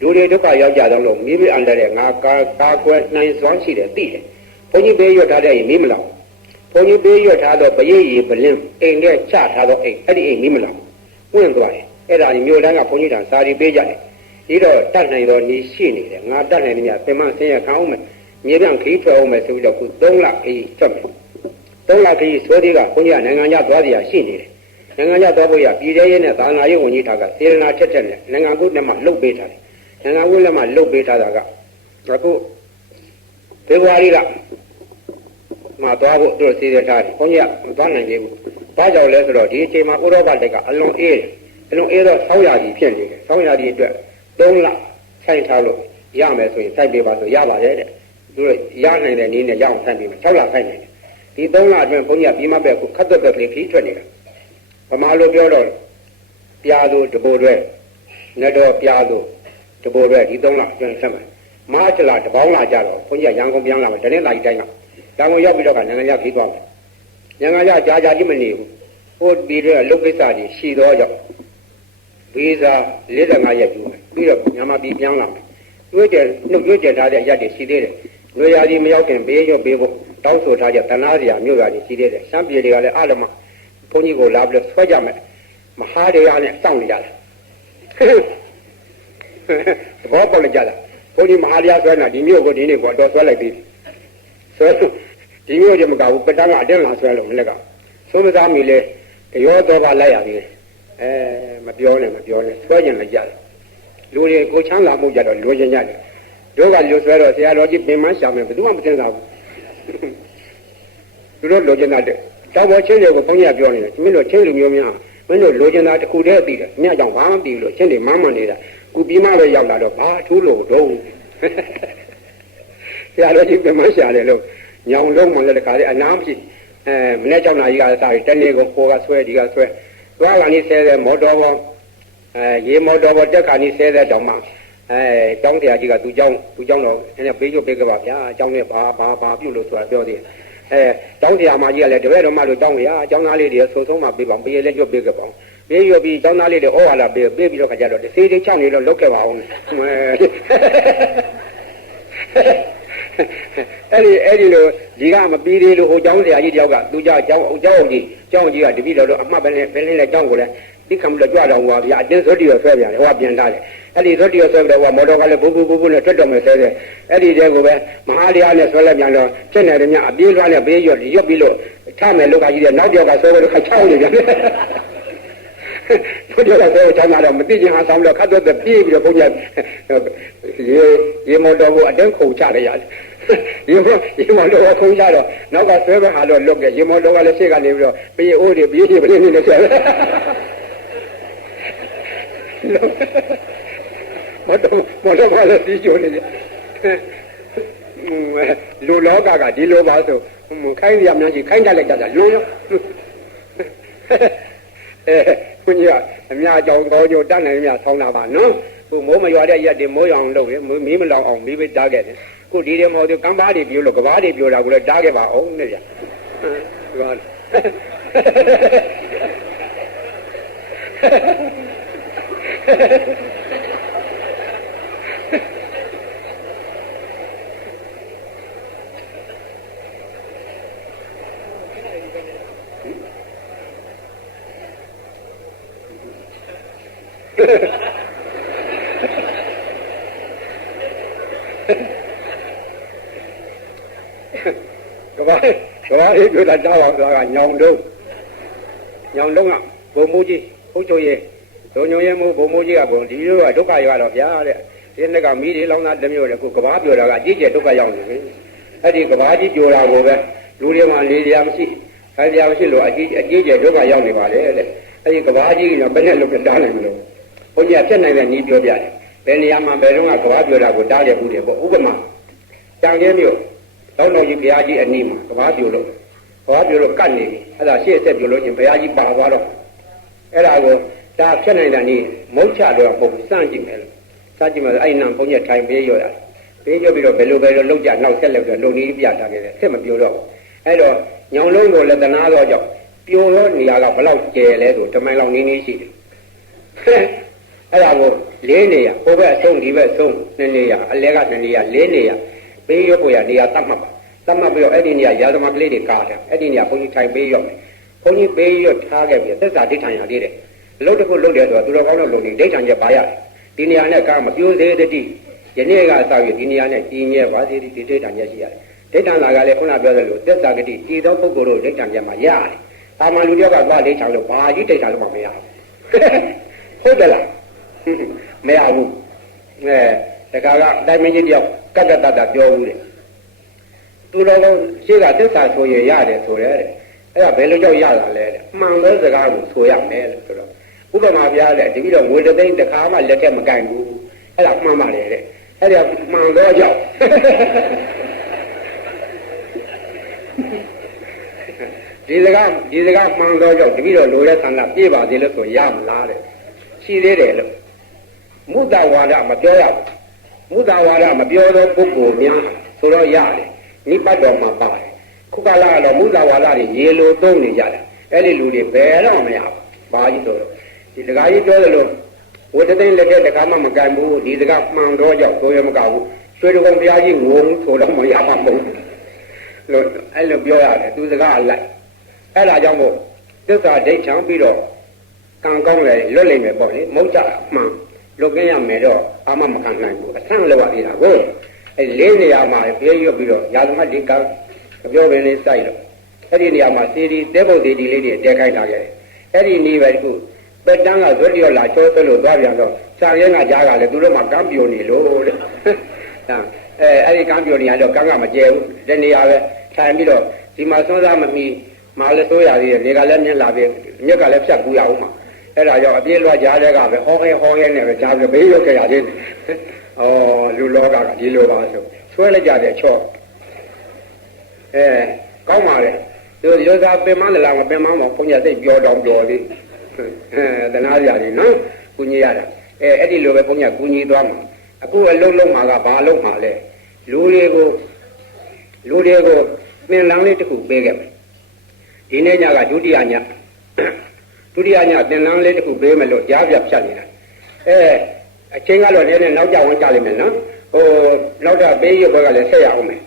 းလူတွေဒုက္ခရောက်ကြတော့လို့မိဘအလည်းငါကာကွယ်နိုင်စွမ်းရှိတယ်သိတယ် ဘုန်းကြီးပေးရွတ်ထားတဲ့အိမ်မီးမလောင်ဘုန်းကြီးပေးရွတ်ထားတော့ပရိယေပလင်းအိမ်ထဲချထားတော့အိမ်အဲ့ဒီအိမ်မီးမလောင်ဝင်သွားတယ်အဲ့ဒါမျိုးတန်းကဘုန်းကြီးတန်စာရီပေးကြတယ်ဒီတော့တတ်နိုင်တော့နေရှိနေတယ်ငါတတ်နိုင်နေမြသင်မဆင်းရခံအောင်မယ်မြေပြန့်ခီးထွက်အောင်မယ်ဆိုပြီးတော့ခု3လခီးထွက်မယ်3လခီးဆိုသေးကဘုန်းကြီးကနိုင်ငံခြားသွားစီရရှိနေတယ်နိုင်ငံခြားသွားဖို့ရပြည်ထရေးနဲ့သာနာရေးဝန်ကြီးထားကစေရနာထက်ထက်နဲ့နိုင်ငံကူးနဲ့မှလှုပ်ပေးထားတယ်နိုင်ငံကူးလည်းမှလှုပ်ပေးထားတာကအခုဖေဖော်ဝါရီလမှာသွားဖို့သူတို့စီစဉ်ထားတယ်ဘုန်းကြီးကမသွားနိုင်သေးဘူးဘာကြောင့်လဲဆိုတော့ဒီအချိန်မှာဥရောပတက်ကအလွန်အေးတယ်အလွန်အေးတော့ဆောင်းရာသီဖြစ်နေတယ်ဆောင်းရာသီအတွက်3လဆိုင်ထားလို့ရမယ်ဆိုရင်စိုက်ပေးပါဆိုရပါတယ်တဲ့သူတို့ရနိုင်တဲ့နည်းနဲ့ရအောင်ဆိုင်ပေးမယ်6လဆိုင်နိုင်တယ်ဒီ3လအတွင်းဘုန်းကြီးကပြီးမှပဲခုခတ်သက်သက်ကလေးခီးထွက်နေတာဗမာလိုပြောတော့ပြာသူတပိုတွဲနဲ့တော့ပြာသူတပိုတွဲဒီ3လအတွင်းဆက်မယ်မဟာချလာတပေါင်းလာကြတော့ဘုန်းကြီးကရန်ကုန်ပြန်လာမယ်တနေ့လာကြီးတိုင်းကရန်ကုန်ရောက်ပြီးတော့ကနိုင်ငံခြားခီးသွားမယ်နိုင်ငံခြားကြာကြာကြီးမနေဘူးဟိုပြီးတော့လုတ်ကိစ္စတွေရှိတော့ကြောင့်ဗီဇာ45ရက်ပြုမယ်ပြီးတော့မြန်မာပြည်ပြန်လာမယ်နှုတ်ကြွကြထားတဲ့ရက်တွေရှိသေးတယ်နွေရာသီမရောက်ခင်ဘေးရွတ်ပေးဖို့တောင်းဆိုထားကြတနာစရာမြို့ရာတွေရှိသေးတယ်ရှမ်းပြည်တွေကလည်းအလမဘုန်းကြီးကိုလာပြီးဆွဲကြမယ်မဟာတရားနဲ့စောင့်နေကြတယ်ဘောပေါ်လိုက်ကြတာဘုန်းကြီးမဟာတရားဆွဲနေတာဒီမြို့ကိုဒီနေ့ကတော့ဆွဲလိုက်ပြီဆွဲဒီမြို့ကြီးမကဘူးပတန်းကအတင်းလာဆွဲလို့လက်ကသုံးမသားမီလေရောတော့ပါလိုက်ရပြီမပြောနဲ့ဆွဲကျင်လိုက်ကြတယ်လူတွေကိုချမ်းသာမှုကြတော့လိုချင်ကြတယ်တို့ကလူဆွဲတော့ဆရာတော်ကြီးပင်မရှာမယ်ဘယ်သူမှမသိတာဘူးသူတို့လိုချင်တာတဲ့တောင်ပေါ်ချင်းတွေကိုဘုန်းကြီးကပြောနေတယ်မင်းတို့ချင်းလူမျိုးများမင်းတို့လိုချင်တာတခုတည်းသိတယ်မြတ်ကြောင့်ဘာမှမသိဘူးလို့ချင်းတွေမမ်းမနေတာခုပြီးမှပဲရောက်လာတော့ဘာထူးလို့တော့ဆရာတော်ကြီးပင်မရှာတယ်လို့ညောင်လုံးမှလည်းတခါလေအနားဖြစ်မနေ့6နာရီကစားပြီးတနေ့ကိုကိုကဆွဲဒီကဆွဲသွားကနေဆဲတဲ့မော်တော်ပေါ်ရေမော်တော်ပေါ်တက်ခါနေဆဲတဲ့တောင်မှကျောင်းတရားကြီးကသူ့ကျောင်းတော့နည်းနည်းပေးကြပေးကြပါဗျာကျောင်းနဲ့ဘာပြုတ်လို့ဆိုတာပြောသေးတယ်ကျောင်းတရားမကြီးကလည်းတပည့်တော်မှလို့ကျောင်းရကျောင်းသားလေးတွေဆိုဆုံးမှပေးပါပေးရလဲကြွပေးကြပါအောင်ပေးရပြီးကျောင်းသားလေးတွေဩဝါဒပေးပြီးတော့ခါကြတော့စေးသေး6နေတော့လုတ်ခဲ့ပါအောင်အဲ့ဒီလိုဒီကမပြီးသေးလို့ဟိုကျောင်းဆရာကြီးတယောက်ကသူကြောင်းကြီးကတပည့်တော်တို့အမှတ်ပဲနဲ့ကျောင်းကိုလည်းဒီကံလို့ကြွတော်ဟောဗျာအတင်းစောတီရောဆွဲပြန်တယ်ဟောပြန်လာတယ်အဲ့ဒီစောတီရောဆွဲပြီးတော့မော်တော်ကလည်းဘူးနဲ့ထွက်တော်မယ်ဆဲတယ်အဲ့ဒီတဲကိုပဲမဟာတရားနဲ့ဆွဲလိုက်ပြန်တော့ချက်နေတယ်မြအပြေးလွှားနဲ့ဘေးရွတ်ပြီးလို့ထမယ်လောက်ကကြီးတဲ့နောက်ပြောက်ကဆွဲပြီးတော့ခါချောင်းနေပြန်သူတို့ကဆွဲချောင်းလာတော့မသိချင်ဟာဆောင်လို့ခတ်တော့ပြေးပြီးတော့ဘုန်းကြီးရေမော်တော်ကိုအတင်းခုန်ချလိုက်ရတယ်ရေမော်တော်ကခုန်ချတော့နောက်ကဆွဲပဲဟာတော့လွတ်ခဲ့ရေမော်တော်ကလည်းရှေ့ကနေပြီးတော့ပြေးအိုးတွေပြေးနေနေဆွဲမတော်ပါလေစီချိုနေတယ်လူလောကကဒီလိုပါဆိုခိုင်းရများကြီးခိုင်းတတ်လိုက်ကြတာလုံးရောခွန်ကြီးကအများကြောင်ကောင်းကြတတ်နိုင်များဆောင်းတာပါနော်ခုမိုးမရွာတဲ့ရက်တွေမိုးရောင်လုပ်တယ်မီးမလောင်အောင်မီးပဲတားခဲ့တယ်ခုဒီတယ်မဟုတ်သူကမ်းပါးတွေပြိုးလို့ကဘားတွေပြိုးတာကိုလည်းတားခဲ့ပါအောင်နဲ့ဗျာကဘာလေးပြောတာတောင်းအောင်ဆိုတာကညောင်တုံးကဘုံမိုးကြီးဟုတ်ချိုရဲ့ဒုံညုံရဲမိုးဘုံမိုးကြီးကဘုံဒီလိုကဒုက္ခရောက်တော့ဗျာတဲ့ဒီနေ့ကမီးတွေလောင်းတာတစ်မျိုးလေခုကဘာပြောတာကအကြီးကျယ်ဒုက္ခရောက်နေပြီအဲ့ဒီကဘာကြီးပြောတာကိုပဲလူတွေမှလေတရားမရှိခိုင်းတရားမရှိလို့အကြီးကျယ်ဒုက္ခရောက်နေပါလေတဲ့အဲ့ဒီကဘာကြီးကဘယ်နဲ့လုပ်ပြတားနိုင်မလို့ဘုန်းကြီးကဖြစ်နိုင်တဲ့နီးပြောပြတယ်ဘယ်နေရာမှာဘယ်တော့ကကဘာပြောတာကိုတားရဘူးတယ်ပေါ့ဥပမာတန်ကဲမျိုးတောင်းတော်ကြီးဘုရားကြီးအနီးမှာကဘာပြောလို့ကတ်နေပြီအဲ့ဒါရှေ့ဆက်ပြောလို့ချင်းဘုရားကြီးပါသွားတော့အဲ့ဒါကိုဒါဖြစ်နိုင်တာနီးမုတ်ချတော့ပုံစမ်းကြည့်မယ်လို့စမ်းကြည့်မယ်အဲ့နံဘုန်းကြီးထိုင်ပေးရောရတယ်ပေးရောပြီးတော့ဘယ်လိုလုပ်ကြနောက်ဆက်လက်တော့လုံနီးပြထားခဲ့တယ်ဆက်မပြောတော့အဲ့တော့ညောင်လုံးကိုလည်းတနာတော့ကြောင့်ပြိုရောနေရာကဘလောက်ကျယ်လဲဆိုတမိုင်လောက်နီးရှိတယ်အဲ့ဒါကို4နေရဟိုဘက်အဆုံးဒီဘက်အဆုံး2နေရအလဲက2နေရ4နေရပေးရောပေါ်ရနေရာတတ်မှတ်ပါ သတ်မှတ်ပြီးတော့အဲ့ဒီနေရာရာသမကလေးတွေကားတယ်အဲ့ဒီနေရာဘုန်းကြီးထိုင်ပေးရော့ဘုန်းကြီးပေးရော့ထားခဲ့ပြီးသစ္စာဒိဋ္ဌာန်ရသေးတယ်အလုပ်တစ်ခုလုပ်တယ်ဆိုတော့သူတော်ကောင်းတို့လုပ်နေဒိဋ္ဌာန်ချက်ပါရတယ်ဒီနေရာနဲ့ကားမပြိုးသေးတဲ့တိယနေ့ကစပြီးဒီနေရာနဲ့ကြီးမြဲပါသေးဒီဒိဋ္ဌာန်ချက်ရှိရတယ်ဒိဋ္ဌာန်လာကလည်းခုနပြောသလိုသစ္စာဂတိဤသောပုဂ္ဂိုလ်တို့ဒိဋ္ဌာန်ချက်မှာရတယ်။အာမလူတယောက်ကသွားဒိဋ္ဌာန်လို့ဘာကြီးဒိဋ္ဌာန်လို့မှမရဘူး။ဟုတ်တယ်လား။မရဘူး။တခါကတိုင်းမင်းကြီးတယောက်ကတ္တတပြောဘူးတဲ့။သူတော်ကောင်းရှိကသစ္စာဆိုရင်ရတယ်ဆိုရဲတဲ့။အဲ့ဒါဘယ်လိုကြောက်ရတာလဲတဲ့။မှန်သောစကားကိုဆိုရမယ်လို့ဆိုတော့ဥပမာပြတဲ့တတိတော့ငွေသိန်းတစ်ခါမှလက်ထက်မကင်ဘူး။အဲ့ဒါမှန်ပါလေတဲ့။အဲ့ဒါမှန်သောကြောက်ဒီစကားမှန်တော့ကြောင့်တပည့်တော်လိုတဲ့ဆန္ဒပြေပါသေးလို့ဆိုရမလားတဲ့ရှိသေးတယ်လို့မုဒ္ဒဝါဒမပြောရဘူးမုဒ္ဒဝါဒမပြောသောပုဂ္ဂိုလ်များဆိုတော့ရတယ်နိဗ္ဗာန်တော်မှာပါတယ်ခုကလာတော့မုဒ္ဒဝါဒတွေရေလိုသုံးနေကြတယ်အဲ့ဒီလူတွေဘယ်တော့မရဘူးဘာကြီးဆိုတော့ဒီစကားကြီးပြောသလိုဝတ္တသိန်းလက်ထက်တခါမှမကင်ဘူးဒီစကားမှန်တော့ကြောင့်ဆိုရမကဘူးရွှေတုံဘုရားကြီးငုံဆိုတော့မရမှာမဟုတ်လို့အဲ့လိုပြောရတယ်သူစကားအလိုက်အဲ့ဒါကြောင့်မို့သစ္စာဒိဋ္ဌံပြီးတော့ကံကောင်းလေလွတ်လိမ့်မယ်ပေါ့လေမဟုတ်ကြမှန်လွတ်ကင်းရမယ်တော့အာမမခံနိုင်ဘူးအဆန့်လောက်ရသေးတာကိုအဲ့လေးနေရာမှာပြေးရွတ်ပြီးတော့ရာသမတိကံပြောပင်လေးစိုက်လို့အဲ့ဒီနေရာမှာစီဒီတဲပုတ်သေးဒီလေးတွေတဲခိုင်းထားခဲ့တယ်အဲ့ဒီနေပဲတခုပက်တန်းကဇွတ်လျော်လာချောသလို့သွားပြန်တော့စာရဲကကြားကလည်းသူတို့မှကံပြိုနေလို့တဲ့အဲ့ဒီကံပြိုနေရတော့ကံကမကျဲဘူးဒီနေရာပဲထိုင်ပြီးတော့ဒီမှာစွန်းစားမမီမာလည်းဆိုးရသေးတယ်နေကလည်းမြင်လာပြီမြက်ကလည်းဖြတ်ကူရအောင်မှာအဲ့ဒါကြောင့်အပြည့်လွှတ်ကြားတဲ့ကပဲဟောခဲနဲ့ပဲကြားပြီးဘေးရောက်ကြရသေးတယ်။အော်လူလောကကဒီလိုပါဆိုဆွဲလိုက်ကြတဲ့ချော့ကောင်းပါလေဒီလိုသာပင်မလားမပင်မမဘုညာသိပြောတော်ပြောလေးတနာကြရတယ်နော်ကုညီရတာအဲ့ဒီလိုပဲဘုညာကုညီသွားမှာအခုအလုံးလုံးမှာကဘာလုံးမှာလဲလူတွေကိုပင်လန်းလေးတစ်ခုပေးခဲ့မယ်ဒီနေ့ညကဒုတိယညသင်္လန်းလေးတစ်ခုပေးမယ်လို့ကြားပြဖြတ်နေတာအချင်းကတော့လည်းနောက်ကျဝင်ကြလိမ့်မယ်နော်နောက်တော့ပေးရဘက်ကလည်းဆက်ရအောင်မယ်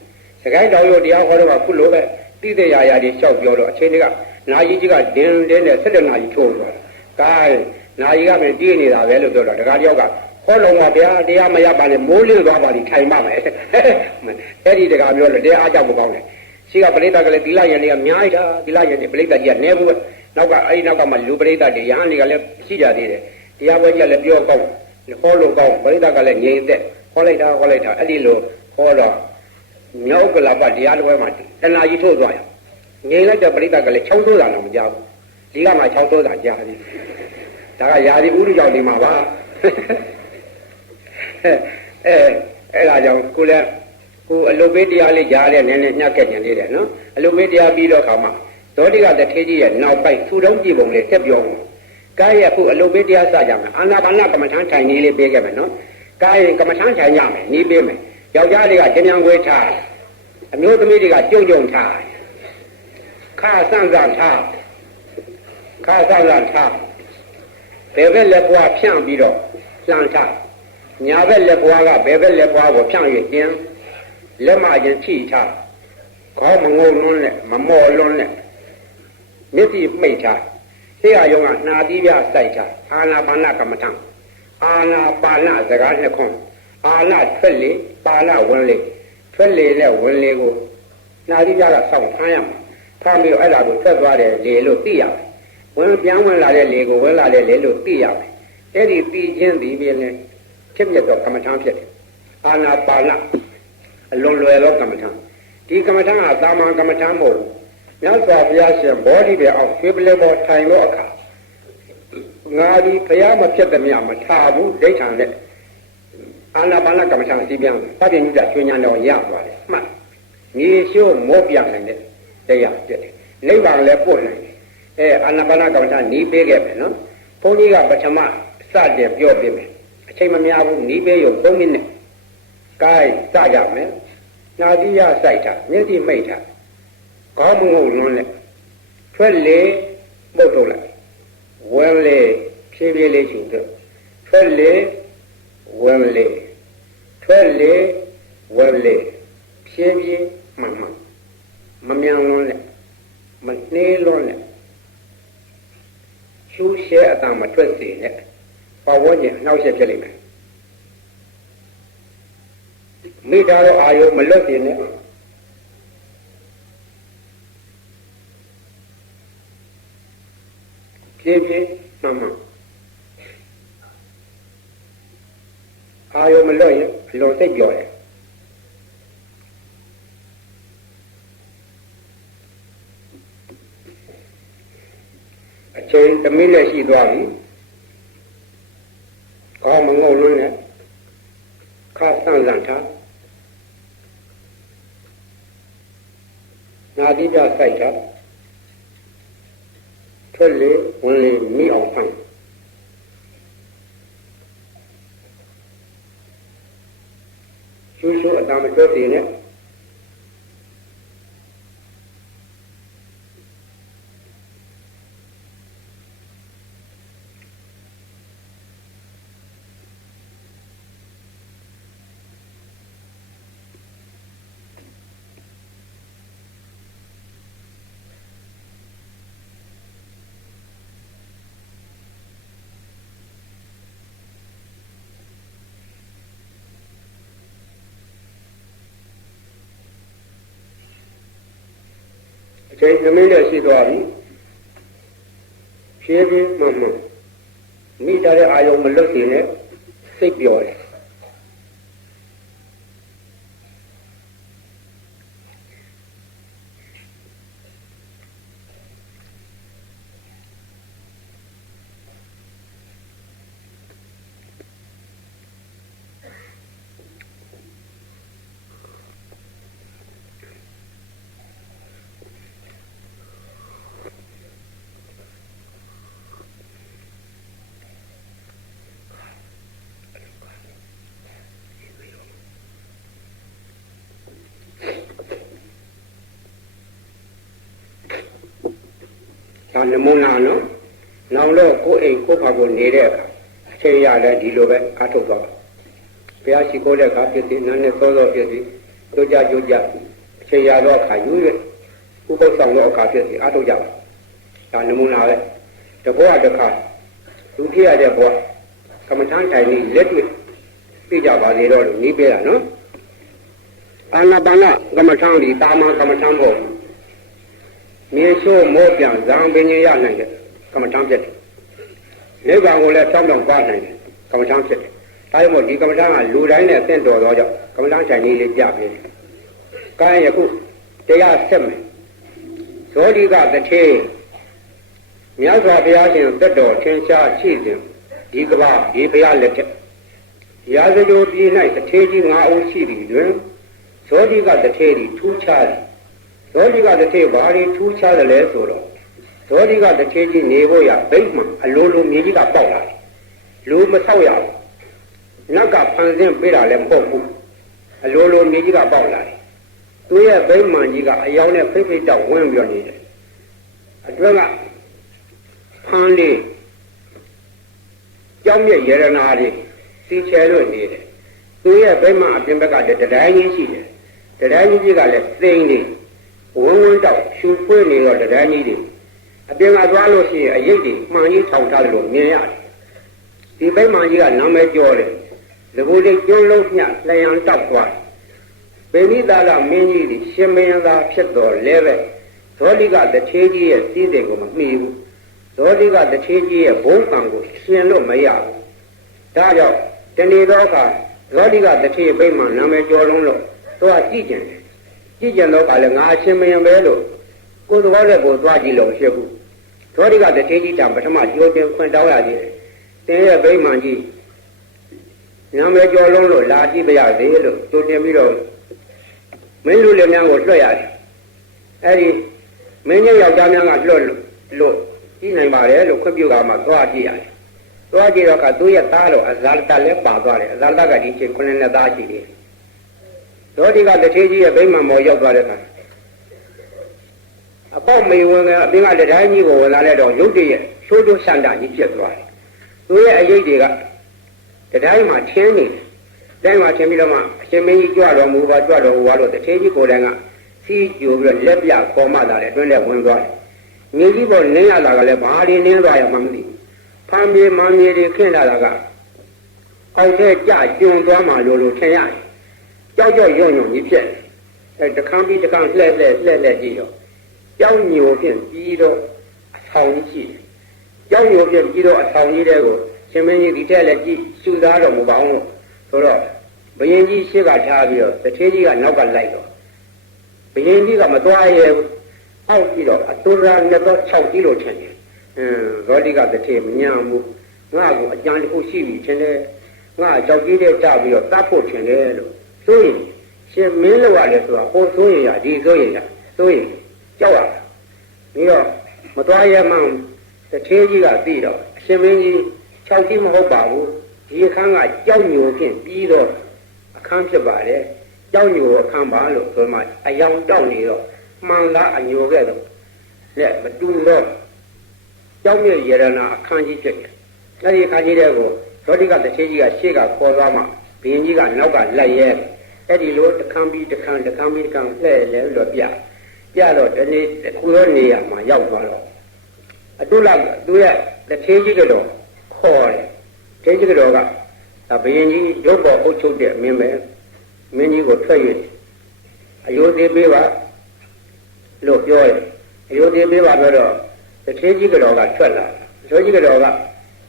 စကိုင်းတော်ရုပ်တရားဟောတော့ကခုလိုပဲတိတိယရာတွေလျှောက်ပြောတော့အချင်းတွေကနာယီကြီးကဒင်းနဲ့17နာရီထိုးသွားတာကဲနာယီကမင်းတီးနေတာပဲလို့ပြောတော့တခါတယောက်ကဟောလုံးပါဗျာတရားမရပါနဲ့မိုးလင်းသွားပါလိထိုင်ပါမယ်အဲ့ဒီတခါပြောလို့တရားအားကြောက်မကောင်းတယ်ရှိကပရိသတ်ကလည်းသီလရည်တွေကများတာသီလရည်တွေပရိသတ်ကြီးကနေဘူးနောက်ကအဲ့ဒီနောက်ကမှလူပရိသတ်တွေရဟန်းတွေကလည်းရှိကြသေးတယ်တရားပွဲကြီးလည်းပြောကောင်းဟောလို့ကောင်းပရိသတ်ကလည်းငြိမ်သက်ဟောလိုက်တာအဲ့ဒီလိုဟောတော့မြောက်ကလာပတရားတော်မှာတဏှာကြီးထိုးသွားရငြိမ်လိုက်တဲ့ပရိသတ်ကလည်း6ထိုးတာတော့မကြောက်ဘူးဒီကမှ6ထိုးတာကြားပြီဒါကယာတိဥရိကြောင့်နေမှာပါအဲ့ဒါကြောင့်ကိုလည်းကိုအလုပေးတရားလေးကြားတဲ့နည်းနည်းညှက်ခဲ့ကြနေတယ်နော်အလုပေးတရားပြီးတော့ခါမှသောတိကတထေကြီးရဲ့နောက်ပိုက်သူ့တုံးကြည့်ပုံလေးတက်ပြောအောင်ကားရဲ့အခုအလုပေးတရားစကြမယ်အာနာပါနကမ္မထမ်းထိုင်နေလေးပေးခဲ့မယ်နော်ကားရဲ့ကမ္မထမ်းထိုင်ရမယ်နီးပေးမယ်ယောက်ျားလေးကကျဉ်းကျဉ်းခွေးထားအမျိုးသမီးတွေကကြုံထားခါဆန့်ထားဘယ်ဘက်လက်ပွားဖြန့်ပြီးတော့လှန်ထားညာဘက်လက်ပွားကဘယ်ဘက်လက်ပွားကိုဖြန့်၍ကျင်းလက်မရင်ချိထားခေါင်းမငုံလွန်းနဲ့မမော်လွန်းနဲ့မျက်စိမိတ်ထားရှေ့အယုံကနှာသီးပြစိုက်ထားအာနာပါနကမ္မထံအာနာပါနစကားနှစ်ခွန်းအာနာထွက်လေပါဏဝင်လေထွက်လေနဲ့ဝင်လေကိုနှာသီးပြကဆောက်ဖမ်းရမှာဖမ်းပြီးအဲ့ဒါကိုထွက်သွားတယ်လေလို့သိရမယ်ဝင်ပြန်ဝင်လာတဲ့လေကိုဝင်လာတဲ့လေလို့သိရမယ်အဲ့ဒီသိချင်းဒီပြင်းနဲ့ဖြစ်မြတ်သောကမ္မထံဖြစ်တယ်အာနာပါနအလွန်လွယ်သောကမ္မထံဒီကမ္မထံကသာမန်ကမ္မထံမဟုတ်ဘူးမြတ်စွာဘုရားရှင်ဘောဓိပဲအောင်ရွှေပလဲပေါ်ထိုင်လို့အခါငါဒီဘုရားမဖြစ်သည်မြမထားဘူးဒိဋ္ဌံနဲ့အာနာပါနကမ္မထံစီးပြန်တယ်သဗ္ဗညုတရွှေညာတော်ရသွားတယ်မှတ်မြေရှိုးမောပြနိုင်တဲ့တရားဖြစ်တယ်နိဗ္ဗာန်လည်းပို့နိုင်တယ်အာနာပါနကမ္မထံနီးပေးခဲ့မယ်နော်ဘုန်းကြီးကပထမစတင်ပြောပြမယ်အချိန်မများဘူးနီးပေးရုံ3မိနစ်ကိုင်းစကြမယ်နာတိယစိုက်တာမျက်စိမိတ်တာခေါင်းမငုံလွန်းနဲ့ထွက်လေပုတ်ထုတ်လိုက်ဝင်လေဖြည်းဖြည်းလေးရှင်တော့ထွက်လေဝင်လေထွက်လေဝင်လေဖြည်းဖြည်းမှန်မှန် မမြန်လွန်းနဲ့မနှေးလွန်းနဲ့ရှူးရှဲအတန်မထွက်စေနဲ့ပတ်ဝန်းကျင်အနှောက်အယှက်ဖြစ်လိမ့်မယ်မိသားတို့အာယုမလွတ်စေနဲ့ဖြည်းဖြည်းမှန်မှန်အာယုမလွတ်ရင်အလွန်စိတ်ကြော်တယ်အချိန်တစ်မိနစ်ရှိသွားပြီကောင်းမငုံလို့နဲ့ခါဆန့်ဆန့်ထားနာတိပြစိုက်ထားထွက်လေဝင်လေမိအောင်ဖမ်းရှူးရှူးအတမတွတ်တည်နဲ့အချိန်2မိနစ်ရှိသွားပြီဖြည်းဖြည်းမှန်မှန်မိသားရဲ့အာယုံမလွတ်စေနဲ့စိတ်ပျော်တယ်ဒါနမူနာနော်နောက်တော့ကိုယ်အိမ်ကိုယ်ခါကိုနေတဲ့အခါအချိန်ရလဲဒီလိုပဲအားထုတ်သွားဘုရားရှိခိုးတဲ့အခါဖြစ်စီနာနဲ့စောစောဖြစ်စီကြိုးကြအချိန်ရတော့အခါယူရဥပုသ်ဆောင်တော့အခါဖြစ်စီအားထုတ်ကြပါဒါနမူနာပဲတဘောတစ်ခါလူဖြစ်ရတဲ့ဘောကမ္မထမ်းထိုင်နေလက်တွေ့ပြကြပါလေတော့လို့နီးပေးတာနော်အာနာပါနကမ္မထမ်းဒီတာမကမ္မထမ်းဖို့မြေချိုးမောပြန်ဇံပင်ရနိုင်တယ်ကမ္မထမ်းဖြစ်တယ်နိဗ္ဗာန်ကိုလည်းတောင်းတောင်းသွားနိုင်တယ်ကမ္မထမ်းဖြစ်တယ်ဒါကြောင့်ဒီကမ္မထမ်းကလူတိုင်းနဲ့အသင့်တော်သောကြောင့်ကမ္မထမ်းထိုင်နေလေးကြပြီ။ကိုင်းယခုတရားဆက်မယ်ဇောတိကတထေမြတ်စွာဘုရားရှင်သက်တော်ထင်ရှားရှိစဉ်ဒီကဘာဒီဘုရားလက်ထက်ရာဇဂိုပြည်၌တထေကြီး9ဦးရှိသည်တွင်ဇောတိကတထေသည်ထူးခြားသည်ဇောတိကတထေဘာတွေထူးခြားတယ်လဲဆိုတော့ဇောတိကတထေကြီးနေဖို့ရဗိမှန်အလိုလိုမြေကြီးကပေါက်လာတယ်လူမဆောက်ရဘူးနတ်ကဖန်ဆင်းပေးတာလည်းမဟုတ်ဘူးအလိုလိုမြေကြီးကပေါက်လာတယ်သူရဲ့ဗိမှန်ကြီးကအယောင်နဲ့ဖိတ်ဖိတ်တောက်ဝင်ပြောနေတယ်အတွင်းကဖန်လေးကြောင်းမြရဲ့ရတနာတွေစီချဲလို့နေတယ်သူရဲ့ဗိမှန်အပြင်ဘက်ကတတိုင်းကြီးရှိတယ်တတိုင်းကြီးကလည်းသိမ့်နေဝန်းဝန်းတောက်ရှူဖွေးနေတော့တတိုင်းကြီးတွေအပြင်ကသွားလို့ရှိရင်အရိပ်တွေမှန်ကြီးထောင်ထားတယ်လို့မြင်ရတယ်ဒီဗိမှန်ကြီးကနာမည်ကျော်တယ်သဘူလေးကျုံးလုံးညလျံတောက်သွားပေနိသာလမင်းကြီးသည်ရှင်မင်းသားဖြစ်တော်လဲပဲဇောတိကတထေကြီးရဲ့စည်းစိမ်ကိုမမှီဘူးဇောတိကတထေကြီးရဲ့ဘုံကံကိုရှင်လို့မရဘူးဒါကြောင့်တဏီတော်ကဇောတိကတထေဗိမှန်နာမည်ကျော်လုံးလို့သွားကြည့်ကြတယ်ကြည့်ကြတော့ကလည်းငါရှင်မင်းပဲလို့ကိုယ်တော်လည်းကိုသွားကြည့်လို့ရှိဘူးဇောတိကတထေကြီးတံပထမကြိုးတင်ခွင့်တောင်းရသေးတယ်တင်းရဲ့ဗိမှန်ကြီးနာမည်ကျော်လုံးလို့လာကြည့်ပြရသေးလို့ကြိုတင်ပြီးတော့မင်းလူလည်းများကိုလွှတ်ရတယ်အဲဒီမင်းကြီးယောက်ျားများကလွှတ်လို့ပြီးနိုင်ပါတယ်လို့ခွင့်ပြုတာမှသွားကြည့်ရတယ်သွားကြည့်တော့ကသူ့ရဲ့သားတော့အဇာတလည်းပါသွားတယ်အဇာတကဒီချင်း9နှစ်သားရှိတယ်ဒေါတိကတထေကြီးရဲ့ဗိမာန်မော်ရောက်သွားတဲ့အခါအပေါက်မေဝင်ကအပြင်ကတတိုင်းကြီးကိုဝင်လာတဲ့တော့ရုပ်တရက်ချိုးချိုးဆန္ဒကြီးပြတ်သွားတယ်သူရဲ့အရေးတွေကတတိုင်းမှာထင်းနေတယ်တိုင်းမှာထင်းပြီးတော့မှအရှင်မင်းကြီးကြွတော်မူပါလို့တထေကြီးကိုယ်တိုင်က စီးကြိုပြီးတော့လက်ပြခေါ်မှလာတယ်အတွင်းထဲဝင်သွားတယ်မြေကြီးပေါ်နင်းရတာကလည်းဘာတွေနင်းသွားရမှမသိဘူးဖမ်းပြေးမှန်ပြေးတွေခင်းလာတာကအောက်ထဲကြကျွံသွားမှလို့ထင်ရတယ်ကြောက်ကြောက်ရွံ့ရွံ့ကြီးဖြစ်တယ်တခါပြီးတခါလှဲ့ကြည့်တော့ကြောက်ညိုဖြင့်ပြီးတော့အဆောင်ကြီးရှိတယ်ကြောက်ညိုဖြင့်ပြီးတော့အဆောင်ကြီးတဲ့ကိုရှင်မင်းကြီးဒီထက်လည်းကြည့်စူသားတော့မပေါင်းလို့ဆိုတော့ဘယင်ကြီးရှေ့ကထားပြီးတော့တထေးကြီးကနောက်ကလိုက်တော့ဘယင်ကြီးကမသွားရဲအောက်ပြီးတော့အတူရာနဲ့တော့6ကြီးလို့ထင်တယ်ဇောတိကတထေးမညံဘူးငါ့ကိုအကြံတစ်ခုရှိပြီထင်တယ်ငါကြောက်ကြီးတဲ့ကြပြီးတော့တတ်ဖို့ထင်တယ်လို့ဆိုရင်ရှင်မင်းလောက်ရတယ်ဆိုတာဟိုဆိုရင်ရဒီဆိုရင်ကြောက်ရပြီးတော့မသွားရဲမှတထေးကြီးကသိတော့အရှင်မင်းကြီး6ကြီးမဟုတ်ပါဘူးဒီအခန်းကကြောက်ညိုဖြင့်ပြီးတော့အခန်းဖြစ်ပါတယ်ကြောက်ညိုအခန်းပါလို့ဆိုမှအယောင်တောက်နေတော့မှန်လားအညိုခဲ့တော့လက်မတူတော့ကြောက်မြရရနာအခန်းကြီးဖြစ်တယ်အဲဒီအခန်းကြီးတဲ့ကိုသောတိကတထေးကြီးကရှေ့ကခေါ်သွားမှဘုရင်ကြီးကနောက်ကလိုက်ရဲအဲ့ဒီလိုတခန်းပြီးတခန်းလှဲ့လဲလို့ပြတော့ဒီနေ့ခုရောနေရမှာရောက်သွားတော့အတုလသူရဲ့တထေးကြီးကတော့ခေါ်တယ်တထေးကြီးကတော့ကဘုရင်ကြီးရုပ်ပေါ်အုပ်ချုပ်တဲ့မင်းပဲမင်းကြီးကိုထွက်၍အယုသေးပေးပါလို့ပြောတယ်အယုသေးပေးပါပြောတော့တထေးကြီးကတော့ကထွက်လာတထေးကြီးကတော့က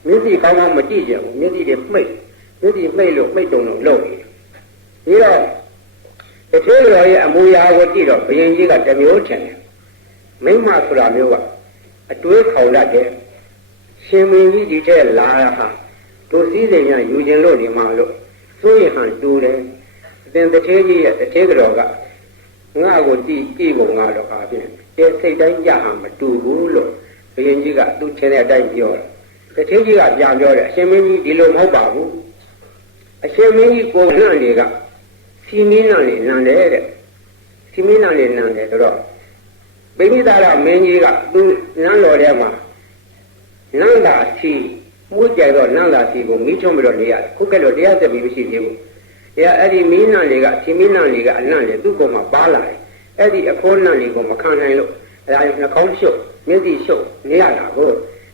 မျက်စိကောင်းကောင်းမကြည့်ကြဘူးမျက်စိတွေမှိတ်လို့မှိတ်တုံလုံးလုပ်နေပြီးတော့တထေးတော်ရဲ့အမူအရာကိုကြည့်တော့ဘုရင်ကြီးကတမျိုးထင်တယ်မိမဆိုတာမျိုးကအတွေးခေါင်တတ်တယ်ရှင်မင်းကြီးဒီထဲလာဟာတို့စည်းစိမ်ရယူခြင်းလို့ဒီမှာလို့ဆိုရင်ဟန်တူတယ်အသင်တထေးကြီးရဲ့တထေးတော်ကငါ့ကိုကြည့်ပုံကတော့ဟာဖြင့်တဲ့စိတ်တိုင်းကြဟန်မတူဘူးလို့ဘုရင်ကြီးကသူ့ထင်တဲ့အတိုင်းပြောတယ်တထေးကြီးကပြန်ပြောတယ်အရှင်မင်းကြီးဒီလိုမဟုတ်ပါဘူးအရှင်မင်းကြီးကိုနှံ့တွေကစီမင်းနှံ့တွေနံတယ်တဲ့စီမင်းနှံ့တွေနံတယ်ဆိုတော့ဗိမိသာရမင်းကြီးကသူနန်းတော်ထဲမှာနန္ဒာစီမှုကြိုက်တော့နန္ဒာစီကိုမိချုံပြီးတော့နေရတယ်ခုကဲလို့တရားစက်ပြီးမရှိသေးဘူးတရားအဲ့ဒီမင်းနှံ့တွေကစီမင်းနှံ့တွေကအနံ့တွေသူ့ကိုယ်မှာပါလာတယ်အဲ့ဒီအခိုးနှံ့တွေကိုမခံနိုင်လို့အဲဒါနှာခေါင်းရှုပ်မျက်စိရှုပ်နေရတာကို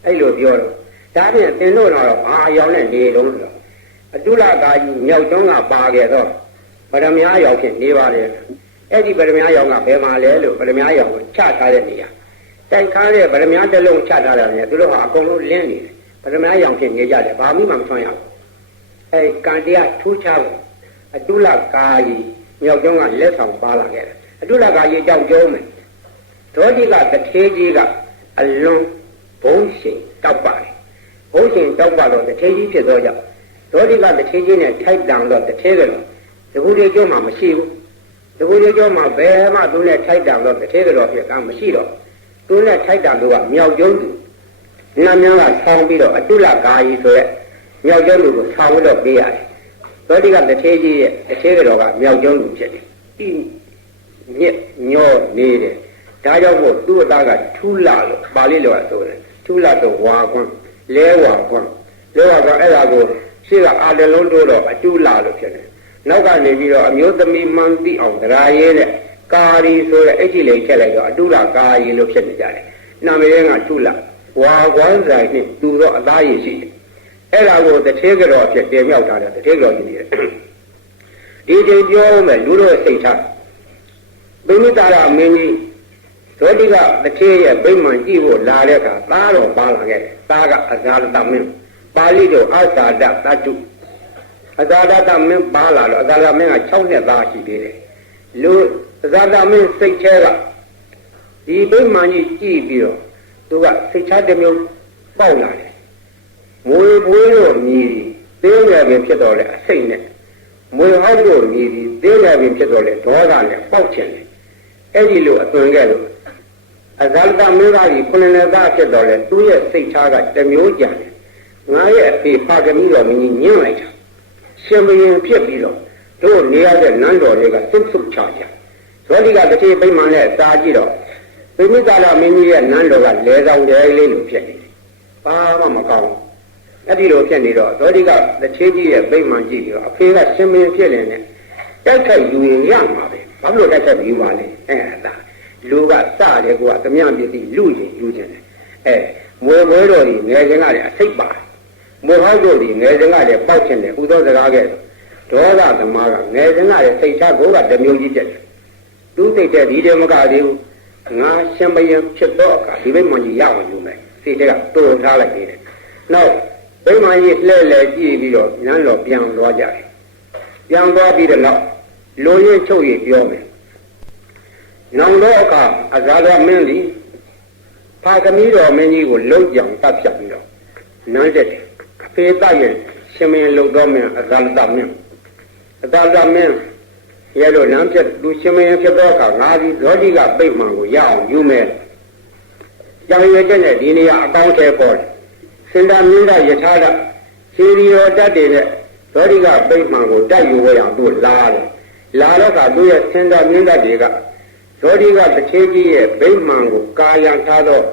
အဲ့လိုပြောတော့ဒါဖြင့်သင်တို့တော့ဘာအယောင်နဲ့နေလုံးဆိုတော့အတုလကာကြီးမြောက်ကျွန်းကပါခဲ့တော့ပရမညာရောက်ဖြင့်နေပါလေအဲ့ဒီပရမညာရောက်ကဘယ်မှာလဲလို့ပရမညာရောက်ကိုချထားတဲ့နေရာတိုက်ခါတဲ့ပရမညာတစ်လုံးချထားတာနဲ့သူတို့ဟာအကုန်လုံးလင်းနေတယ်ပရမညာရောက်ဖြင့်နေကြတယ်ဘာမှမထွန်းရဘူးအဲ့ကံတရားထူးခြားဖို့အတုလကာကြီးမြောက်ကျွန်းကလက်ဆောင်ပါလာခဲ့တယ်အတုလကာကြီးကြောက်ကြုံးမယ်ဒေါတိကတထေးကြီးကအလွန်ဘုံရှင်တောက်ပါတယ်ဘုံရှင်တောက်ပါတော့တထေးကြီးဖြစ်တော့ကြောင့်ဒေါတိကတထေးကြီးနဲ့ထိုက်တန်တော့တထေးကတော့တကူလေးကျော်မှမရှိဘူးတကူလေးကျော်မှဘယ်မှသူနဲ့ထိုက်တန်တော့တထေးကတော့ဖြစ်ကမရှိတော့သူနဲ့ထိုက်တန်တော့ကမြောက်ကျုံးသူနာမည်ကဆောင်းပြီးတော့အတုလကာကြီးဆိုရက်မြောက်ကျုံးသူကိုဆောင်းပြီးတော့ပေးရတယ်ဒေါတိကတထေးကြီးရဲ့တထေးကတော့ကမြောက်ကျုံးသူဖြစ်တယ်ဤမြက်ညောနေတယ်ဒါကြောင့်မို့သူ့အသားကထူးလာလို့ပါဠိလိုဆိုတယ်ထူးလာတော့ဝါကွန်းလဲဝါကွန်းလဲဝါကွန်းအဲ့ဒါကိုရှေ့ကအာတလုံးတိုးတော့အတူလာလို့ဖြစ်တယ်နောက်ကနေပြီးတော့အမျိုးသမီးမှန်သိအောင်တရားရဲတဲ့ကာရီဆိုတဲ့အဲ့ဒီလေးချက်လိုက်တော့အတူလာကာရီလို့ဖြစ်နေကြတယ်နာမည်ကထူးလာဝါကွန်းဆိုင်နဲ့သူတော့အသားရည်ရှိတယ်အဲ့ဒါကိုတထေးကြောဖြစ်တင်မြောက်တာတဲ့တထေးကြောကြီးတယ်ဒီချိန်ပြောမယ်လူတို့စိတ်ထားဗိမိတာရမင်းကြီးသောတိကတထေးရဲ့ဗိမာန်ကြည့်ဖို့လာတဲ့အခါသားတော်ပါလာခဲ့တယ်သားကအဇာတမင်းပါဠိတော်အသာဒတတုအသာဒတမင်းပါလာတော့အသာဒမင်းက6နှစ်သားရှိသေးတယ်လူအသာဒမင်းစိတ်ထဲကဒီဗိမာန်ကြီးကြည့်ပြီးတော့သူကစိတ်ချတစ်မျိုးပေါက်လာတယ်မွေပွေးလို့မြည်သေးငယ်ပင်ဖြစ်တော်လေအစိတ်နဲ့မွေဟောက်လို့မြည်သေးငယ်ပင်ဖြစ်တော်လေဒေါသနဲ့ပေါက်ချင်တယ်အဲ့ဒီလိုအသွင်ခဲ့လို့အဇာတမင်းသားကြီးခုနှစ်နှစ်သားဖြစ်တော်လေသူ့ရဲ့စိတ်ထားကတစ်မျိုးကြံတယ်ငါရဲ့အဖေဖာကမိတော်မင်းကြီးညှင်းလိုက်တာရှင်ဘရင်ဖြစ်ပြီးတော့တို့နေရတဲ့နန်းတော်တွေကစွတ်စွတ်ချကြဇောတိကတတိပိမှန်နဲ့စာကြည့်တော့ပိမိတာရမင်းကြီးရဲ့နန်းတော်ကလဲဆောင်တယ်လေးလိုဖြစ်နေတယ်ဘာမှမကောင်းအဲ့ဒီလိုဖြစ်နေတော့ဇောတိကတတိကြီးရဲ့ပိမှန်ကြည့်ပြီးတော့အဖေကရှင်ဘရင်ဖြစ်နေတယ်တိုက်ခိုက်ယူရင်ရမှာပဲ ဘာလို့တိုက်ဆက်ပြီးပါလဲအဲ့ဒါလူကစတယ်ကွာသမ ्या ပစ္စည်းလူရင်လူချင်းတယ်မွေမွေတော်ကြီးငယ်ချင်းကလည်းအစိတ်ပါမွေဟောက်တို့ကြီးငယ်ချင်းကလည်းပေါက်ချင်တယ်ဥသောစကားကဲဒေါသသမားကငယ်ချင်းကလည်းစိတ်ချကိုကတမျိုးကြီးတက်တယ်သူစိတ်တဲ့ဒီတည်းမကသေးဘူးငါရှင်ဘယံဖြစ်တော့အခါဒီဘိမှန်ကြီးရအောင်ယူမယ်စိတ်ကတိုးထားလိုက်နေတယ်နောက်ဘိမှန်ကြီးလှဲ့လှဲ့ကြည့်ပြီးတော့ညံတော်ပြန်သွားကြတယ်ပြန်သွားပြီးတော့လိုရင်းချုပ်ရပြောမယ်နောင်တော့အခါအဇာတော်မင်းသည်ဖာသမီးတော်မင်းကြီးကိုလှုပ်ကြောင်တပ်ဖြတ်ပြီးတော့နန်းတက်တယ်အဖေသားရဲ့ရှင်မင်းလှုပ်တော်မင်းအဇာတမင်းရဲလို့လမ်းဖြတ်လူရှင်မင်းဖြစ်တော့အခါငါဒီဇောတိကပိတ်မှန်ကိုရအောင်ယူမယ်ကြောင်ရတဲ့နဲ့ဒီနေရာအကောင်းထဲပေါ်တယ်စင်တာမင်းသားယထာကခြေရီရောတတ်တယ်နဲ့ဇောတိကပိတ်မှန်ကိုတိုက်ယူဝဲအောင်သူလာတယ်လာတော့ကသူရဲ့စင်တာမင်းသားတွေကဇောတိကတစ်သေးကြီးရဲ့ဗိမှန်ကိုကာယံထားတော့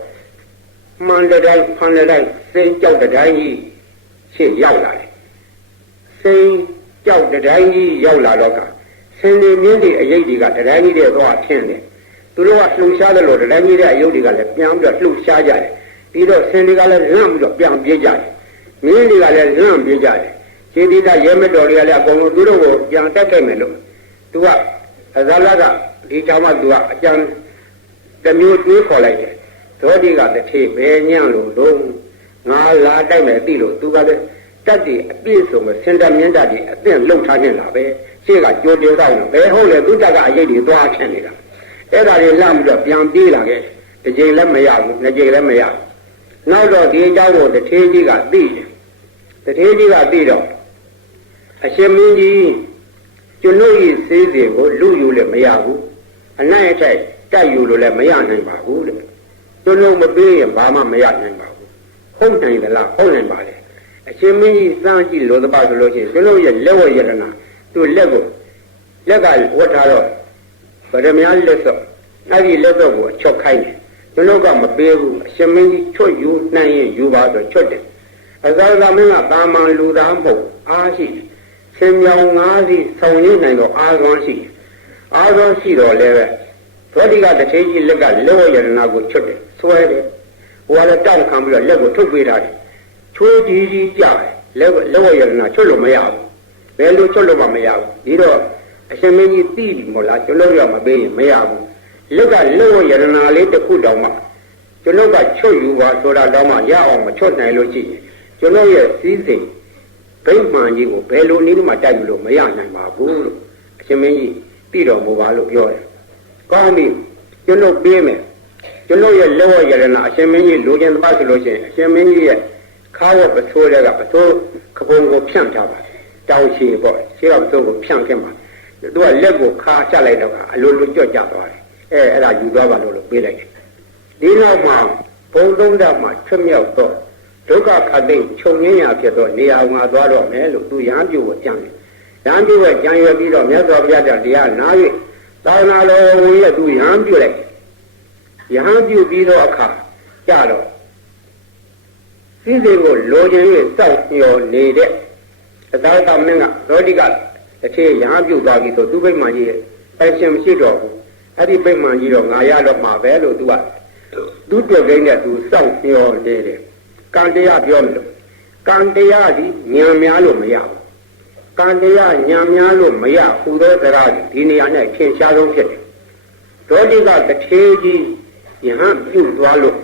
မှန်တဲ့တိုင်းဖန်တဲ့တိုင်းစိတ်ကြောက်တဲ့တိုင်းကြီးရှေ့ရောက်လာတယ်စိတ်ကြောက်တဲ့တိုင်းကြီးရောက်လာတော့ကဆင်းနေမြင်းတွေအရေးတွေကတတိုင်းကြီးတွေတော့ထင်းတယ်သူတို့ကလှုပ်ရှားတယ်လို့တတိုင်းကြီးတွေအယုတ်တွေကလည်းပြန်ပြီးတော့လှုပ်ရှားကြတယ်ပြီးတော့ဆင်းတွေကလည်းလန့်ပြီးတော့ပြန်ပြေးကြတယ်မြင်းတွေကလည်းလန့်ပြေးကြတယ်ခြေတိကရဲမတော်တွေကလည်းအကုန်လုံးသူတို့ကိုပြန်တက်ခဲ့မယ်လို့သူကအဇာလကဒီကြောင့်မှသူကအကျံတစ်မျိုးတွေးခေါ်လိုက်တယ်ဇောတိကတစ်ထေဘယ်ညံ့လို့ငါလာတိုက်မယ်သိလို့သူကလည်းတက်တည်အပြည့်စုံပဲစင်တမြင့်တက်တည်အသင့်လှုပ်ထားနေတာပဲရှေ့ကကြိုတင်တော့ဘယ်ဟုတ်လဲသူတက်ကအရေးတွေသွားချင်နေတာအဲ့ဒါတွေလမ်းပြီးတော့ပြန်ပြေးလာခဲ့တစ်ချိန်လည်းမရဘူးနှစ်ချိန်လည်းမရဘူးနောက်တော့ဒီအကြောင်းကိုတစ်ထေကြီးကသိတယ်တစ်ထေကြီးကသိတော့အရှင်မင်းကြီးကျွန်ုပ်ဤစေးစီကိုလူယူလည်းမရဘူးအနိုင်အထိုက်တက်ယူလို့လည်းမရနိုင်ပါဘူးတဲ့ကျွန်ုပ်မပေးရင်ဘာမှမရနိုင်ပါဘူးဟုတ်နိုင်သလားဟုတ်နိုင်ပါလေအရှင်မင်းကြီးစမ်းကြည့်လို့တပတ်ဆိုလို့ရှိရင်ကျွန်ုပ်ရဲ့လက်ဝဲရတနာသူ့လက်ကဝတ်ထားတော့ဗရမ ्या လက်စော့အဲ့ဒီလက်စော့ကိုချော့ခိုင်းတယ်ကျွန်ုပ်ကမပေးဘူးအရှင်မင်းကြီးချွတ်ယူနိုင်ရင်ယူပါဆိုချွတ်တယ်အဇာဇာမင်းကတာမန်လူသားမဟုတ်အားရှိတယ်ဆင်မြောင်ငါးစီဆောင်ရနိုင်တော့အာသွန်းရှိတော့လည်းပဲသောတိကတစ်သေးကြီးလက်ကလက်ဝဲရတနာကိုချွတ်တယ်ဆွဲတယ်ဟိုကလည်းတောက်ခံပြီးတော့လက်ကိုထုတ်ပေးထားတယ်ချိုးကြီးပြတယ်လက်ဝဲရတနာချွတ်လို့မရဘူးဘယ်လိုချွတ်လို့မှမရဘူးဒီတော့အရှင်မင်းကြီးသိပြီမို့လားကျွန်တော်ရမပေးရင်မရဘူးလက်ကလက်ဝဲရတနာလေးတစ်ခုတောင်မှကျွန်တော်ကချွတ်ယူပါဆိုတာတောင်မှရအောင်မချွတ်နိုင်လို့ရှိရင်ကျွန်တော်ရဲ့စည်းစိမ်ဗိမှန်ကြီးကိုဘယ်လိုနည်းမှတိုက်လို့မရနိုင်ပါဘူးလို့အရှင်မင်းကြီးသိတော်မူပါလို့ပြောတယ်။ကောင်းပြီကျွန်တော်ပေးမယ်ကျွန်တော်ရဲ့လက်ဝဲရတနာအရှင်မင်းကြီးလိုချင်သလားဆိုလို့ရှိရင်အရှင်မင်းကြီးရဲ့ခါဝတ်ပစိုးတဲ့ကပစိုးခပုံကိုဖြန့်ထားပါတောင်းချီပေါ့ရှေ့ကပစိုးကိုဖြန့်ခဲ့ပါသူကလက်ကိုခါချလိုက်တော့အလိုလိုကြွကြသွားတယ်အဲ့ဒါယူသွားပါလို့ပေးလိုက်တယ်ဒီနောက်မှာဘုံသုံးဓာတ်မှာချွတ်မြောက်တော့ဒုက္ခခတ်သိခြုံငင်းရဖြစ်တော့နေရာမှာသွားတော့မယ်လို့သူရဟန်းပြုကိုကြံတယ်ရဟန်းပြုကကြံရပြီးတော့မြတ်စွာဘုရားတရားနာ၍သာသနာတော်ဝင်ရသူရဟန်းပြုလိုက်ရဟန်းပြုပြီးတော့အခါကြတော့စည်းစိမ်ကိုလိုချင်၍စောက်ညော်နေတဲ့အသာတမင်းကရောတိကတစ်ခေရဟန်းပြုသွားပြီဆိုသူ့ဗိမာန်ကြီးရဲ့အရှင်မရှိတော့ဘူးအဲ့ဒီဗိမာန်ကြီးတော့ငါရတော့မှာပဲလို့သူကသူ့တွေ့ကိန်းနဲ့သူစောက်ညော်နေတယ်ကံတရားပြောမလို့ကံတရားဒီဉာဏ်များလို့မရဘူးကံတရားဉာဏ်များလို့မရဟူသောတရားဒီနေရာနဲ့ထင်ရှားဆုံးဖြစ်တယ်ဒေါတိကတစ်သေးကြီးယဟန်ပြုသွားလို့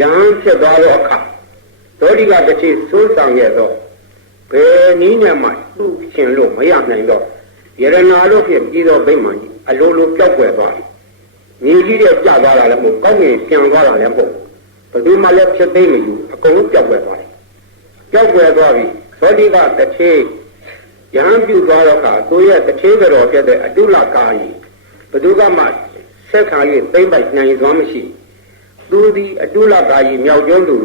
ယဟန်ဖြစ်သွားတော့အခါဒေါတိကတစ်သေးစိုးဆောင်ရတော့ဘယ်နည်းနဲ့မှသူ့ရှင်လို့မရနိုင်တော့ယရနာလို့ဖြစ်ပြီးတော့ဗိမာန်ကြီးအလိုလိုပျောက်ကွယ်သွားတယ်မြေကြီးတဲ့ကျသွားတာလည်းမဟုတ်ကောင်းငင်ပြန်သွားတာလည်းမဟုတ်ဘယ်သူမှလည်းဖြစ်သိမယူအကုန်လုံးပျောက်ကွယ်သွားတယ်ပျောက်ကွယ်သွားပြီသောတိကတစ်သေးယဟန်ပြုသွားတော့ခါသူရဲ့တစ်သေးတော်ဖြစ်တဲ့အတုလကာယီဘယ်သူကမှဆက်ခံ၍သိမ့်ပိုက်နိုင်သွားမရှိသူသည်အတုလကာယီမြောက်ကျုံးသူ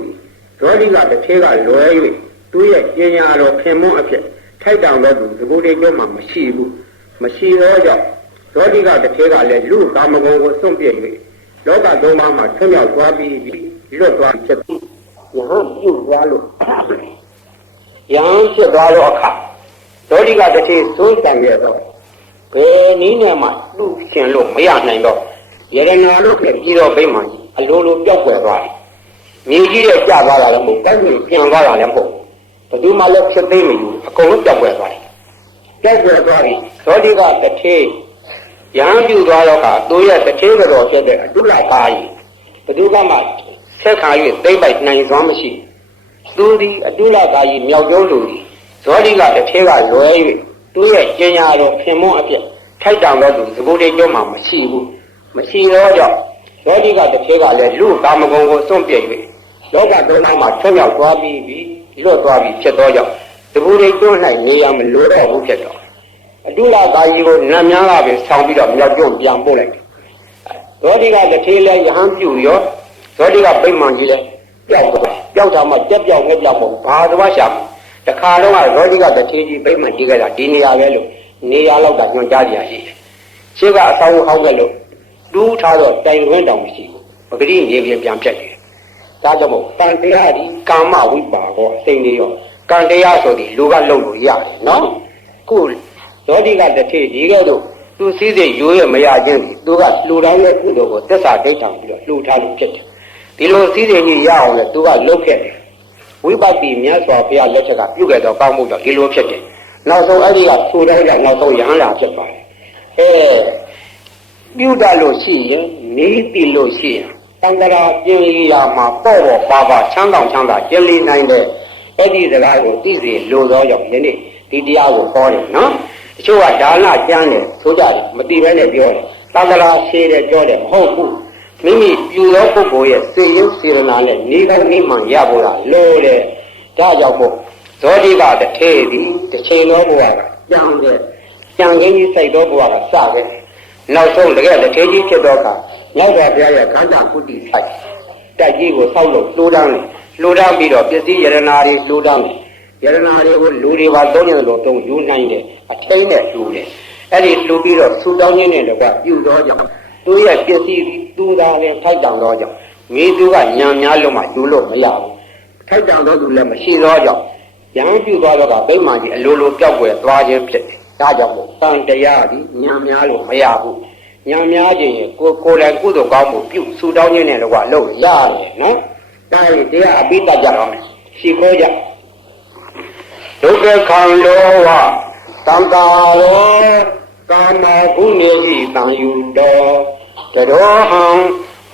သောတိကတစ်သေးကလွယ်၍သူရဲ့ပညာတော်ခင်မွန်းအဖြစ်ထိုက်တောင်တော့သူသဘောတရားမှမရှိဘူးမရှိတော့ကြောင့်သောတိကတစ်သေးကလည်းလူကာမဂုဏ်ကိုစွန့်ပြစ်၍လောကသုံးပါးမှာဆွမြောက်သွားပြီးလွတ်သွားဖြစ်ပြီးယဟန်ပြုသွားလို့ယဟန်ဖြစ်သွားတော့အခါသောတိကတစ်သေးစိုးစံရတော့ ဘယ်နည်းနဲ့မှလူရှင်လို့မရနိုင်တော့ယရနာလို့ပြီးတော့ဗိမာန်ကြီးအလိုလိုပျောက်ကွယ်သွားတယ်မြေကြီးရဲ့ကျသွားတာလည်းမဟုတ်ကောင်းကြီးပြန်သွားတာလည်းမဟုတ်ဘယ်သူမှလည်းဖြစ်သိမလို့အကုန်လုံးပျောက်ကွယ်သွားတယ်ပျောက်ကွယ်သွားပြီသောတိကတထေးရဟန်းပြုသွားတော့ကသူရဲ့တထေးတော်ဖြစ်တဲ့အတုလပါကြီးဘယ်သူကမှဆက်ခါ၍သိမ့်ပိုက်နိုင်စွမ်းမရှိသူဒီအတုလပါကြီးမြောက်ကျုံးလူကြီးသောတိကတထေးကလွဲ၍သူရဲ့ကျင်ညာတော်ခင်မွန်းအပြည့်ထိုက်တန်တော့သူသဘောတည်းကျုံးမှာမရှိဘူးမရှိတော့ကြောင့်သောတိကတထေးကလည်းလူကာမဂုဏ်ကိုစွန့်ပြစ်၍လောကဒုက္ခမှာဆွမြောက်သွားပြီးလွတ်သွားပြီးဖြစ်သောကြောင့်သဘောတည်းကျုံး၌နေရမလို့တော့ဘူးဖြစ်တော့အတုလကာကြီးကိုနတ်များကပဲဆောင်းပြီးတော့မြောက်ကျုံးပြန်ပို့လိုက်တယ်သောတိကတထေးလည်းယဟန်ပြုရောသောတိကဗိမာန်ကြီးလည်းပျောက်သွားပျောက်တာမှကြက်ပြောက်ငှက်ပြောက်ပေါ့ဘာသွားရှာမှာတခါတော့ကသောတိကတထေးကြီးဗိမာန်ကြီးကလာဒီနေရာပဲလို့နေရာတော့ကညွှန်ကြားကြရရှိတယ်ရှင်းကအဆောင်ဟောင်းကလို့တူးထားတော့တိုင်ခွင်းတောင်မရှိဘူးပဂတိမြေပြင်ပြန်ပြတ်တယ်ဒါကြောင့်မို့တန်တရားဒီကာမဝိပါကောအစိမ့်လေးရောကံတရားဆိုပြီးလူကလုံလို့ရတယ်နော်ခုသောတိကတထေးဒီကဲ့သို့သူစည်းစိမ်ရိုးရမရခြင်းဒီသူကလှူဒါန်းတဲ့ကုသိုလ်ကိုသစ္စာဒိဋ္ဌံပြီးတော့လှူထားလို့ဖြစ်တယ်ဒီလိုစည်းစိမ်ကြီးရအောင်လေသူကလုပ်ခဲ့တယ်ဝိပဿနာမြတ်စွာဘုရားလက်ထက်ကပြုခဲ့တော့ကောင်းမှုတော့ဒီလိုဖြစ်တယ်နောက်ဆုံးအဲ့ဒီကထူတိုင်းကနောက်ဆုံးရဟန္တာဖြစ်ပါတယ်ပြုတတ်လို့ရှိရင်နေတိလို့ရှိရင်တန်တရာပြင်းရမှာပေါ့ပေါ့ပါပါချမ်းသာကျင်းလီနိုင်တဲ့အဲ့ဒီစကားကိုသိစေလိုသောကြောင့်ယနေ့ဒီတရားကိုဟောတယ်နော်တချို့ကဒါနကျမ်းတယ်ဆိုကြတယ်မတိဘဲနဲ့ပြောတယ်တန်တရာရှည်တယ်ပြောတယ်မဟုတ်ဘူးမိမိပြုသောပုဂ္ဂိုလ်ရဲ့စေရုပ်စေရနာနဲ့နေကောင်းနေမှရဖို့လားလို့တဲ့ဒါကြောင့်မို့ဇောတိကတထေးသည်တစ်ချိန်သောဘဝကကြံတဲ့ကြံခင်းကြီးစိုက်သောဘဝကစခဲ့နောက်ဆုံးတကယ်တထေးကြီးဖြစ်တော့ကနောက်တော်ဘုရားရဲ့ခန္ဓာကုတ္တိစိုက်တက်ကြီးကိုဆောက်လို့လှူဒန်းပြီးတော့ပစ္စည်းယရနာတွေလှူဒန်းတယ်ယရနာတွေကိုလူတွေပါသုံးရင်လို့သုံးယူနိုင်တယ်အထိန်နဲ့လှူတယ်အဲ့ဒီလှူပြီးတော့ဆူတောင်းခြင်းနဲ့တော့ပြုသောကြောင့်သူရဲ့ပစ္စည်းသူသာလည်းထိုက်တန်သောကြောင့်မိသူကညံများလို့မှယူလို့မရဘူးထိုက်တန်သောသူလည်းမရှိသောကြောင့်ရဟန်းပြုသွားတော့ကဗိမာန်ကြီးအလိုလိုပျောက်ကွယ်သွားခြင်းဖြစ်တယ်ဒါကြောင့်မို့တန်တရားဒီညံများလို့မရဘူးညံများခြင်းကိုယ်တိုင်ကုသိုလ်ကောင်းမှုပြုဆူတောင်းခြင်းနဲ့တော့လုပ်ရတယ်နော်ဒါရင်တရားအပိတ္တကြတော့မယ်ရှိခိုးကြဒုက္ခခန္ဓာဝတံတာရောကာမဂုဏေဤတံယူတော်တရောဟံ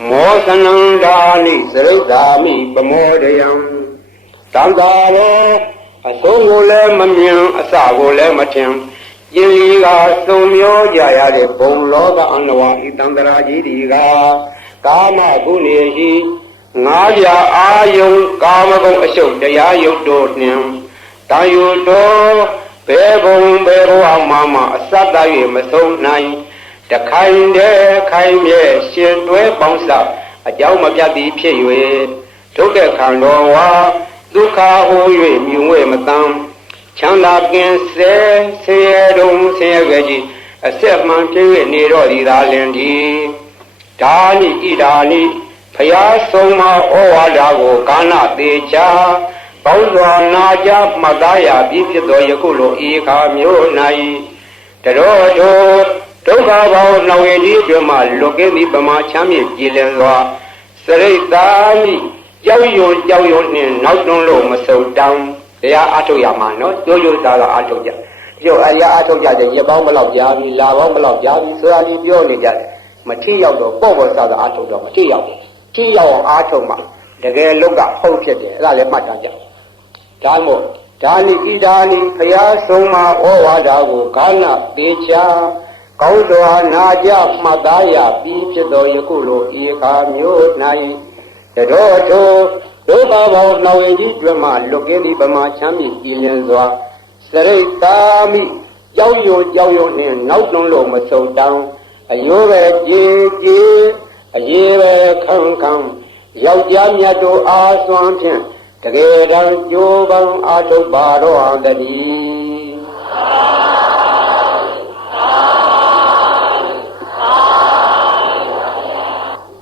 မောသနံဓာနိသရိစ္ဆာမိပမောဒယံတံတာရောအဆုံးကိုလည်းမမြင်အစကိုလည်းမထင်ယင်လီကသုံမျောကြရတဲ့ဘုံလောကအန္တဝါဤတံတရာကြီးဒီကကာမဂုဏေဤငါးပြအာယုံကာမဂုဏ်အရှုပ်တရားယုတ်တို့နှင့်တန်ယူတော်ဘယ်ဘုံဘယ်ဘဝမှအစတ၍မဆုံးနိုင်တခိုင်တည်းခိုင်မြဲရှင်တွဲပေါင်းစပ်အကြောင်းမပြတ်သည်ဖြစ်၍ဒုက္ခခန္ဓာဝါဒုက္ခဟူ၍မြုံဝဲမတမ်းချမ်းသာကင်းစေဆင်းရဲတုံဆင်းရဲကြီးအဆက်မှန်ဖြစ်၍နေတော့ဒီသာလင်ဒီဒါနိဣဒါနိဖျားဆုံးမဩဝါဒကိုကာဏသေးချာပေါင်းစွာနာကြမှတ်သားရပြီးဖြစ်သောယခုလိုဤခါမျိုး၌တတော်တို့ဒုက္ခဘောင်နှောင်ရည်ဒီအတွင်းမှလွတ်ကင်းသည်ပမာချမ်းမြေကြည်လင်စွာစရိတ်သာမိကြောက်ရွံ့နှင့်နောက်တွန်းလို့မစုံတောင်းတရားအထုတ်ရမှာနော်ကြိုးကြိုးစားတော့အထုတ်ကြပြောအရာအထုတ်ကြတဲ့ရပောင်းဘလောက်ကြာပြီလာပေါင်းဘလောက်ကြာပြီဆိုတာဒီပြောနေကြတယ်မထီရောက်တော့ပေါ့စားတာအထုတ်တော့မထီရောက်ဘူးထီရောက်အောင်အားထုတ်မှတကယ်လုံးကဟုတ်ဖြစ်တယ်အဲ့ဒါလည်းမှတ်ထားကြဒါမို့ဒါနိဣဒါနိဖျားဆုံးမဩဝါဒကိုကာဏသေးချာကောင်းစွာနာကြမှတ်သားရပြီးဖြစ်သောယခုလိုဤခါမျိုး၌တတော်ထိုဒုက္ခဘောင်နှောင်ရည်ကြီးတွင်မှလွတ်ကင်းသည်ပမာချမ်းမြေကြည်လင်စွာစရိတ်သာမိကြောက်ရွံ့နှင့်နောက်တွန်းလို့မဆုံတောင်းအယိုးပဲကြည်အရေးပဲခန်းယောက်ျားမြတ်တို့အားစွမ်းဖြင့်တကယ်တမ်းကြိုးပမ်းအားထုတ်ပါတော့အောင်တည်း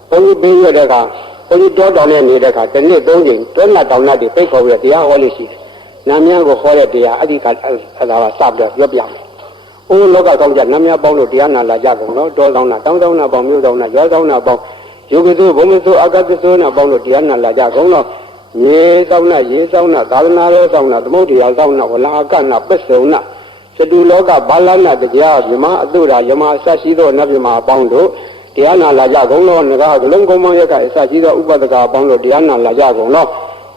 ဘုန်းကြီးပြီးရတဲ့အခါဘုန်းကြီးတောတောင်နဲ့နေတဲ့အခါတစ်နေ့၃ချိန်တွဲနာတောင်နာတွေပိတ်ခေါ်ပြီးတရားဟောလို့ရှိတယ်။နာမည်ကိုခေါ်တဲ့တရားအဲ့ဒီကအဲ့ဒါကစပြီးပြောပြမယ်။ အိုးလောကကောင်းကြနတ်များပေါင်းလို့တရားနာလာကြကုန်တော့တောဆောင်နာတောင်းဆောင်နာပေါင်းမြို့ဆောင်နာရွာဆောင်နာပေါင်းယုဂသုဘုံမသုအာဂတသုနာပေါင်းလို့တရားနာလာကြကုန်တော့ရေဆောင်နာရေဆောင်နာသာသနာတော်ဆောင်နာသမုဒ္ဒရာဆောင်နာဝလာကနာပစ္စုံနာသတုလောကဘာလနာတရားမြမအတုရာယမအစရှိသောနတ်မြမအပေါင်းတို့တရားနာလာကြကုန်တော့ငါကလုံးကုန်းမောင်းရက်ကအစရှိသောဥပဒကအပေါင်းတို့တရားနာလာကြကုန်တော့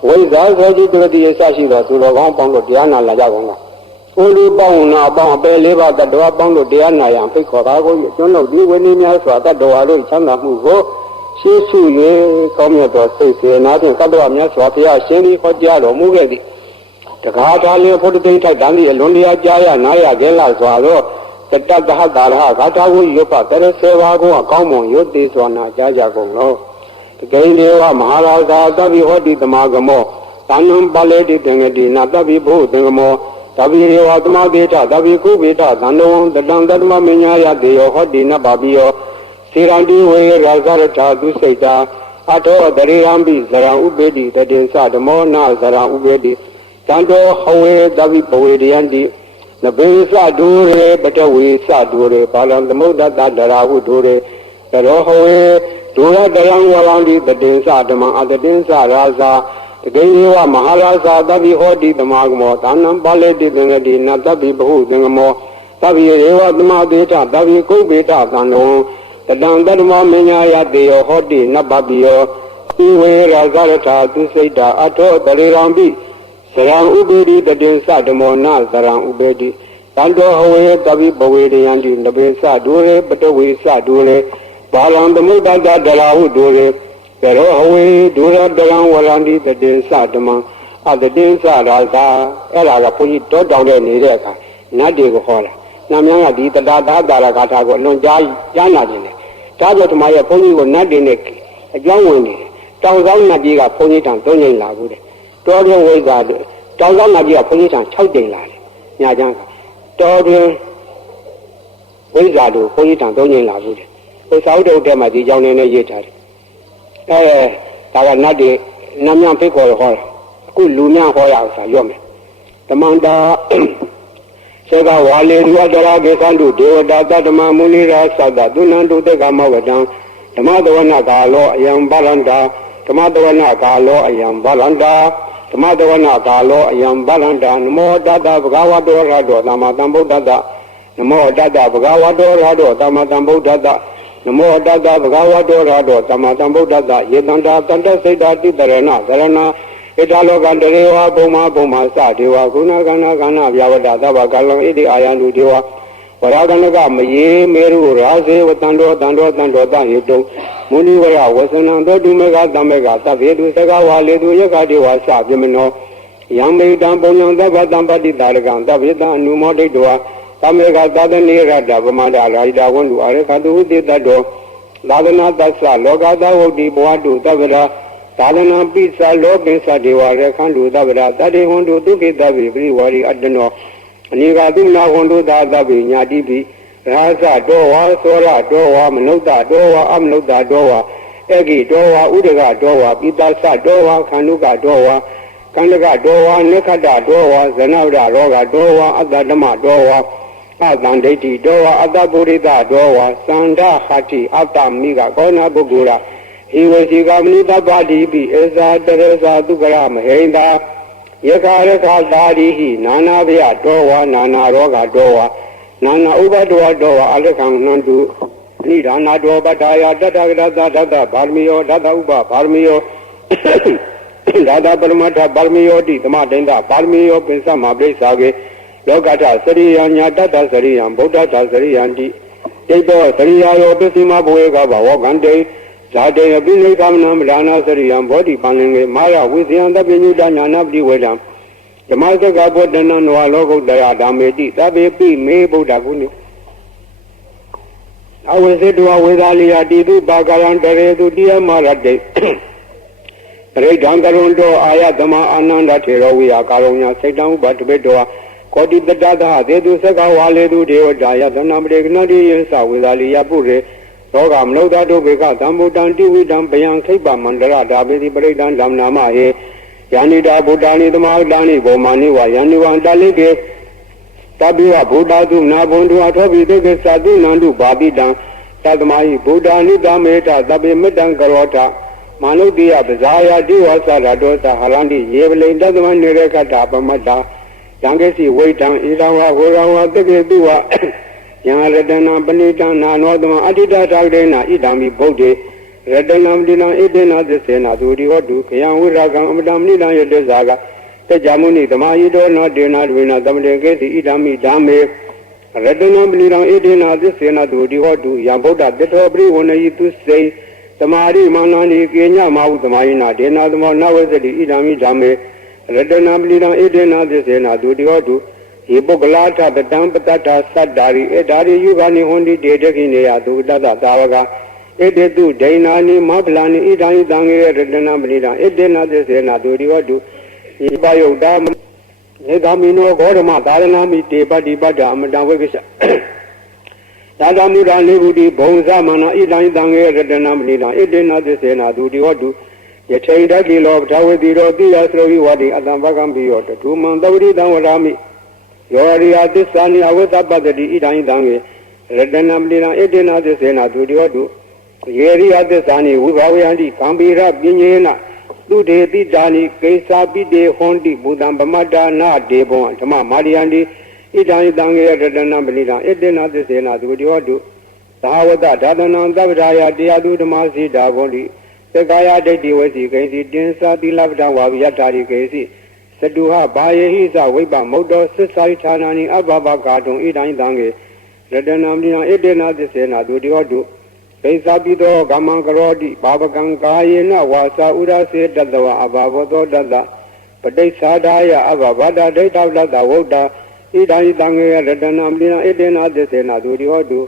ဝိဇ္ဇာသောတိတတိအစရှိသောသူတော်ကောင်းအပေါင်းတို့တရားနာလာကြကုန်တော့ကိုလူပေါင်းနာပေါင်းအပယ်လေးပါးတတ္တဝါပေါင်းတို့တရားနာရန်ဖိတ်ခေါ်တာကိုကျွန်းတို့ဒီဝိနည်းများစွာတတ္တဝါတို့ချမ်းသာမှုကိုရှေးရှု၍ကောင်းမြတ်သောစိတ်စေနာဖြင့်တတ္တဝါများစွာဘုရားရှင်သည်ဟောကြားတော်မူခဲ့သည်တကားသားလင်းဘုဒ္ဓတိထိုက်တန်သည့်အလွန်တရာကြားရနားရခဲလာစွာသောတတ္တသဟတာရဟဂါထာဝိယုပတရဆေဘာကိုအကောင်းမွန်ယုတ်တိစွာနာကြားကြကုန်လောတကိဉ္ဒေဝမဟာရာဇာသဗ္ဗိဟောတိတမဂမောသန္နံပါလေတိတံဂတိနာသဗ္ဗိဘုသံဂမောသဗ္ဗိရေဝသမဗေထသဗ္ဗိကုဗေထသန္တောတတံတတမမညာယတေယောဟောတိနဗ္ဗပိယောစေရန္တိဝေရာဇရထာသူစိတ်တာအထောတရေရံပိဇရံဥပေတိတတေသဓမောနာဇရံဥပေတိတံတောဟဝေသဗ္ဗိပဝေရယန္တိနဘေသဒုရေပတဝေသဒုရေဘာလံသမုဒ္ဒတဒရာဟုဒုရေတရောဟဝေဒုရတယံဝလံတိတတေသဓမ္မအတတေသရာဇာတကိဉ္ဒေဝမဟာရာဇာသဗ္ဗိဟောတိတမဂမောသာနံပါလေတိသင်္ကတိနသဗ္ဗိဘဟုသင်္ကမောသဗ္ဗိရေဝသမသေထသဗ္ဗိကုဗေထသံနောတတံတတမမညာယတေယောဟောတိနဗ္ဗပိယောဤဝေရာဇရထာသူစိတ်တာအထောတရေရံပိဇရံဥပေတိတတေသဓမောနာဇရံဥပေတိတံတောဟဝေသဗ္ဗိပဝေရယန္တိနဘေသဒုရေပတဝေသဒုရေဘာလံသမုဒ္ဒတဒရာဟုဒုရေကရောဟဝေဒုရတရံဝရန္တိတတေသဓမ္မအတတေသရာဇာအဲ့ဒါကဘုန်းကြီးတောတောင်တဲ့နေတဲ့အခါနတ်တွေကိုဟောတာနတ်များကဒီတတာသာတာရဂါထာကိုအလွန်ကြားနာနေတယ်ဒါကြောင့်ဓမ္မရဲ့ဘုန်းကြီးကိုနတ်တွေနဲ့အကြောင်းဝင်နေတယ်တောင်ဆောင်နတ်ကြီးကဘုန်းကြီးတန်3ကြိမ်လာဘူးတဲ့တောတွင်ဝိဇ္ဇာတောင်ဆောင်နတ်ကြီးကဘုန်းကြီးတန်6ကြိမ်လာတယ်ညာချမ်းကတောတွင်ဝိဇ္ဇာတို့ဘုန်းကြီးတန်3ကြိမ်လာဘူးတဲ့ဟိုစာအုပ်တုပ်ထဲမှာဒီကြောင်းနဲ့ရေးထားတယ်ဒါကနတ်တွေနတ်များဖိတ်ခေါ်ဟောတာအခုလူများဟောရအောင်စာရော့မယ်တမန္တာစေကဝါလေရတရာကေသန္တုဒေဝတာတတမမုနိရာသတ္တသုဏံတုတေကမဝတံဓမ္မတဝနာကာလောအယံဗလန္တာဓမ္မတဝနာကာလောအယံဗလန္တာဓမ္မတဝနာကာလောအယံဗလန္တာနမောတတဗုဒ္ဓဝါတောရတောသမ္မာသမ္ဗုဒ္ဓတနမောတတဗုဒ္ဓဝါတောရတောသမ္မာသမ္ဗုဒ္ဓတနမောတတဗုဒ္ဓဝါတောရတောသမ္မာသမ္ဗုဒ္ဓတယေတန္တာတန္တစိတ်တာတိတရဏသရဏဣတလောကတရေဝဘုံမဘုံမစဒေဝဂုဏကဏကဏဗျာဝတသဗ္ဗကလံဣတိအာယံလူဒေဝဝရကဏကမယေမေရုရာဇေဝတန္တောတန္တောတန္တောတဟိတုမုနိဝရဝဆနံတောတုမေကသမေကသဗ္ဗေတုသကဝါလေတုယကဒေဝစပြမနောယံမေတံပုံညံသဗ္ဗတံပတိတာရကံသဗ္ဗေတံအနုမောဒိတောသမေကသာသနေရတဗမန္တရာဟိတဝန္တုအာရခတုဝိတေတတောသာသနာသစ္စာလောကသဝုတ်တိဘဝတုသဗ္ဗရာသာသနာပိစာလောကိသဒေဝရခန္တုသဗ္ဗရာတတေဟွန်တုဒုက္ခိတဗ္ဗေပရိဝါရိအတ္တနောအနိကာသုနာဟွန်တုသာသဗ္ဗေညာတိပိရာဇတောဝါသောရတောဝါမနုဿတောဝါအမနုဿတောဝါဧကိတောဝါဥဒကတောဝါပိသသတောဝါခန္ဓုကတောဝါကန္တကတောဝါနိခတ္တတောဝါဇနဝရရောဂတောဝါအတ္တဓမ္မတောဝါအတန်ဒိဋ္ဌိတောဝါအတ္တပုရိသတောဝါသန္ဓဟတိအတ္တမိကကောဏပုဂ္ဂုရာဧဝစီကမနိတပါတိပိဧဇာတရဇာသုကရမဟိန္တာယခရခသာရိဟိနာနာဗျတောဝါနာနာရောဂတောဝါနာနာဥပတောတောဝါအလက္ခံနန္တုအနိဒါနာတောပတ္ထာယတတ္တကရသတ္တဗာရမီယောတတ္တဥပဗာရမီယောဒါသပရမတ္ထဗာရမီယောတိသမဒိန္ဒဗာရမီယောပိစမပိစာကေလောကထစရိယညာတတ္တစရိယံဗုဒ္ဓထစရိယံတိတိတောစရိယယောပစ္စည်းမဘဝေကဘဝကံတေဇာတေပိနိသမနံမဒါနာစရိယံဘောဓိပန္လင်ကေမာယဝိဇယံတပိညုတညာနာပတိဝေဒံဓမ္မစကဗုဒ္ဓနာနောလောကုတ္တရာဓမ္မေတိသဗ္ဗေပိမေဗုဒ္ဓကုဏိအဝိစေတောဝေသာလိယတိတုပါကရံတရေတုတိယမရတေပရိဒံကရုံတောအာယသမအာနန္ဒထေရဝိယကာရုံညာစိတ်တံဥပတပိတောကောတိတတသသေတုသကဝါလေတုဒေဝတာယသမနာပရိကနတိယသဝေသာလိယပုရေလောကမနုဿတုဘေကသံဗုဒ္ဓံတိဝိတံပယံခိပ္ပမန္တရဒါပေတိပရိဒံဓမ္မနာမဟေယန္တိတာဗုဒ္ဓာနိသမာဒာနိဘောမာနိဝယန္တိဝံတလိကေ Tabiwa Buddha tu Nabundu Atobi Deke Sadu Nandu Babidan Tadmai Buddha Nida Meta Tabi Medan Karota Manudia Bazaya Diwa Saradosa Halandi Yevlin Dadman Nireka Tapamata Yangesi Waitan Irawa Hurawa Deke Dua Yangaredana Banita Nanodama Adida Tagdena Idami Bode Redanam Dina Idena the Sena Dudi Hodu Yang Uragan Amadamnina Yedezaga The Jamuni, the Mayido, not dinner, winner, the Mdengesi, Idami, Dame, Redanam Lina, Idina, the Sena, do the Hodu, Yaboda, the Tobri, when I to say, the Mari, Manani, Kenya, Mau, the Maina, Dena, the Monawas, the Idami, Dame, Redanam Lina, Idina, the Sena, do the Hodu, Ibogalata, the Dampata, Sadari, Edari, Yugani, Hondi, Dedekinea, do Dada, Davaga, Ededu, Dainani, Mablani, Idani, Dangi, Redanam Lina, Edena, the Sena, do the Hodu. Ibayo Dam Nedamino Gorama Daranami Deba Dibada Amadawisa Dadamuda Nebudi Bonza Mana Idan Dange Redanam Nina Edena the Sena do the Odu Yetaida Gilo Tawadi Rodi Asrovi Wadi Adambagam Biota 2 months Daudi Dawarami Yoria this Sani Awata Badadi Idan Dange Redanam Nina Edena the Sena do the Odu Yeria the Sani Uwawandi Kambira Binyena Dude Dani, Kesa Bide Hondi, Budam Bamada, Na Debon, Tama Mariandi, Idani Dange, Redanam Nina, Edena the Sena do the Odu. Tawada, Dadanam, Davaya, Diadu, the Masi, Davoli, the Gaya de Diwasi, Kasi, Dinsa, the Lavda, Waviatari, Kasi, Seduha, Baye, Hisa, Weba, Modo, Society, Tanani, Ababa, Garden, Idani Dange, Redanam Nina, Edena the Sena do the Odu. Pesabido, Gamangarodi, Babagankayena, Wasa Ura said Dadawa, Abavodo Dada, but they Sadaya, Abavada, Data Dada, Woda, Idani Dange, Redanam Lina, Edena the Sena do the Odu,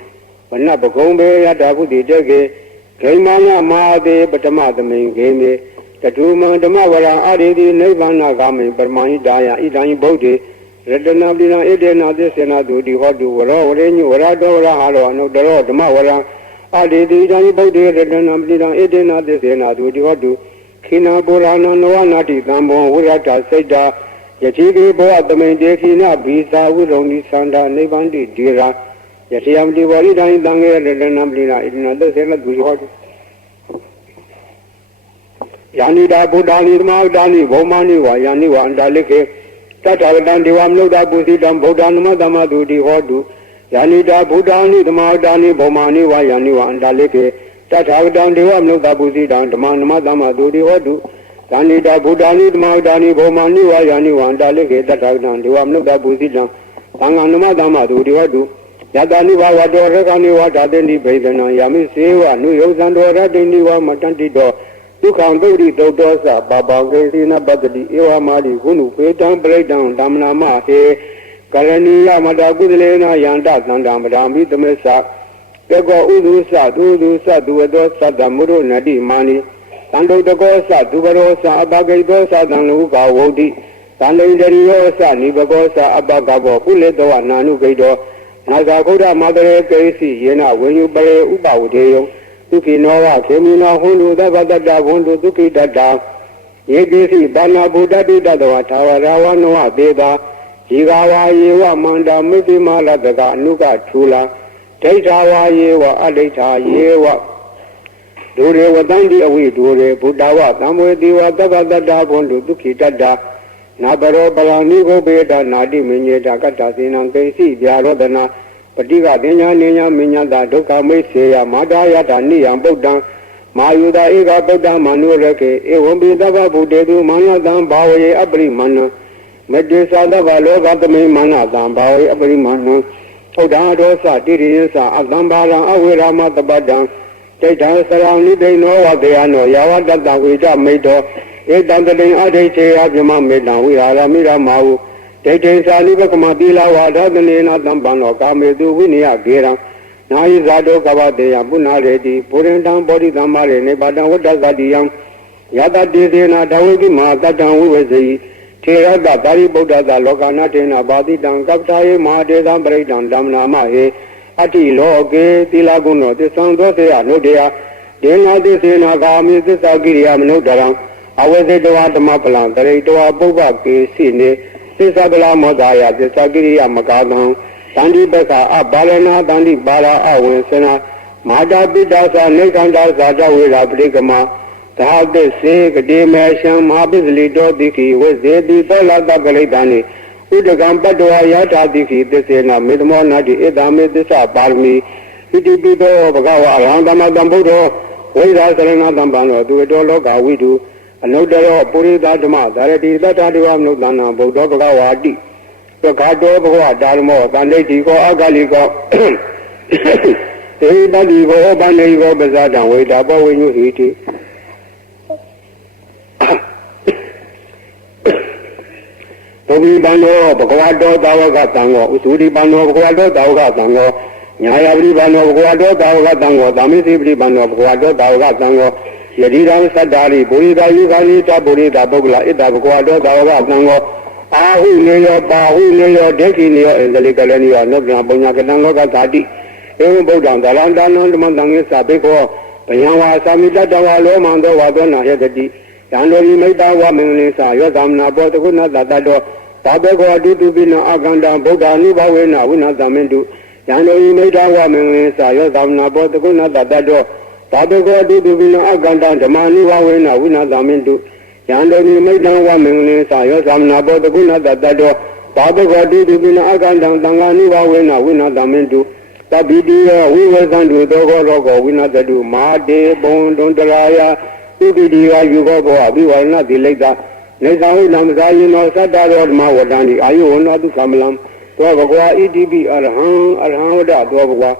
but Nabagombe, Yadabu, the Jege, Kaimana, Made, Batama, the main game, the Duma, the Mawara, Adi, Nevana Gami, Bermani Daya, Idani Bode, Redanam Lina, Edena the Sena do the Odu, Wara, Orado, Halo, no, the Lord, the Mawara. Adi the Idani Bode, Redanam Lina, Edena the Sena do the Odu, Kina Borana, Noanati, Gambo, Urata, Seda, Yachigi Boa, the main Dekina, Bisa, Wiloni, Sanda, Nevandi, Dira, Yatiam Diwali, Dange, Redanam Lina, Edena the Sena do the Odu. Yanida Budani, Maudani, Bomani, Yani, Wandaleke, Tatavan, Diwamlo, Busi, Dam Bodanama, Dama do the Odu. Yanida Budani, the Maudani, Bomani, Wayani, Wandaleke, Tatavan, Diwamlo, Busi, Dam, the Manama, do the Odu. Yanida Budani, the Maudani, Bomani, Wayani, Wandaleke, Tatavan, Diwamlo, Busi, Dam, Panganama, Dama, do the Odu. Yadani, Wado, Regani, Wadani, Bedana, Yami, Seva, New York, and Radini, Matanti door. You can't do the Dodosa, Baba, Gazina, Badadi, Ewa Madi, Hunu, break down, Damnama, He, Kalania, Madagulena, Yanda, Nandamadi, the Mesa, Pego Udusa, Dudusa, Duedosa, Damuru, Nadi, Mani, Sando the Gosa, Dubarosa, Abagadosa, Danuka, Wodi, Sandariosa, Nibagosa, Abagabo, Puledo, Nanu Gado, Nazagoda, Mother Casey, Yena, when you bury Ubao. Tuki Nova, Kemina, Hulu, Davada, Hundu, Tuki Dada, Yegisi, Bana Buddha, Dada, Tawarawa, Noa, Beba, Jigawa, Yewa, Manda, Mizimala, Daga, Nuka, Chula, Taitawa, Yewa, Adeta, Yewa, Dure, Wadandi, Awi, Dure, Budawa, Tamwe, Diwa, Davada, Hundu, Tuki Dada, Nabaro, Balanigo, Beda, Nadi, Minyeta, Katasin, Kesi, Diarodana, Patiga, Nina, Minyada, Doka, Mesia, Madaya, Dani, and Bodan, Mayuda, Ega, Bodan, Manureke, it won't be the Budedu, Mana, Dan, Bawe, Abri Mana, Medisa, the Valo, Gatame, Mana, Dan, Bawe, Abri Mana, Odadosa, Dirisa, Adambara, Awira, Matabadan, they dance around, they know what they are, no, Yawada, Wita, Medo, it done the day, Ade, Abima, Medan, we are a Mira Mau. They say, Saliba Kamadila, Wada, the Nena, Dambano, Kamedu, Winia, Gira. Now is Ado Kavade, Abuna ready, putting down body Damare, Nebadan, what does that young Yada Dizena, Dawidi Mata, down with the Tera, the Dari Boda, the Lokanatina, Badi, Dan Kaptai, Made, Dambre, Dan Damnama, Ati, Loge, Tilaguno, the sound of the Anodia, Dena, the Sena, Gami, the Sagiriam, no Daram. I was a Doa, the Mapalan, the Retoa Boba, Sine. သစ္စာကလာမောတာယသစ္စာကိရိယမကာသံတန္တိပက္ခအဘာလနာတန္တိပါရာအဝေစနာမာတာပိတာသနေခန္ဓာဇာတဝေရာပရိကမသာသစ္စေကတိမေရှံမဟာပိစလိတောတိခိဝေဇေတိသောလတပလိတ္တနိဥဒကံပတ္တဝါယထာတိခိသစ္စေနမေတ္တမောနာတိဧတမေသစ္စာပါရမီဣတိပိတောဘဂဝါအရဟံသမ္မာသမ္ဗုဒ္ဓောဝိဇာစရဏသမ္ပန္နောသူတောလောကဝိတုအနုတ္တရောပုရိသဓမ္မသာရတိသတ္တတေဝမနုဿာနံဗုဒ္ဓဘဂဝါတိသက္ခတောဘဂဝါဓမ္မောသန္တိတိကောအဂလိကောတေတတိကောဗန္နေကောပဇာတံဝိတာပဝိညုဟိတိဘုဗ္ဗိပန္နောဘဂဝတောသာဝကသံဃောဥသုရိပန္နောဘဂဝတောသာဝကသံဃောညာယပရိပန္နောဘဂဝတောသာဝကသံဃောသာမိသိပရိပန္နောဘဂဝတောသာဝကသံဃောယတိရံသတ္တာရိပုရိသယုဂာနိတပုရိသပုဂ္ဂလဣတ္တဘဂဝတောသာဝကသံဃောအာဟုနေယောပါဟုနေယောဒိဋ္ဌိနေယောအန္တလိကလနိယောနုပ္ပနာပုညကတံလောကသာတိဧဝံဗုဒ္ဓံသရန္တနံဓမ္မတံယေသဘေခောဘယံဝါသာမိတတဝါလောမံသောဝါသောနာယတတိယံလောမိမိတ္တဝမင်္ဂလိသယောသမနာဘောတကုဏတတတောသာဘေခောအတုတုပိနအကန္တံဗုဒ္ဓ ानु ဘဝေနဝိနာသမင်တုယံလောမိမိတ္တဝမင်္ဂလိသယောသမနာဘောတကုဏတတတောသာဘေခောအတုတုပိနအကန္တံဓမ္မ ानु ဘဝေနဝိနာသမင်တုယံလောမိမိတ္တဝမင်္ဂလိသယောသမနာဘောတကုဏတတတောသာဘေခောအတုတုပိနအကန္တံသံဃာ ानु ဘဝေနဝိနာသမင်တုတပိတိယဝိဝေသံတုသောရောဂောဝိနာတတုမာတေဘုံတွန်တရာယဥပိတိယယူဘောဘောအဘိဝရဏတိလိတ္တနေသဝိနံသာယနောသတ္တရောဓမ္မဝတ္တံဒီအာယုဝန္တုကမလံသောဘဂဝါဣတိပိအရဟံဝဒသောဘဂဝါ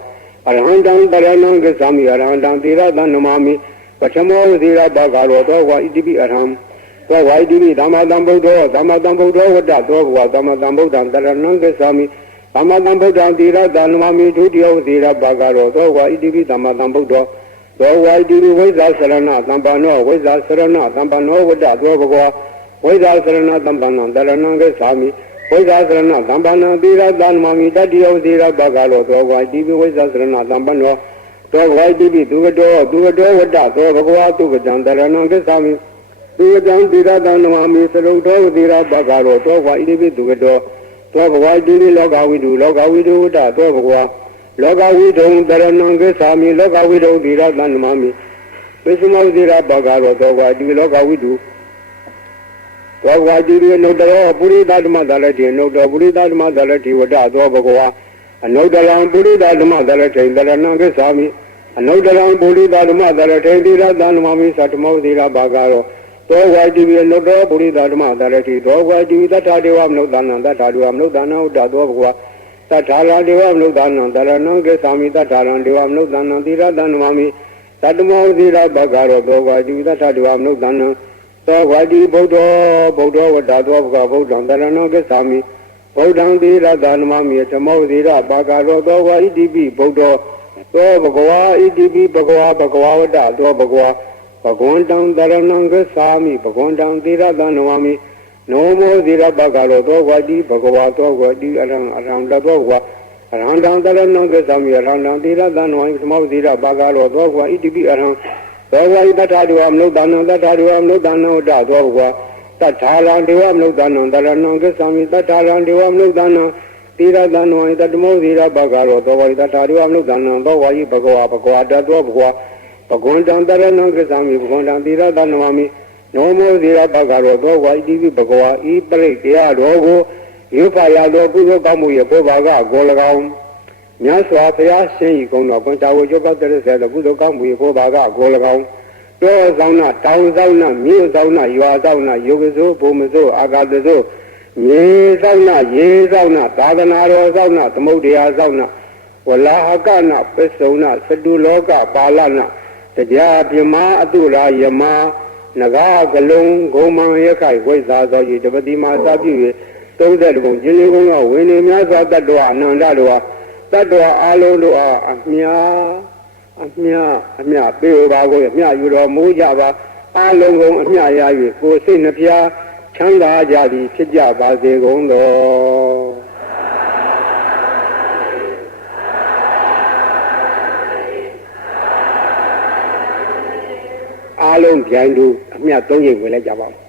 အရဟံတံတရဏံဂသမိအရဟံတံသေရတံနမမိပထမောဇေရတဂါရောသောဘဂဝါဣတိပိအရဟံသောဝါဣတိပိသမ္မာသမ္ဗုဒ္ဓောသမ္မာသမ္ဗုဒ္ဓောဝတ္တသောဘဂဝါသမ္မာသမ္ဗုဒ္ဓံတရဏံဂသမိသမ္မာသမ္ဗုဒ္ဓံသေရတံနမမိဒုတိယဇေရပဂါရောသောဘဂဝါဣတိပိသမ္မာသမ္ဗုဒ္ဓောသောဝါဣတိပိဝိဇ္ဇာစရဏသမ္ပန္နောဝိဇ္ဇာစရဏသမ္ပန္နောဝတ္တသောဘဂဝါဝိဇ္ဇာစရဏသမ္ပန္နံတရဏံဂသာမိဝိဇ္ဇာစရဏသမ္ပန္နံသေရတံနမမိတတိယဇေရပဂါရောသောဝါဣတိပိဝိဇ္ဇာစရဏသမ္ပန္နောသောဝါဣတိပိသူဝတ္တောဝတ္တသောဘဂဝါသူကတံတရဏံဂသာမိသူကတံသေရတံနမမိစရုံသောဇေရပဂါရောသောဝါဣတိပိသူကတောသောဘဂဝါဣတိပိလောကဝိတုဝတ္တသောဘဂဝါလောကဝိတုံတရဏံဂသာမိလောကဝိတုံသေရတံနမမိပစ္စမောဇေရပဂါရောသောဝါဣတိပိလောကဝိတုသောဝါတိရိနုတ္တရောပုရိသဓမ္မသာလတိနုတ္တပုရိသဓမ္မသာလတိဝတ္တသောဘဂဝါအနုတ္တရံပုရိသဓမ္မသာလတိတရဏံဂသာမိအနုတ္တရံပုရိသဓမ္မသာလတိတိရတံနမမိသတ္တမောဇေရပဂါရောသောဝါတိရိနုတ္တရောပုရိသဓမ္မသာလတိသောဝါတိသတ္တဒေဝမနုဿာနံသတ္တဒေဝမနုဿာနံဥဒ္ဒသောဘဂဝါသတ္ထာရဒေဝမနုဿာနံတရဏံဂသာမိသတ္ထာရံဒေဝမနုဿာနံတိရတံနမမိသတ္တမောဇေရပဂါရောသောဝါတိသတ္တဒေဝမနုဿာနံသောဝါတိဗုဒ္ဓဝတ္တသောဘဂဝါဗုဒ္ဓံတရဏံဂသာမိဗုဒ္ဓံတိရတံနမမိဓမ္မောဇေရပဂါရောသောဝါဣတိပိဗုဒ္ဓသောဘဂဝါဣတိပိဘဂဝါဝတ္တသောဘဂဝါဘဂဝန္တံတရဏံဂသာမိဘဂဝန္တံတိရတံနမမိနောမောဇေရပဂါရောသောဝါတိဘဂဝါသောဝါတိအရဟံတသောဘဂဝါအရဟံတံတရဏံဂသာမိအရဟံတံတိရတံနမမိဓမ္မောဇေရပဂါရောသောဝါဣတိပိအရဟံသောဝါယတ္ထာဒေဝမနုဿာနံတတ္ထာဒေဝမနုဿာနံဝတ္တသောဘဂဝါတတ္ထာရံဒေဝမနုဿာနံတရဏံဂသာမိတတ္ထာရံဒေဝမနုဿာနံတိရတံနဝိတတ္တမောဇေရပဂါရောသောဝါယတ္ထာဒေဝမနုဿာနံသောဝါယိဘဂဝါတသောဘဂဝါဘဂဝန္တံတရဏံဂသာမိဘဂဝန္တံတိရတံနမမိနောမောဇေရပဂါရောသောဝါဣတိပိဘဂဝါဤပရိတ်တရားတော်ကိုရုပ်ဖာရသောပုဇောကောင်းမှုရဲ့ဘောဘာကကို၎င်းမြတ်စွာဘုရားရှင်ဤကုံတော်ကွန်ချဝေကျော်ပတ်တဲ့ဆဲသောကုသိုလ်ကောင်းမှုရဲ့ဘောဘာကကို၎င်းတောဆောင်နာတောင်ဆောင်နာမြို့ဆောင်နာရွာဆောင်နာယုဂစိုးဘုံမစိုးအာဂတစိုးမြေဆောင်နာရေဆောင်နာသာသနာတော်ဆောင်နာသမုဒ္ဒရာဆောင်နာဝလာဟကနာပစ္စုံနာသတုလောကပါဠနာတရားပြမအတုရာယမနဂါကလုံးဂုံမံရခိုင်ဝိဇ္ဇာသောဤတပတိမာသပြု၍30ဘုံကျင်းလေးကုန်းသောဝိနည်းများစွာတတ္တဝအနန္တတို့ဟာတတ္တဝအလုံးတို့အားအမြပေးပါကိုအမြယူတော်မူကြပါအလုံးကုန်အမြရ၍ကိုယ်စိတ်နှပြချမ်းသာကြသည်ဖြစ်ကြပါစေကုန်သောအလုံးပြိုင်သူအမြ3ချိန်ဝင်လိုက်ကြပါဦး